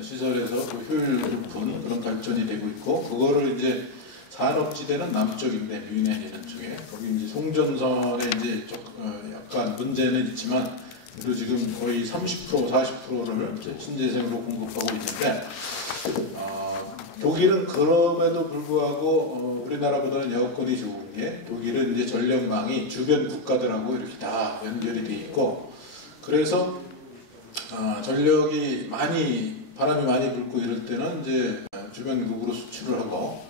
시설에서 효율 높은 그런 발전이 되고 있고 그거를 이제 산업지대는 남쪽인데 뮌헨이라는 쪽에 거기 이제 송전선에 이제 약간 문제는 있지만 그리고 지금 거의 30% 40%를 신재생으로 공급하고 있는데 독일은 그럼에도 불구하고 우리나라보다는 여건이 좋은 게 독일은 이제 전력망이 주변 국가들하고 이렇게 다 연결이 돼 있고 그래서 전력이 바람이 많이 불고 이럴 때는 이제 주변국으로 수출을 하고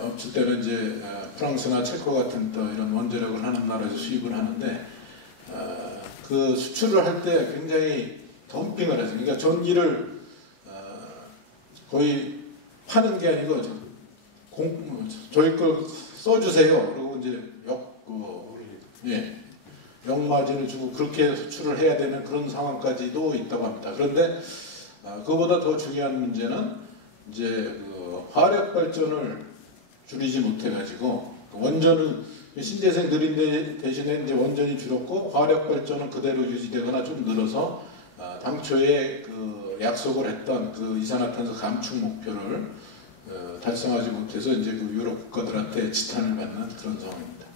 없을 때는 이제 프랑스나 체코 같은 또 이런 원자력을 하는 나라에서 수입을 하는데 그 수출을 할 때 굉장히 덤핑을 해서 그러니까 전기를 거의 파는 게 아니고 저희 걸 써주세요. 그리고 이제 역마진을 주고 그렇게 수출을 해야 되는 그런 상황까지도 있다고 합니다. 그런데 그보다 더 중요한 문제는 이제 그 화력 발전을 줄이지 못해가지고 원전은 신재생 느린 대신에 이제 원전이 줄었고 화력 발전은 그대로 유지되거나 좀 늘어서 당초에 그 약속을 했던 그 이산화탄소 감축 목표를 달성하지 못해서 이제 그 유럽 국가들한테 지탄을 받는 그런 상황입니다.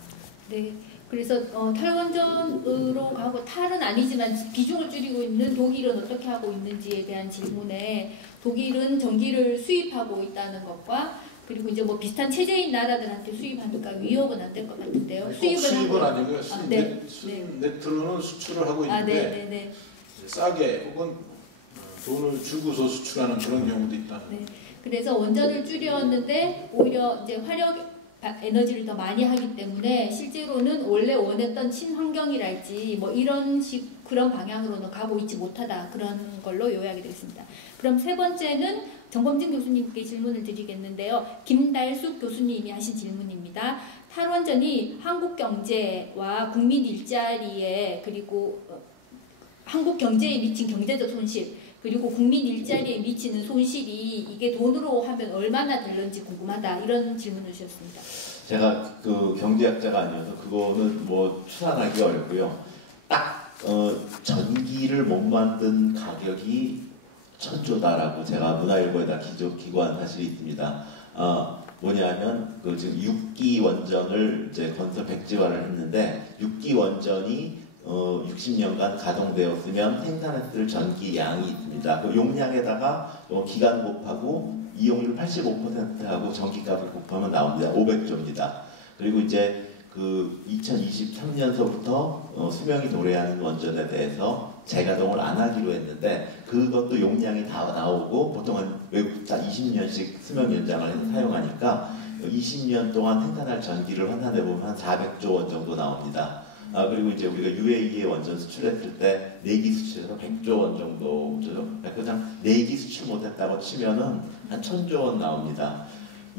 네. 그래서 탈원전으로 가고 탈은 아니지만 비중을 줄이고 있는 독일은 어떻게 하고 있는지에 대한 질문에 독일은 전기를 수입하고 있다는 것과 그리고 이제 뭐 비슷한 체제인 나라들한테 수입하니까 위협은 안 될 것 같은데요. 수입은 아니고요. 네. 네트로는 수출을 하고 아, 있는데 네네네. 싸게 혹은 돈을 주고서 수출하는 그런 경우도 있다. 네. 그래서 원전을 줄였는데 오히려 이제 화력 에너지를 더 많이 하기 때문에 실제로는 원래 원했던 친환경이랄지 뭐 이런 식 그런 방향으로는 가고 있지 못하다 그런 걸로 요약이 되겠습니다. 그럼 세 번째는 정범진 교수님께 질문을 드리겠는데요. 김달숙 교수님이 하신 질문입니다. 탈원전이 한국 경제와 국민 일자리에 그리고 한국 경제에 미친 경제적 손실 그리고 국민 일자리에 미치는 손실이 이게 돈으로 하면 얼마나 될는지 궁금하다 이런 질문을 주셨습니다. 제가 그 경제학자가 아니어서 그거는 뭐 추산하기 어렵고요. 딱 전기를 못 만든 가격이 1000조다라고 제가 문화일보에다 기고한 사실이 있습니다. 뭐냐면 그 지금 6기 원전을 이제 건설 백지화를 했는데 6기 원전이 60년간 가동되었으면 생산했을 전기 양이 있습니다. 그 용량에다가 기간 곱하고 이용률 85%하고 전기값을 곱하면 나옵니다. 500조입니다. 그리고 이제 그 2023년서부터 수명이 도래하는 원전에 대해서 재가동을 안 하기로 했는데 그것도 용량이 다 나오고 보통은 외국 다 20년씩 수명 연장을 해서 사용하니까 20년 동안 생산할 전기를 환산해 보면 한 400조 원 정도 나옵니다. 그리고 이제 우리가 UAE에 원전 수출했을 때 4기 수출해서 100조 원 정도죠. 백화장 4기 수출 못했다고 치면은 한 1000조 원 나옵니다.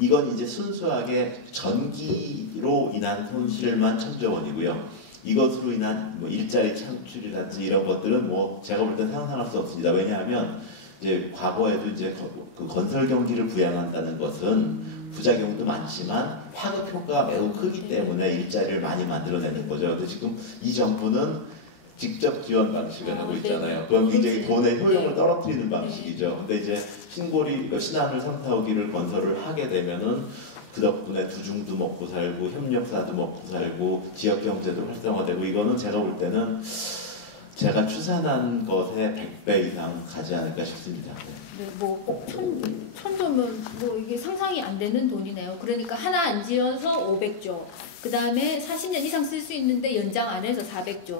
이건 이제 순수하게 전기로 인한 손실만 1000조 원이고요. 이것으로 인한 뭐 일자리 창출이라든지 이런 것들은 뭐 제가 볼 때 상상할 수 없습니다. 왜냐하면 이제 과거에도 이제 그 건설 경기를 부양한다는 것은 부작용도 많지만 파급 효과가 매우 크기 때문에 일자리를 많이 만들어내는 거죠. 근데 지금 이 정부는 직접 지원 방식을 하고 있잖아요. 그건 굉장히 돈의 효용을 떨어뜨리는 방식이죠. 근데 이제 신안을 3, 4호기를 건설을 하게 되면은 그 덕분에 두중도 먹고 살고 협력사도 먹고 살고 지역 경제도 활성화되고 이거는 제가 볼 때는 제가 추산한 것의 100배 이상 가지 않을까 싶습니다. 네, 뭐 천조면 뭐 이게 상상이 안 되는 돈이네요. 그러니까 하나 안 지어서 500조, 그 다음에 40년 이상 쓸 수 있는데 연장 안 해서 400조.